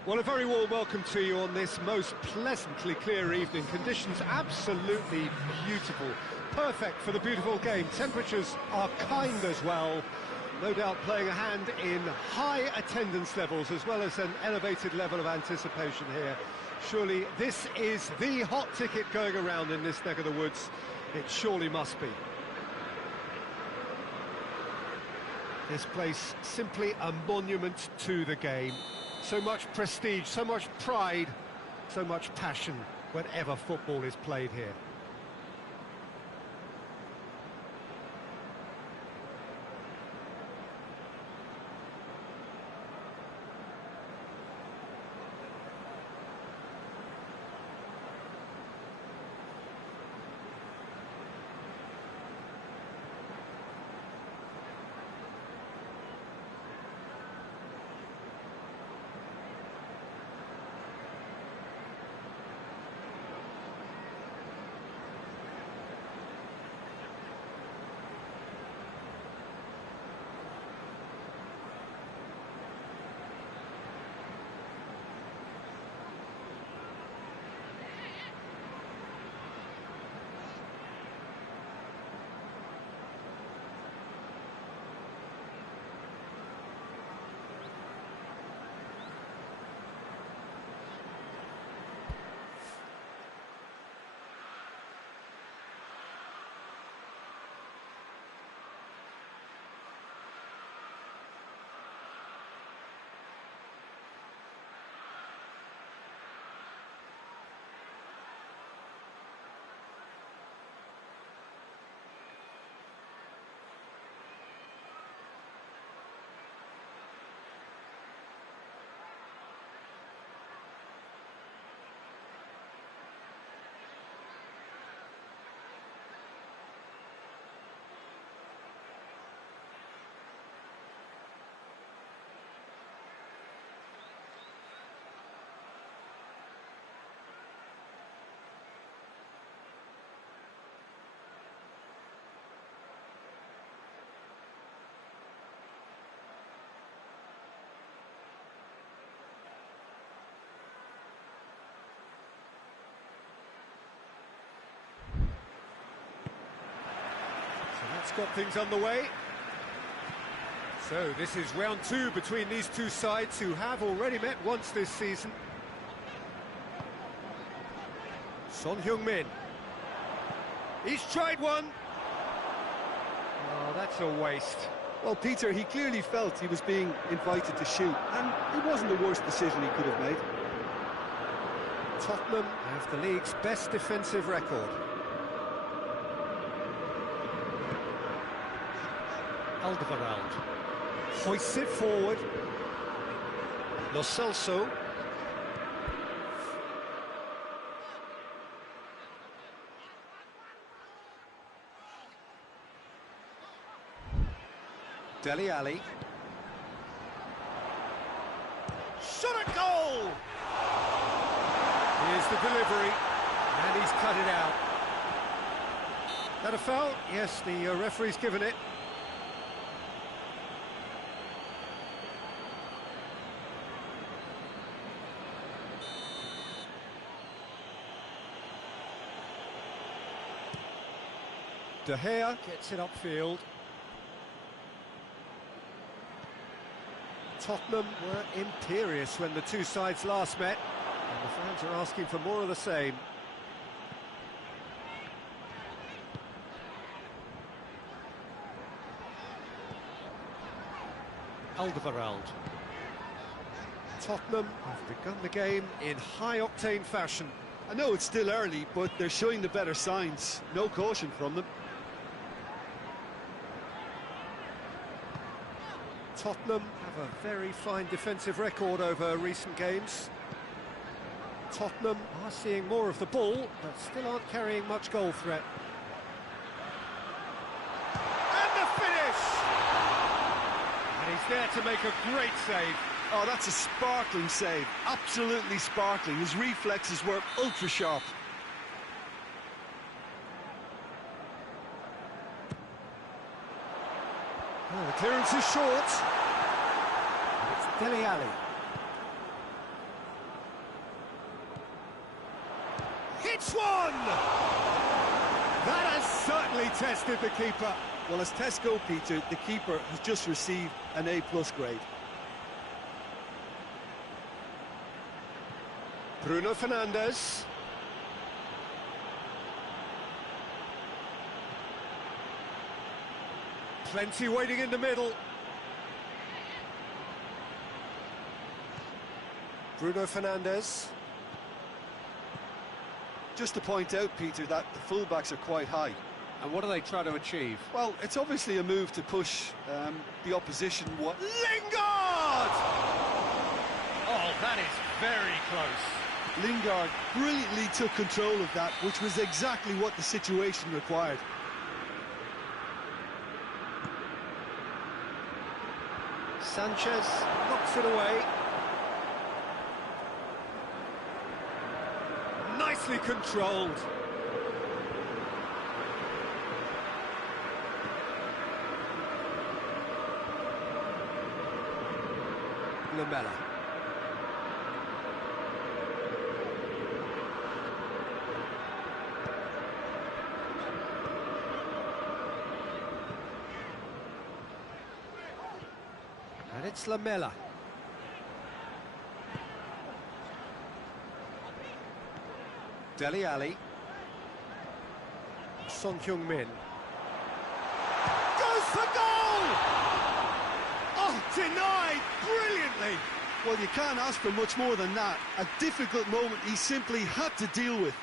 Well, a very warm welcome to you on this most pleasantly clear evening. Conditions absolutely beautiful. Perfect for the beautiful game. Temperatures are kind as well. No doubt playing a hand in high attendance levels as well as an elevated level of anticipation here. Surely this is the hot ticket going around in this neck of the woods. It surely must be. This place simply a monument to the game. So much prestige, so much pride, so much passion whenever football is played here. got things underway. So this is round two between these two sides who have already met once this season. Son Heung-min. He's tried one. Oh, that's a waste. Well, Peter, he clearly felt he was being invited to shoot, and it wasn't the worst decision he could have made. Tottenham have the league's best defensive record. Alderweireld hoists it forward. Lo Celso. Dele Alli. Shot at goal! Here's the delivery, and he's cut it out. That a foul? Yes, the referee's given it. De Gea gets it upfield. Tottenham were imperious when the two sides last met, and the fans are asking for more of the same. Alderweireld. Tottenham have begun the game in high-octane fashion. I know it's still early, but they're showing the better signs. No caution from them. Tottenham have a very fine defensive record over recent games. Tottenham are seeing more of the ball, but still aren't carrying much goal threat. And the finish! And he's there to make a great save. Oh, that's a sparkling save. Absolutely sparkling. His reflexes were ultra sharp. Oh, the clearance is short. It's Dele Alli. Hits one! That has certainly tested the keeper. Well, as tests go, Peter, the keeper has just received an A+ grade. Bruno Fernandes. Plenty waiting in the middle. Bruno Fernandes. Just to point out, Peter, that the fullbacks are quite high. And what are they trying to achieve? Well, it's obviously a move to push the opposition. What? Lingard! Oh, that is very close. Lingard brilliantly took control of that, which was exactly what the situation required. Sanchez knocks it away. Nicely controlled. Lamela. And it's Lamela. Dele Alli. Son Heung-min. Goes for goal! Oh, denied brilliantly. Well, you can't ask for much more than that. A difficult moment he simply had to deal with.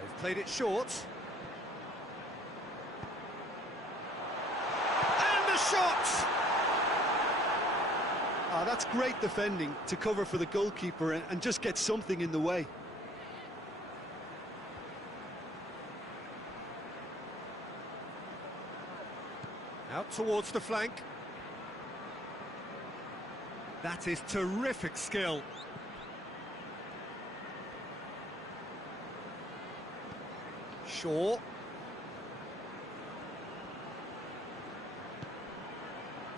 They've played it short. And the shot! Ah, that's great defending to cover for the goalkeeper and just get something in the way. Out towards the flank. That is terrific skill. Shaw.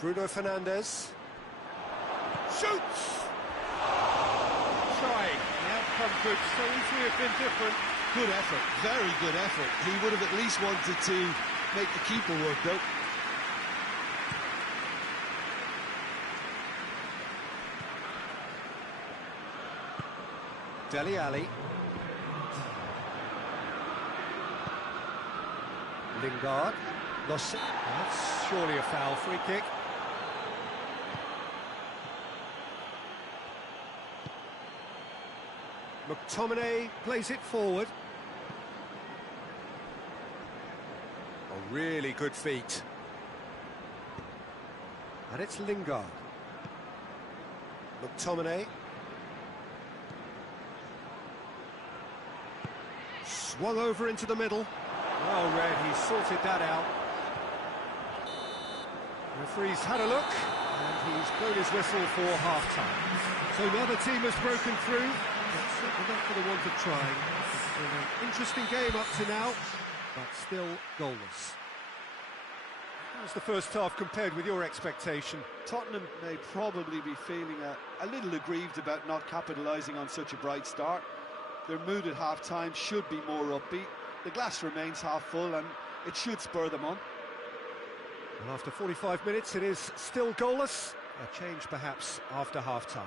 Bruno Fernandes. Shoots! trying. The outcome could so easily have been different. Good effort, very good effort. He would have at least wanted to make the keeper work, though. Dele Alli. Lingard. That's surely a foul. Free kick. McTominay plays it forward. A really good feat. And it's Lingard. McTominay. Swung over into the middle. Well read, he sorted that out. The referee's had a look, and he's blown his whistle for half-time. So neither team has broken through, but certainly not for the want of trying. It's been an interesting game up to now, but still goalless. How's the first half compared with your expectation? Tottenham may probably be feeling a little aggrieved about not capitalising on such a bright start. Their mood at half-time should be more upbeat. The glass remains half full and it should spur them on. And after 45 minutes it is still goalless. A change perhaps after half-time.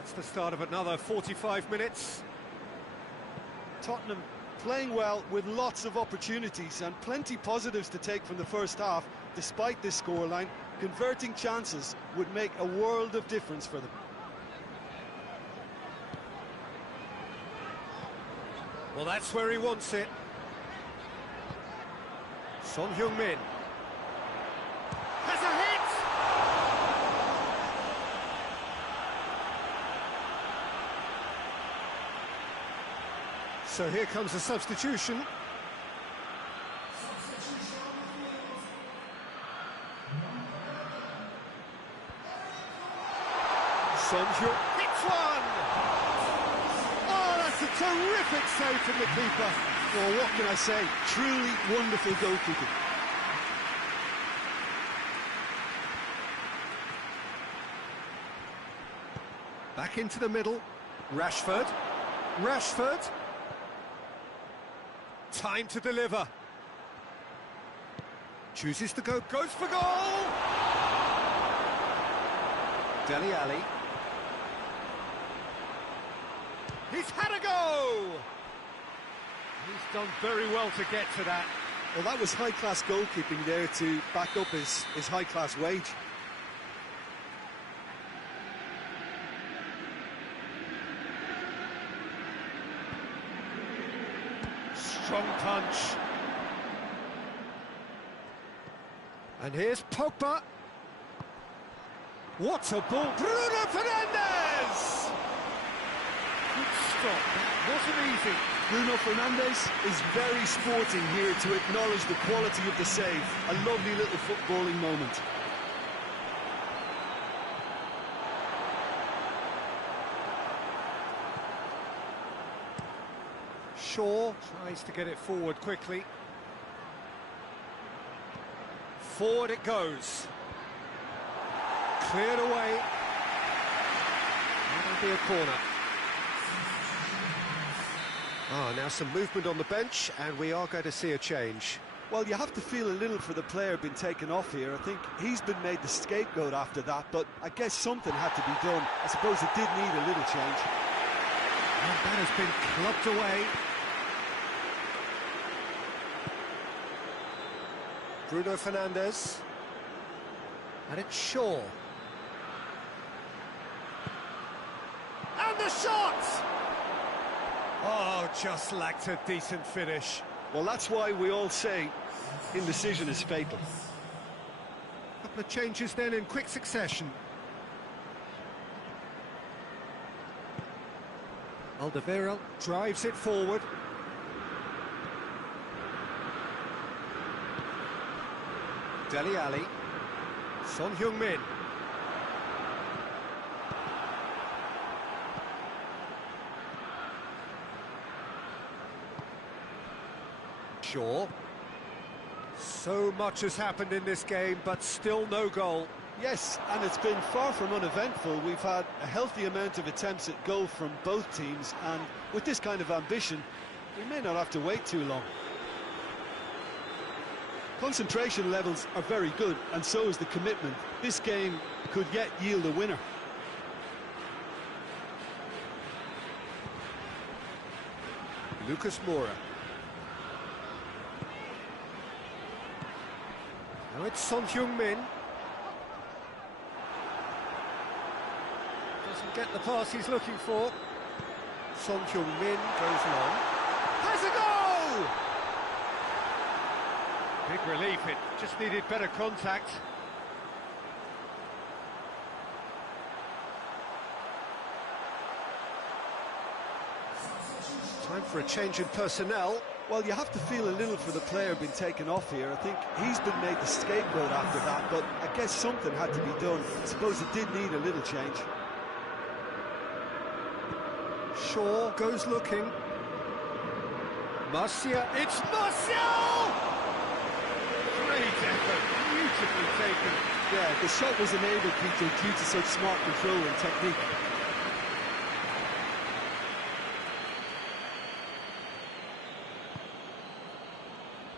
That's the start of another 45 minutes. Tottenham playing well with lots of opportunities and plenty positives to take from the first half. Despite this scoreline, converting chances would make a world of difference for them. Well, that's where he wants it. Son Heung-min has a hit! So here comes a substitution. Son Heung hits one! Oh, that's a terrific save from the keeper. Well, what can I say? Truly wonderful goalkeeping. Back into the middle. Rashford. Time to deliver. Chooses to go. Goes for goal! Dele Alli. He's had a go! He's done very well to get to that. Well, that was high-class goalkeeping there to back up his high-class wage. Strong punch. And here's Pogba. What a ball. Bruno Fernandes! Good stop. That wasn't easy. Bruno Fernandes is very sporting here to acknowledge the quality of the save. A lovely little footballing moment. Shaw tries to get it forward quickly. Forward it goes. Cleared away. That'll be a corner. Now some movement on the bench, and we are going to see a change. Well, you have to feel a little for the player being taken off here. I think he's been made the scapegoat after that, but I guess something had to be done. I suppose it did need a little change. And that has been clubbed away. Bruno Fernandes. And it's Shaw. And the shot! Oh, just lacked a decent finish. Well, that's why we all say indecision is fatal. Couple of changes then in quick succession. Alderweireld drives it forward. Dele Alli. Son Heung-min. Shaw. So much has happened in this game, but still no goal. Yes, and it's been far from uneventful. We've had a healthy amount of attempts at goal from both teams, and with this kind of ambition, we may not have to wait too long. Concentration levels are very good, and so is the commitment. This game could yet yield a winner. Lucas Moura. Now it's Son Heung-min. Doesn't get the pass he's looking for. Son Heung-min goes long. Has a goal! Big relief, it just needed better contact. Time for a change in personnel. Well, you have to feel a little for the player being taken off here. I think he's been made the scapegoat after that, but I guess something had to be done. I suppose it did need a little change. Shaw goes looking. Martial. It's Martial! Great effort, beautifully taken. Yeah, the shot was enabled, Peter, due to such smart control and technique.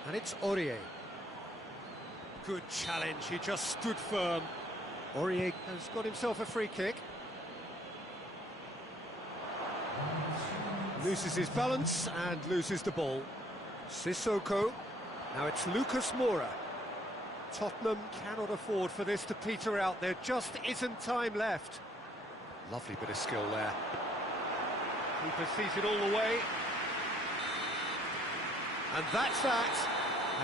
And it's Aurier. Good challenge, he just stood firm. Aurier has got himself a free kick. Loses his balance and loses the ball. Sissoko. Now it's Lucas Moura. Tottenham cannot afford for this to peter out. There just isn't time left. Lovely bit of skill there. Keeper sees it all the way. And that's that.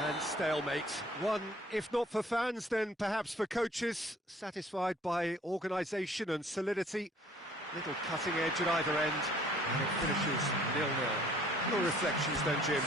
And stalemate. One, if not for fans, then perhaps for coaches, satisfied by organisation and solidity. Little cutting edge at either end, and it finishes 0-0. Your reflections then, Jim?